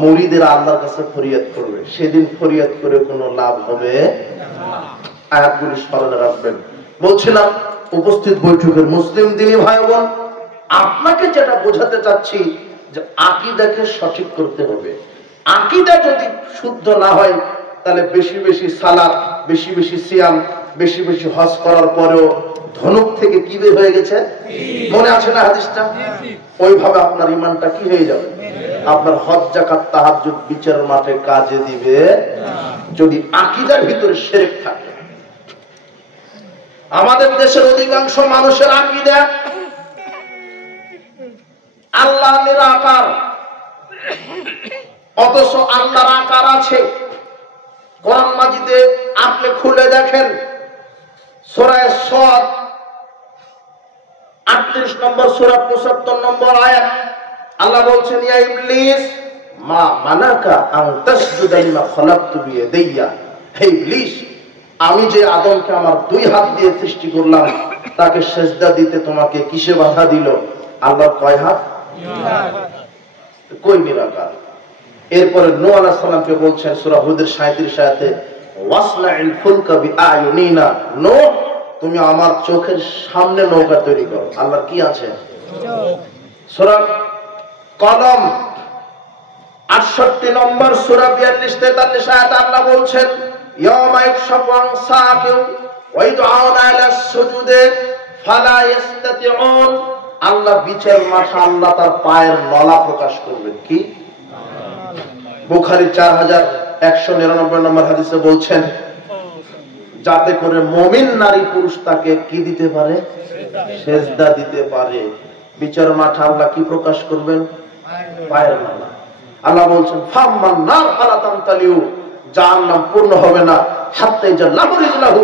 মুরিদের আল্লাহর কাছে ফরিয়াদ করবে। সেদিন ফরিয়াদ করে কোনো লাভ হবে না। আয়াতগুলি স্মরণে রাখবেন। বলছিলাম উপস্থিত বৈঠকের মুসলিম দিনী ভাই বোন, আপনাকে যেটা বোঝাতে চাচ্ছি যে আকীদাকে সঠিক করতে হবে। আকীদা যদি শুদ্ধ না হয় তাহলে বেশি বেশি সালাত, বেশি বেশি সিয়াম, বেশি বেশি হজ করার পরেও ধনুক থেকে কি বের হয়ে গেছে? মনে আছে না হাদিসটা? ওইভাবে আপনার ঈমানটা কি হয়ে যাবে? আপনার হজ, যাকাত, তাহাজ্জুদ বিচারের মাঠে কাজে দিবে যদি আকীদার ভিতরে শিরক থাকে। আমাদের দেশের অধিকাংশ মানুষের আকীদা আল্লাহ নিরাকার, অথচ আল্লাহর আকার আছে। কোরআন মাজিদে আপনি খুলে দেখেন সূরা সাদ 38 নম্বর সূরা 75 নম্বর আয়াত, আল্লাহ বলছেন ইয়া ইবলিস মা মানাকা আন তাসজুদা লিমা খালাকতু বিয়াদাইয়া, হে ইবলিস আমি যে আদমকে আমার 2 হাত দিয়ে সৃষ্টি করলাম তাকে সিজদা দিতে তোমাকে কিসে বাধা দিল? আল্লাহর কয় হাত? কই নিরাকার? এরপরে নূহ আলাইহিস সালামকে বলছেন সূরা হুদের 37 আয়াতে, ওয়াসনাইল ফুলকা বিআয়ুনিনা, নূহ তুমি আমার চোখের সামনে নৌকা তৈরি করো। আল্লাহর কি আছে? সূরা কলম 68 নম্বর সূরা 42-43 আয়াতে আল্লাহ বলছেন, ইয়াওমা ইয়াকশাফু আন সাকিউ ওয়া ইদউনা ইলা সুজুদে ফালা ইস্তাতিউন। আল্লাহ বিচার মাঠে আল্লাহ তার পায়ের নলা প্রকাশ করবেন। কি? বুখারী 4199 নম্বর হাদিসে বলছেন, যাতে করে মুমিন নারী পুরুষ তাকে কি দিতে পারে? সেজদা দিতে পারে। বিচার মাঠে আল্লাহ কি প্রকাশ করবেন? পায়ের নলা। আল্লাহ বলছেন, ফাম্মান নার ফালা তামতালিউ, জাহান্নাম পূর্ণ হবে না হাত্তা ইয়াজাল্লাহু রিজলাহু,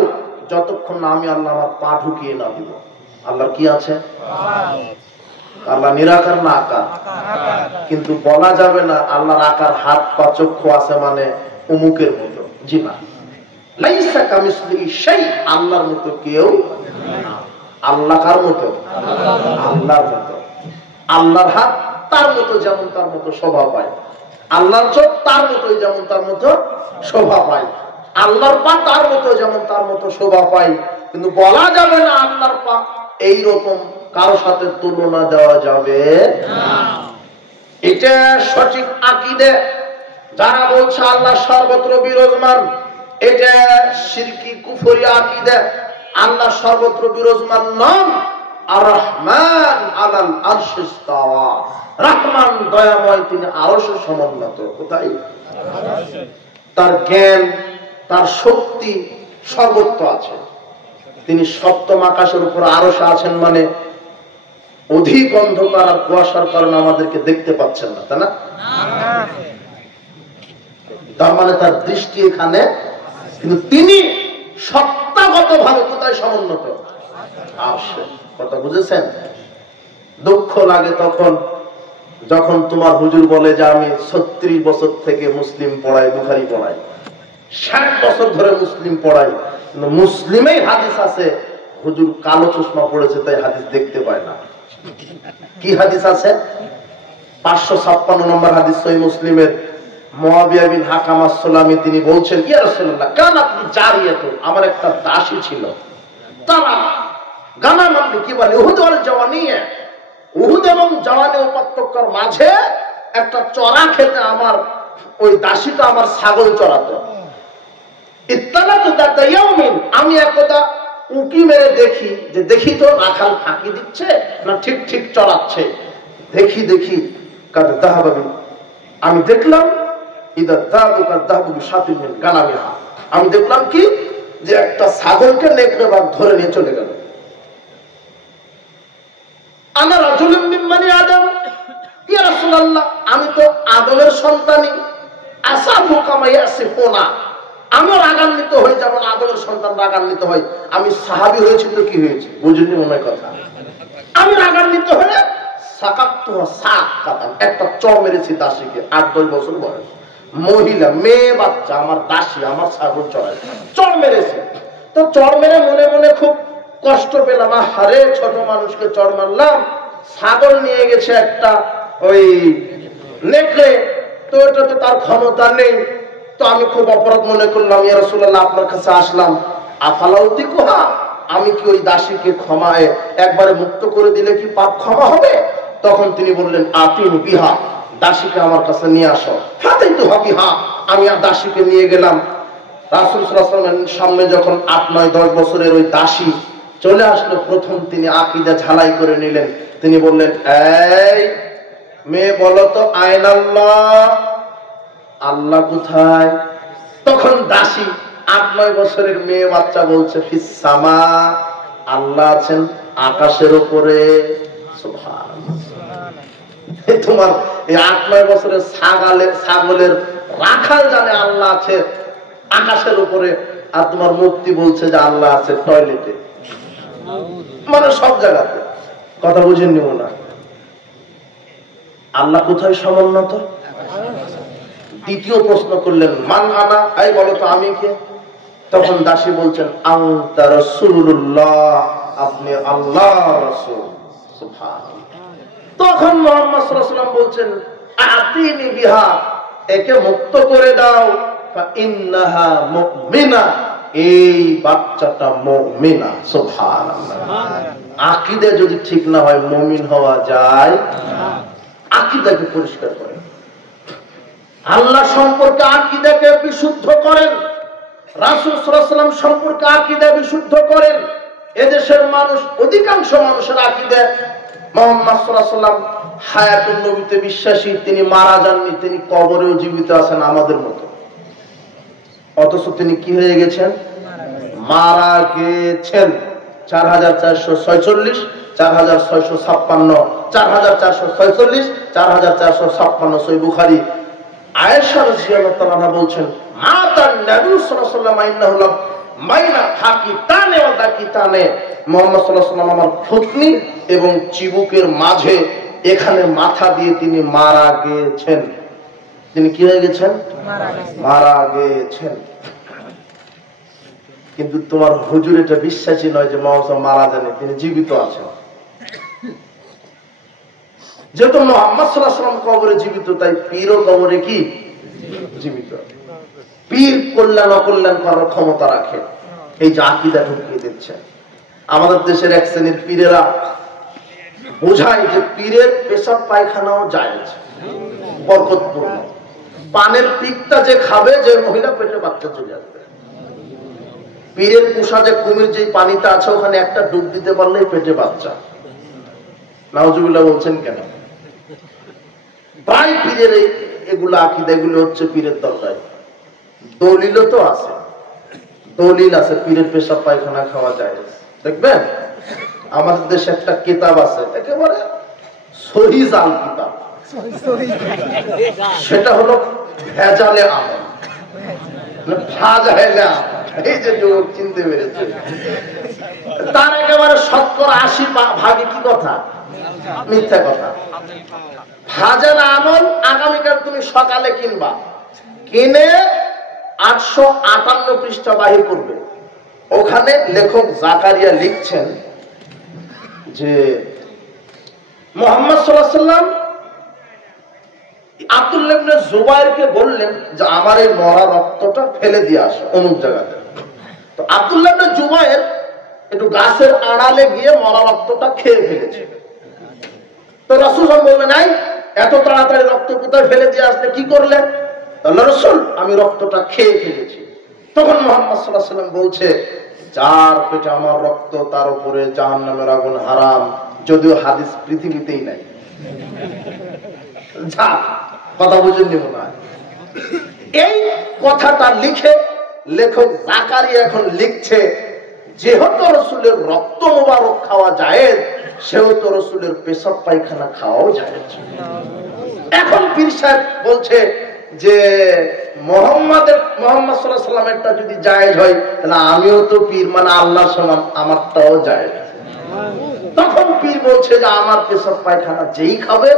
যতক্ষণ না আমি আল্লাহ আমার পা ঢুকিয়ে না দিব। আল্লাহর কি আছে? আল্লাহ নিরাকার না আকার? কিন্তু বলা যাবে না আল্লাহর আকার হাত পা চক্ষু আছে মানে অমুকের মতো। জি না, লাইসা কামিসলিহি শাই, আল্লাহর মতো কেউ না। আল্লাহ কার মতো? আল্লাহর মতো। আল্লাহর হাত তার মতো যেমন তার মতো শোভা পায়, আল্লাহর চোখ তার মতোই যেমন তার মতো শোভা পায়, আল্লাহর পা তার মতো যেমন তার মতো শোভা পায়। কিন্তু বলা যাবে না আল্লাহর পা এইরকম, কারো সাথে তুলনা দেওয়া যাবে না। এটা সঠিক আকীদা। যারা বলছে আল্লাহ সর্বত্র বিরাজমান, এটা শিরকি কুফরি আকীদা। আল্লাহ সর্বত্র বিরাজমান নন। আর রহমান আলাল আরশি ইস্তাওয়া, রহমান দয়াময়, তিনি আরশে সমুন্নত। কোথায়? তার জ্ঞান, তার শক্তি সর্বত্র আছে। তিনি সপ্তম আকাশের উপর আরশে আছেন মানে অধিক অন্ধকার আর কুয়াশার কারণে আমাদেরকে দেখতে পাচ্ছেন না, তাই না? তার মানে তার দৃষ্টি এখানে, কিন্তু তিনি সত্তাগত ভাবে কোথায় সমুন্নত? আরশে। কথা বুঝেছেন? দুঃখ লাগে তখন যখন তোমার হুজুর বলে যে আমি 36 বছর থেকে মুসলিম পড়াই, বুখারী পড়াই, 60 বছর ধরে মুসলিম পড়াই, কিন্তু মুসলিমেই হাদিস আছে হুজুর কালো চশমা পড়েছে তাই হাদিস দেখতে পায় না। কি হাদিস আছে? 556 নম্বর হাদিস সহিহ মুসলিমের। মুয়াবিয়া বিন হাকাম আস-সুলামি তিনি বলছেন, ইয়া রাসূলুল্লাহ, কান আপনি জারিয়াতুন, আমার একটা দাসী ছিল, তারা গানাম, আপনি কি বলে, উহুদ ওয়াল জাওয়ানিয়া, উহুদ এবং জাওয়ানি উপত্যকার মাঝে একটা চড়া খেতে আমার ওই দাসীটা আমার ছাগল চড়াতো। ইত্তালাতু দাতা ইয়াউমিন, আমি একদা উকি মেরে দেখি যে দেখি তো রাখাল ফাঁকি দিচ্ছে না ঠিক ঠিক চড়াচ্ছে। দেখি কাদ দাহাবাবি, আমি দেখলাম ইদা দাবু কাদ দাবু বিশাতিন মিন গানামিহা, আমি দেখলাম কি যে একটা ছাগলকে নেকড়ে বাঘ ধরে নিয়ে চলে গেল। আনা রাজুলুম মিন বনি আদম, ইয়া রাসূলুল্লাহ, আমি তো আদমের সন্তানই, আসাফু কামা ইয়াসিফুনা, আমি রাগান্বিত হই যেমন আদমের সন্তান রাগান্বিত হয়। আমি সাহাবী হয়েছি তো কি হয়েছে, বুঝুনি মনে কথা। আমি রাগান্বিত হয়ে সাকাতু সাকাতান, একটা চড় মেরেছি দাসীকে, 8-10 বছর বয়স, মহিলা, মেয়ে বাচ্চা, আমার দাসী, আমার ছাগল চড়ায়, চড় মেরেছি। তো চড় মেরে মনে মনে খুব কষ্ট পেলাম, আরে ছোট মানুষকে চড় মারলাম, ছাগল নিয়ে গেছে একটা ওই নেকড়ে, তো এটা তো তার ক্ষমতা নেই। তো আমি খুব অপরাধ মনে করলাম, ইয়া রাসূলুল্লাহ, আপনার কাছে আসলাম, আফালাউতিকুহা, আমি কি ওই দাসীকে ক্ষমায় একবারে মুক্ত করে দিলে কি পাপ ক্ষমা হবে? তখন তিনি বললেন, আতিন বিহা, দাসীকে আমার কাছে নিয়ে আসো। ফাতাইতু বিহা, আমি আর দাসীকে নিয়ে গেলাম। রাসূল সাল্লাল্লাহু আলাইহি ওয়াসাল্লামের সামনে যখন 8-9-10 বছরের ওই দাসী চলে আসলো, প্রথম তিনি আকীদা ঝালাই করে নিলেন। তিনি বললেন, এই মেয়ে বলো তো, আইনাল্লাহ, আল্লাহ কোথায়? তখন দাসী 8-9 বছরের মেয়ে বাচ্চা বলছে, ফিস সামা, আল্লাহ আছেন আকাশের উপরে। সুবহানাল্লাহ। তোমার এই 8-9 বছরের ছাগলের রাখাল জানে আল্লাহ আছে আকাশের উপরে, আর তোমার মুফতি বলছে যে আল্লাহ আছে টয়লেটে, মানে সব জায়গাতে। কথা বুঝেননি মনে হয়? আল্লাহ কোথায় সমুন্নত? দ্বিতীয় প্রশ্ন করলেন, মান আনা, এই বলো তো আমি কে? তখন দাসী বলছেন, আনতা রাসূলুল্লাহ, আপনি আল্লাহর রাসূল। সুবহানাল্লাহ। তখন মুহাম্মদ সাল্লাল্লাহু আলাইহি ওয়াসাল্লাম বলছেন, আতিনি বিহা, একে মুক্ত করে দাও, ফা ইন্নাহা মুমিনা, এই বাচ্চাটা মুমিনা। সুবহানাল্লাহ। আকীদা যদি ঠিক না হয় মুমিন হওয়া যায় না। আকীদাকে পরিষ্কার করেন, আল্লাহ সম্পর্কে আকীদাকে বিশুদ্ধ করেন, রাসূল সাল্লাল্লাহু আলাইহি ওয়াসাল্লাম সম্পর্কে আকীদা বিশুদ্ধ করেন। এদেশের মানুষ, অধিকাংশ মানুষের আকীদা মুহাম্মদ সাল্লাল্লাহু আলাইহি ওয়াসাল্লাম হায়াতুন নবীতে বিশ্বাসী, তিনি মারা যাননি, তিনি কবরেও জীবিত আছেন আমাদের মতো। অথচ তিনি কি হয়ে গেছেন? মারা গেছেন। 4446, 4656, 4446, 4456 সহিহ বুখারী। আয়েশা রাদিয়াল্লাহু তাআলা আনহা বলছেন, মাতান নবী সাল্লাল্লাহু আলাইহি ওয়াসাল্লাম ইন্নাহু মাইনা হাকিতানে ওয়া দাকিতানে, মুহাম্মদ সাল্লাল্লাহু আলাইহি ওয়াসাল্লাম আমার থুতনি এবং চিবুকের মাঝে এখানে মাথা দিয়ে তিনি মারা গেছেন। তিনি কি হয়ে গেছেন? মারা গেছেন। কিন্তু তোমার হুজুর এটা বিশ্বাসী নয় যে মুহাম্মদ মারা যাননি, তিনি জীবিত আছেন। যেহেতু মুহাম্মদ সাল্লাল্লাহু আলাইহি ওয়াসাল্লাম কবরে জীবিত, তাই পীরও কবরে কি জীবিত। পীর কল্যাণ অকল্যাণ করার ক্ষমতা রাখে, এই যে আকীদা ঢুকিয়ে দিচ্ছে। আমাদের দেশের এক শ্রেণীর পীরেরা বোঝায় যে পীরের পেশাব পায়খানাও জায়েজ, বরকতপূর্ণ। পানের পিকটা যে খাবে, যে মহিলা পেটে বাচ্চা চলে আসবে। পীরের পোষা যে কুমির যে পানিতে আছে, ওখানে একটা ডুব দিতে পারলেই পেটে বাচ্চা। নাউজুবিল্লাহ বলছেন কেন? প্রায় পীরের এগুলো আকীদা, এগুলো হচ্ছে পীরের দরকার। দলিলও তো আছে, দলিল আছে পীরের পেশাব পায়খানা খাওয়া যায়। দেখবেন আমাদের দেশে একটা কিতাব আছে, একেবারে সহিহ জাল কিতাব, সেটা হলো ভেজালে আমল, ফাজাইলে আমল। এই যে যুবক চিনতে পেরেছে, তার একেবারে 80% কি কথা? মিথ্যা কথা। ফাজাইলে আমল আগামীকাল তুমি সকালে কিনবা, কিনে 858 পৃষ্ঠা বাহির করবে। ওখানে লেখক জাকারিয়া লিখছেন যে মুহাম্মদ সাল্লাল্লাহু আলাইহি ওয়াসাল্লাম আব্দুল্লাহ ইবনে জুবাইরকে বললেন যে আমার এই মরা রক্তটা ফেলে দিয়ে আসো অমুক জায়গাতে। তো আব্দুল্লাহ ইবনে জুবাইর একটু গাছের আড়ালে গিয়ে মরা রক্তটা খেয়ে ফেলেছে। তো রাসূল বললেন, নাই এত তাড়াতাড়ি রক্ত কোথায় ফেলে দিয়ে আসলে, কি করলেন? আল্লাহ রাসূল, আমি রক্তটা খেয়ে ফেলেছি। তখন মুহাম্মদ সাল্লাল্লাহু আলাইহি ওয়াসাল্লাম বলছে, যার পেটে আমার রক্ত তার উপরে জাহান্নামের আগুন হারাম। যদিও হাদিস পৃথিবীতেই নাই। যা কথা বুঝেন নিব না। এই কথাটা লিখে লেখক জাকারিয়া এখন লিখছে, যেহেতু রাসূলের রক্ত মোবারক খাওয়া জায়েজ, সেহেতু রাসূলের পেশাব পায়খানা খাওয়াও জায়েজ। এখন পীর সাহেব বলছে যে মুহাম্মদ সাল্লাল্লাহু আলাইহি ওয়াসাল্লামেরটা যদি জায়েজ হয়, তাহলে আমিও তো পীর, মানে আল্লাহর সমান, আমারটাও জায়েজ। তখন পীর বলছে যে আমার পেশাব পায়খানা যেই খাবে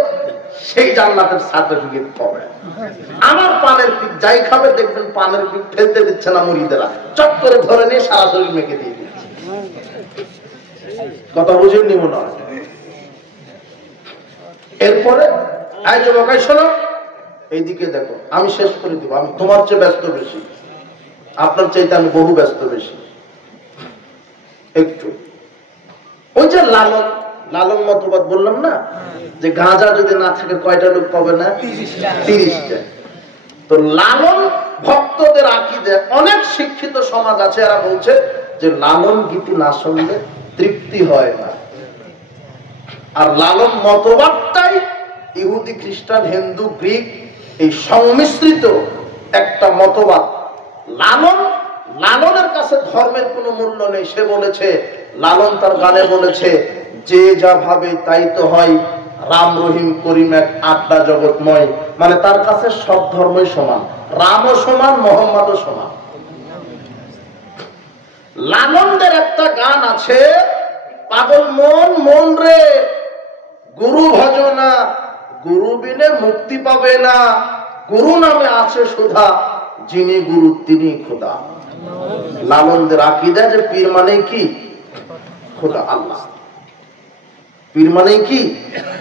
সেই জান্নাতের সার্টিফিকেট পাবে। আমার পানের পিক যাই খাবে, দেখবেন পানের পিক ফেলতে দিচ্ছে না মুরিদেরা, চট করে ধরে নিয়ে সারা শরীর মেখে দিয়ে দিচ্ছে। কথা বুঝে নিব না। এরপরে এই যুবক শোনো, এইদিকে দেখো, আমি শেষ করে দিব। আমি তোমার চেয়ে ব্যস্ত বেশি, আপনার চাইতে আমি বহু ব্যস্ত বেশি। একটু ওই যে লালন লালন মতবাদ বললাম না, যে গাঁজা যদি না থাকে কয়টা লোক পাবে না? 30টা। তো লালন ভক্তদের আকীদা, অনেক শিক্ষিত সমাজ আছে, এরা বলছে যে লালন গীতি না শুনলে তৃপ্তি হয় না। আর লালন মতবাদটাই ইহুদি, খ্রিস্টান, হিন্দু, গ্রিক এই সংমিশ্রিত একটা মতবাদ। লালনের কাছে ধর্মের কোনো মূল্য নেই। সে বলেছে, লালন তার গানে বলেছে, যে যা ভাবে তাই তো হয়, রাম রহিম করিম এক আড্ডা জগৎময়। মানে তার কাছে সব ধর্মই সমান, রামও সমান, মোহাম্মদও সমান। লালনদের একটা গান আছে, পাগল মন মন রে, গুরু ভজনা, গুরু বিনে মুক্তি পাবে না, গুরু নামে আছে সুধা, যিনি গুরু তিনি খোদা। লালনদের আকীদা যে পীর মানে কি? খোদা, আল্লাহ। পীর মানে কি?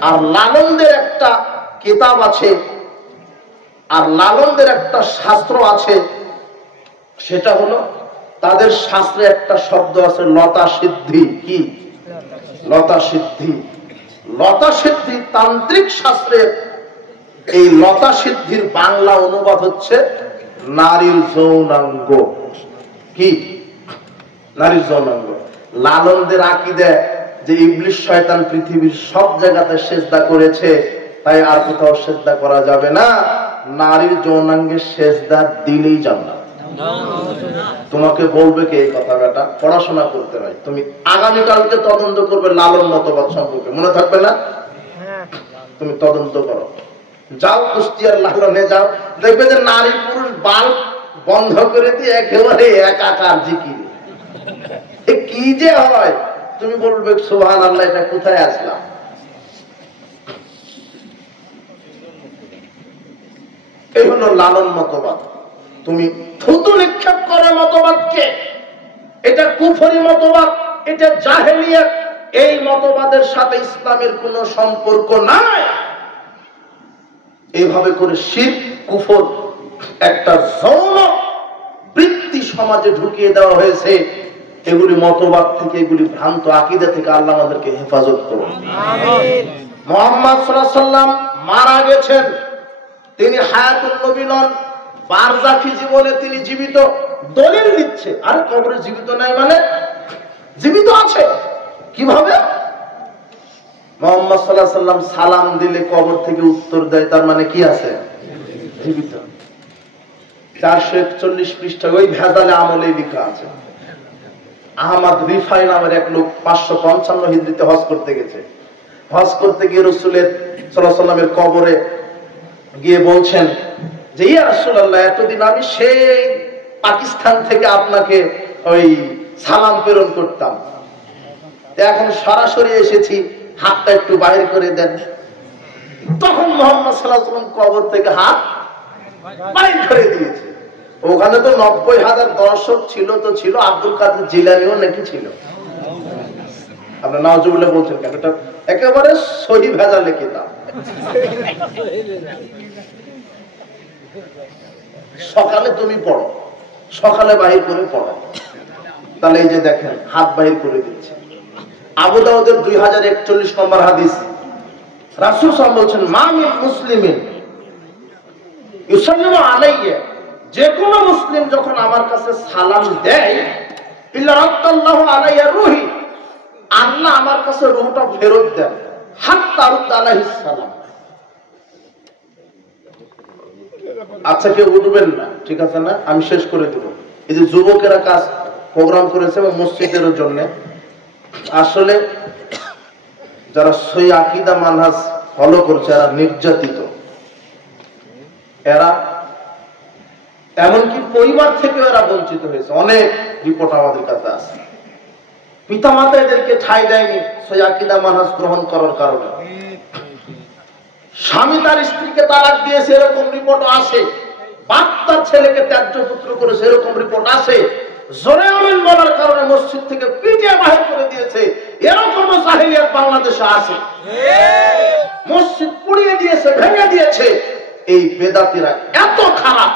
আর লালনদের একটা কিতাব আছে, আর লালনদের একটা শাস্ত্র আছে, সেটা হলো তাদের শাস্ত্রে একটা শব্দ আছে লতা সিদ্ধি। কি? লতা সিদ্ধি। লতা সিদ্ধি তান্ত্রিক শাস্ত্রের এই লতা সিদ্ধির বাংলা অনুবাদ হচ্ছে নারীর যৌনাঙ্গ। কি? নারীর যৌনাঙ্গ। লালনদের আকীদা যে ইবলিস শয়তান পৃথিবীর সব জায়গাতে সেজদা করেছে, তাই আর কোথাও সেজদা করা যাবে না, নারীর যৌনাঙ্গে সেজদা দিলেই জান্নাত। তোমাকে বলবে কে এই কথা? বেটা পড়াশোনা করতে হয়, তুমি আগামীকালকে তদন্ত করবে লালন মতবাদ সম্পর্কে, মনে থাকবে না? তুমি তদন্ত করো, যাও কুষ্টিয়ার লালনে যাও, দেখবে যে নারী পুরুষ বাল বন্ধ করে দিয়ে একেবারে একাকার জিকির। কি যে হয়, তুমি বলবে সুবহানাল্লাহ, এটা কোথায় আসলাম? এই হলো লালন মতবাদ। তুমি থুতু নিক্ষেপ করে মতবাদকে, এটা কুফরি মতবাদ, এটা জাহেলিয়াত। এই মতবাদের সাথে ইসলামের কোনো সম্পর্ক নাই। এইভাবে করে শিরক, কুফর, একটা যৌন বৃত্তি সমাজে ঢুকিয়ে দেওয়া হয়েছে। এগুলি মতবাদ থেকে, এগুলি ভ্রান্ত আকীদা থেকে আল্লাহ আমাদেরকে হেফাজত করুন। আমিন। মুহাম্মদ সাল্লাল্লাহু আলাইহি ওয়াসাল্লাম মারা গেছেন, তিনি হায়াতুন নবী নন, বারজাখী জীবনে তিনি জীবিত। দলিল দিচ্ছে, আরে কবরে জীবিত নাই মানে? জীবিত আছে। কিভাবে? মুহাম্মদ সাল্লাল্লাহু আলাইহি ওয়াসাল্লাম সালাম দিলে কবর থেকে উত্তর দেয়, তার মানে কি আছে? জীবিত। 441 পৃষ্ঠা ওই ভেজালে আমলে লেখা আছে। আহমদ রিফাই নামের এক লোক 555 হিজরিতে হজ করতে গেছে। হজ করতে গিয়ে রাসূলের সাল্লাল্লাহু আলাইহি ওয়াসাল্লামের কবরে গিয়ে বলছেন যে ইয়া রাসূলুল্লাহ, এতদিন আমি সেই পাকিস্তান থেকে আপনাকে ওই সালাম প্রেরণ করতাম, এখন সরাসরি এসেছি, হাতটা একটু বাইরে করে দেন। তখন মুহাম্মদ সাল্লাল্লাহু আলাইহি ওয়াসাল্লাম কবর থেকে হাত বাইরে করে দিয়েছে। ওখানে তো 90,000 দর্শক ছিল, তো ছিল আব্দুল কাদের জিলানীও নাকি ছিল। আপনার নাউজুবিল্লাহ বলছেন কেন? এটা একেবারে সহি ভেজালে কিতাব। সকালে তুমি পড়ো, সকালে বাহির করে পড়ো, তাহলে এই যে দেখেন হাত বাহির করে দিচ্ছে। আবু দাউদের 2041 নম্বর হাদিস, রাসূল সাল্লাল্লাহু আলাইহি ওয়াসাল্লাম বলছেন মা মিন মুসলিমিন ইউসাল্লিমু আলাইয়া, যে কোনো মুসলিম যখন আমার কাছে সালাম দেয়, ইল্লা রাদ্দাল্লাহু আলাইয়া রূহি, আল্লাহ আমার কাছে রূহটা ফেরত দেন, হাত্তা রুদ্দা আলাইহিস সালাম। আচ্ছা কেউ উঠবেন না, ঠিক আছে না? আমি শেষ করে দেব। এই যে যুবকেরা কাজ প্রোগ্রাম করেছে এবং মসজিদের জন্য, আসলে যারা সই আকীদা মানহাজ ফলো করছে এরা নির্যাতিত, এরা এমনকি পরিবার থেকে এরা বঞ্চিত হয়েছে। অনেক রিপোর্ট আমাদের কাছে আছে, পিতা মাতা এদেরকে ঠাঁই দেয়নি সই আকীদা মানহাজ গ্রহণ করার কারণে। স্বামী তার স্ত্রীকে তালাক দিয়েছে, এরকম রিপোর্ট আসে। বাপ তার ছেলেকে ত্যায্য পুত্র করেছে, এরকম রিপোর্ট আসে। জোরে আমিন বলার কারণে মসজিদ থেকে পিটিয়ে বাহির করে দিয়েছে, এরকম জাহেলিয়াত বাংলাদেশে আছে। মসজিদ পুড়িয়ে দিয়েছে, ভেঙে দিয়েছে। এই বেদাতীরা এত খারাপ,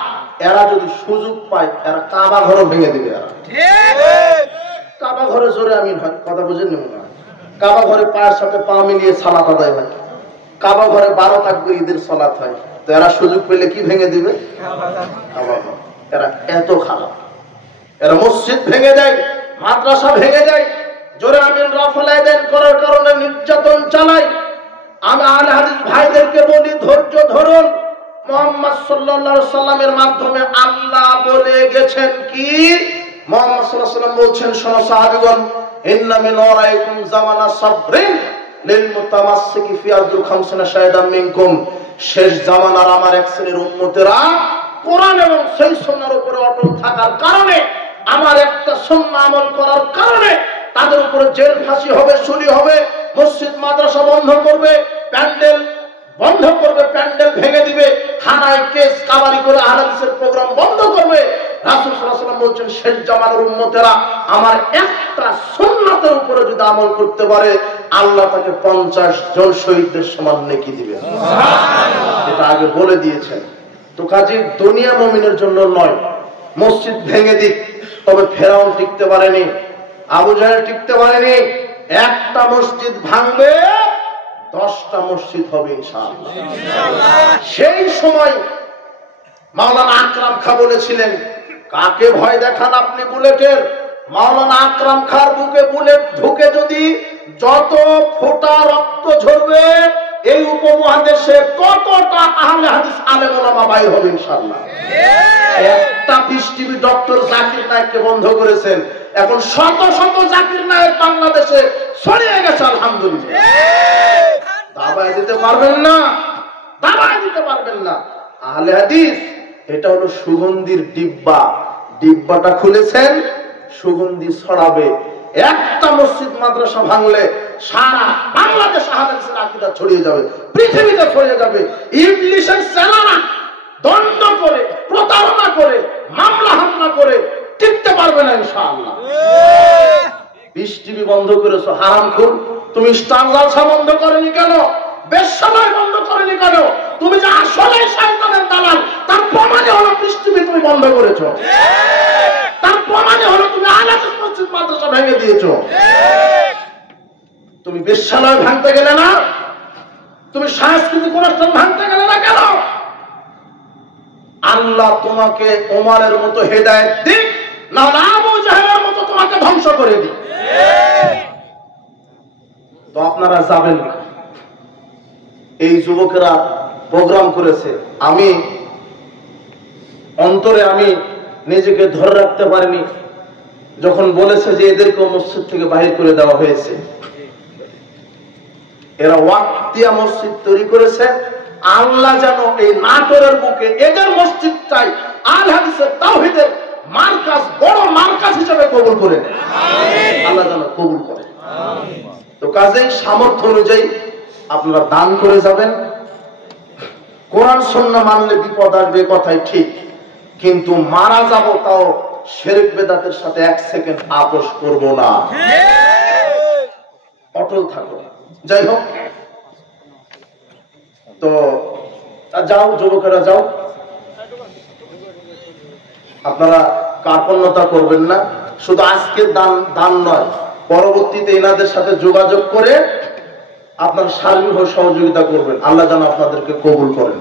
এরা যদি সুযোগ পায় এরা কাবা ঘরও ভেঙে দিবে। এরা কাবা ঘরে জোরে আমিন হয়, কথা বুঝেন না? কাবা ঘরে পায়ের সাথে পা মিলিয়ে সালাত আদায় হয়, কাবা ঘরে 12 তাকবীর ঈদের সালাত হয়। তো এরা সুযোগ পেলে কি ভেঙে দিবে? কাবা ঘর। এরা এত খারাপ, এরা মসজিদ ভেঙে দেয়, মাদ্রাসা ভেঙে দেয়, জোরে আমিন রাফালায় দেন করার কারণে নির্যাতন চালায়। আমি আহলে হাদিস ভাইদেরকে বলি ধৈর্য ধরুন। মুহাম্মদ সাল্লাল্লাহু আলাইহি সাল্লামের মাধ্যমে আল্লাহ বলে গেছেন কি? মুহাম্মদ সাল্লাল্লাহু আলাইহি সাল্লাম বলছেন, শোনো সাহাবীগণ, ইন্না মিন ওয়ারাইকুম জামানা সাবরিন লিল মুতামাসসিকি ফি আযুল 50 শাহিদাম মিনকুম। শেষ জামানার আমার এক শ্রেণীর উম্মতেরা কোরআন এবং সেই সুন্নাহর উপরে অটল থাকার কারণে, আমার একটা সুন্নাহ আমল করার কারণে তাদের উপরে জেল ফাঁসি হবে, শুলি হবে, মসজিদ মাদ্রাসা বন্ধ করবে, প্যান্ডেল বন্ধ করবে, প্যান্ডেল ভেঙে দিবে, থানায় কেস কাবারি করে হাদিসের প্রোগ্রাম বন্ধ করবে। রাসূল সাল্লাল্লাহু আলাইহি ওয়াসাল্লাম বলছেন, শেষ জামানার উম্মতেরা আমার একটা সুন্নাতের উপরে যদি আমল করতে পারে, আল্লাহ তাকে 50 জন শহীদদের সমান নেকি দিবেন। এটা আগে বলে দিয়েছেন। তো কাজে দুনিয়া মুমিনের জন্য নয়। মসজিদ ভেঙে দিক, তবে ফেরাউন টিকতে পারেনি, আবু জাহেল টিকতে পারেনি। একটা মসজিদ ভাঙবে, 10টা মসজিদ হবে ইনশাআল্লাহ। সেই সময় মাওলানা আকরাম খাঁ বলেছিলেন, কাকে ভয় দেখান আপনি বুলেটের? মাওলানা আকরাম খাঁর বুকে বুলেট ঢুকে যদি যত ফোঁটা রক্ত ঝরবে, এই উপমহাদেশে ততটা আহলে হাদিস আলেম ওলামা বাইর হবে ইনশাআল্লাহ। একটা পিস টিভি ডক্টর জাকির নায়েককে বন্ধ করেছেন, এখন শত শত জাকির নায়েক বাংলাদেশে ছড়িয়ে গেছে আলহামদুলিল্লাহ। দাবায় দিতে পারবেন না, দাবায় দিতে পারবেন না। আহলে হাদিস এটা হলো সুগন্ধির ডিব্বা, ডিব্বাটা খুলেছেন, সুগন্ধি ছড়াবে। একটা মসজিদ মাদ্রাসা ভাঙলে সারা বাংলাদেশ আহলে হাদিসের আকীদা ছড়িয়ে যাবে, পৃথিবীতে ছড়িয়ে যাবে। ইবলিসের সেনারা দণ্ড করে, প্রতারণা করে, মামলা হামলা করে টিকতে পারবে না ইনশাআল্লাহ। পিস টিভি বন্ধ করেছো হারামখোর, তুমি স্টার জলসা বন্ধ করেনি কেন? বেশ্যালয় বন্ধ করেনি কেন? তুমি যে আসলে শয়তানের দালাল, তার প্রমাণে হলো পিস টিভি তুমি বন্ধ করেছো, তার প্রমাণে হলো তুমি আহলে হাদিস মসজিদ মাদ্রাসা ভেঙে দিয়েছো। তুমি বেশ্যালয় ভাঙতে গেলে না, তুমি সাংস্কৃতিক অনুষ্ঠান ভাঙতে গেলে না কেন? আল্লাহ তোমাকে ওমরের মতো হেদায়েত দিক, না আবু জাহেলের মতো তোমাকে ধ্বংস করে দিক। তো আপনারা যাবেন না। এই যুবকেরা প্রোগ্রাম করেছে, আমি অন্তরে আমি নিজেকে ধরে রাখতে পারিনি যখন বলেছে যে এদেরকে মসজিদ থেকে বাহির করে দেওয়া হয়েছে। এরা ওয়াক্তিয়া মসজিদ তৈরি করেছে। আল্লাহ যেন এই নাটোরের বুকে এদের মসজিদটাই আল হাদিসের তাওহীদের মার্কাজ, বড় মার্কাজ হিসেবে কবুল করে নেয়। আল্লাহ যেন কবুল করে। তো কাজেই সামর্থ্য অনুযায়ী আপনারা দান করে যাবেন। কোরআন সুন্নাহ মানলে বিপদ আসবে, কথাই ঠিক, কিন্তু মারা যাব তাও শিরক বিদআতের সাথে 1 সেকেন্ড আপোষ করব না, অটল থাকো। যাই হোক, তো যাও যুবকেরা যাও, আপনারা কার্পণ্যতা করবেন না। শুধু আজকের দান নয়, পরবর্তীতে এনাদের সাথে যোগাযোগ করে আপনার সার্বিক সহযোগিতা করবেন। আল্লাহ যেন আপনাদেরকে কবুল করেন।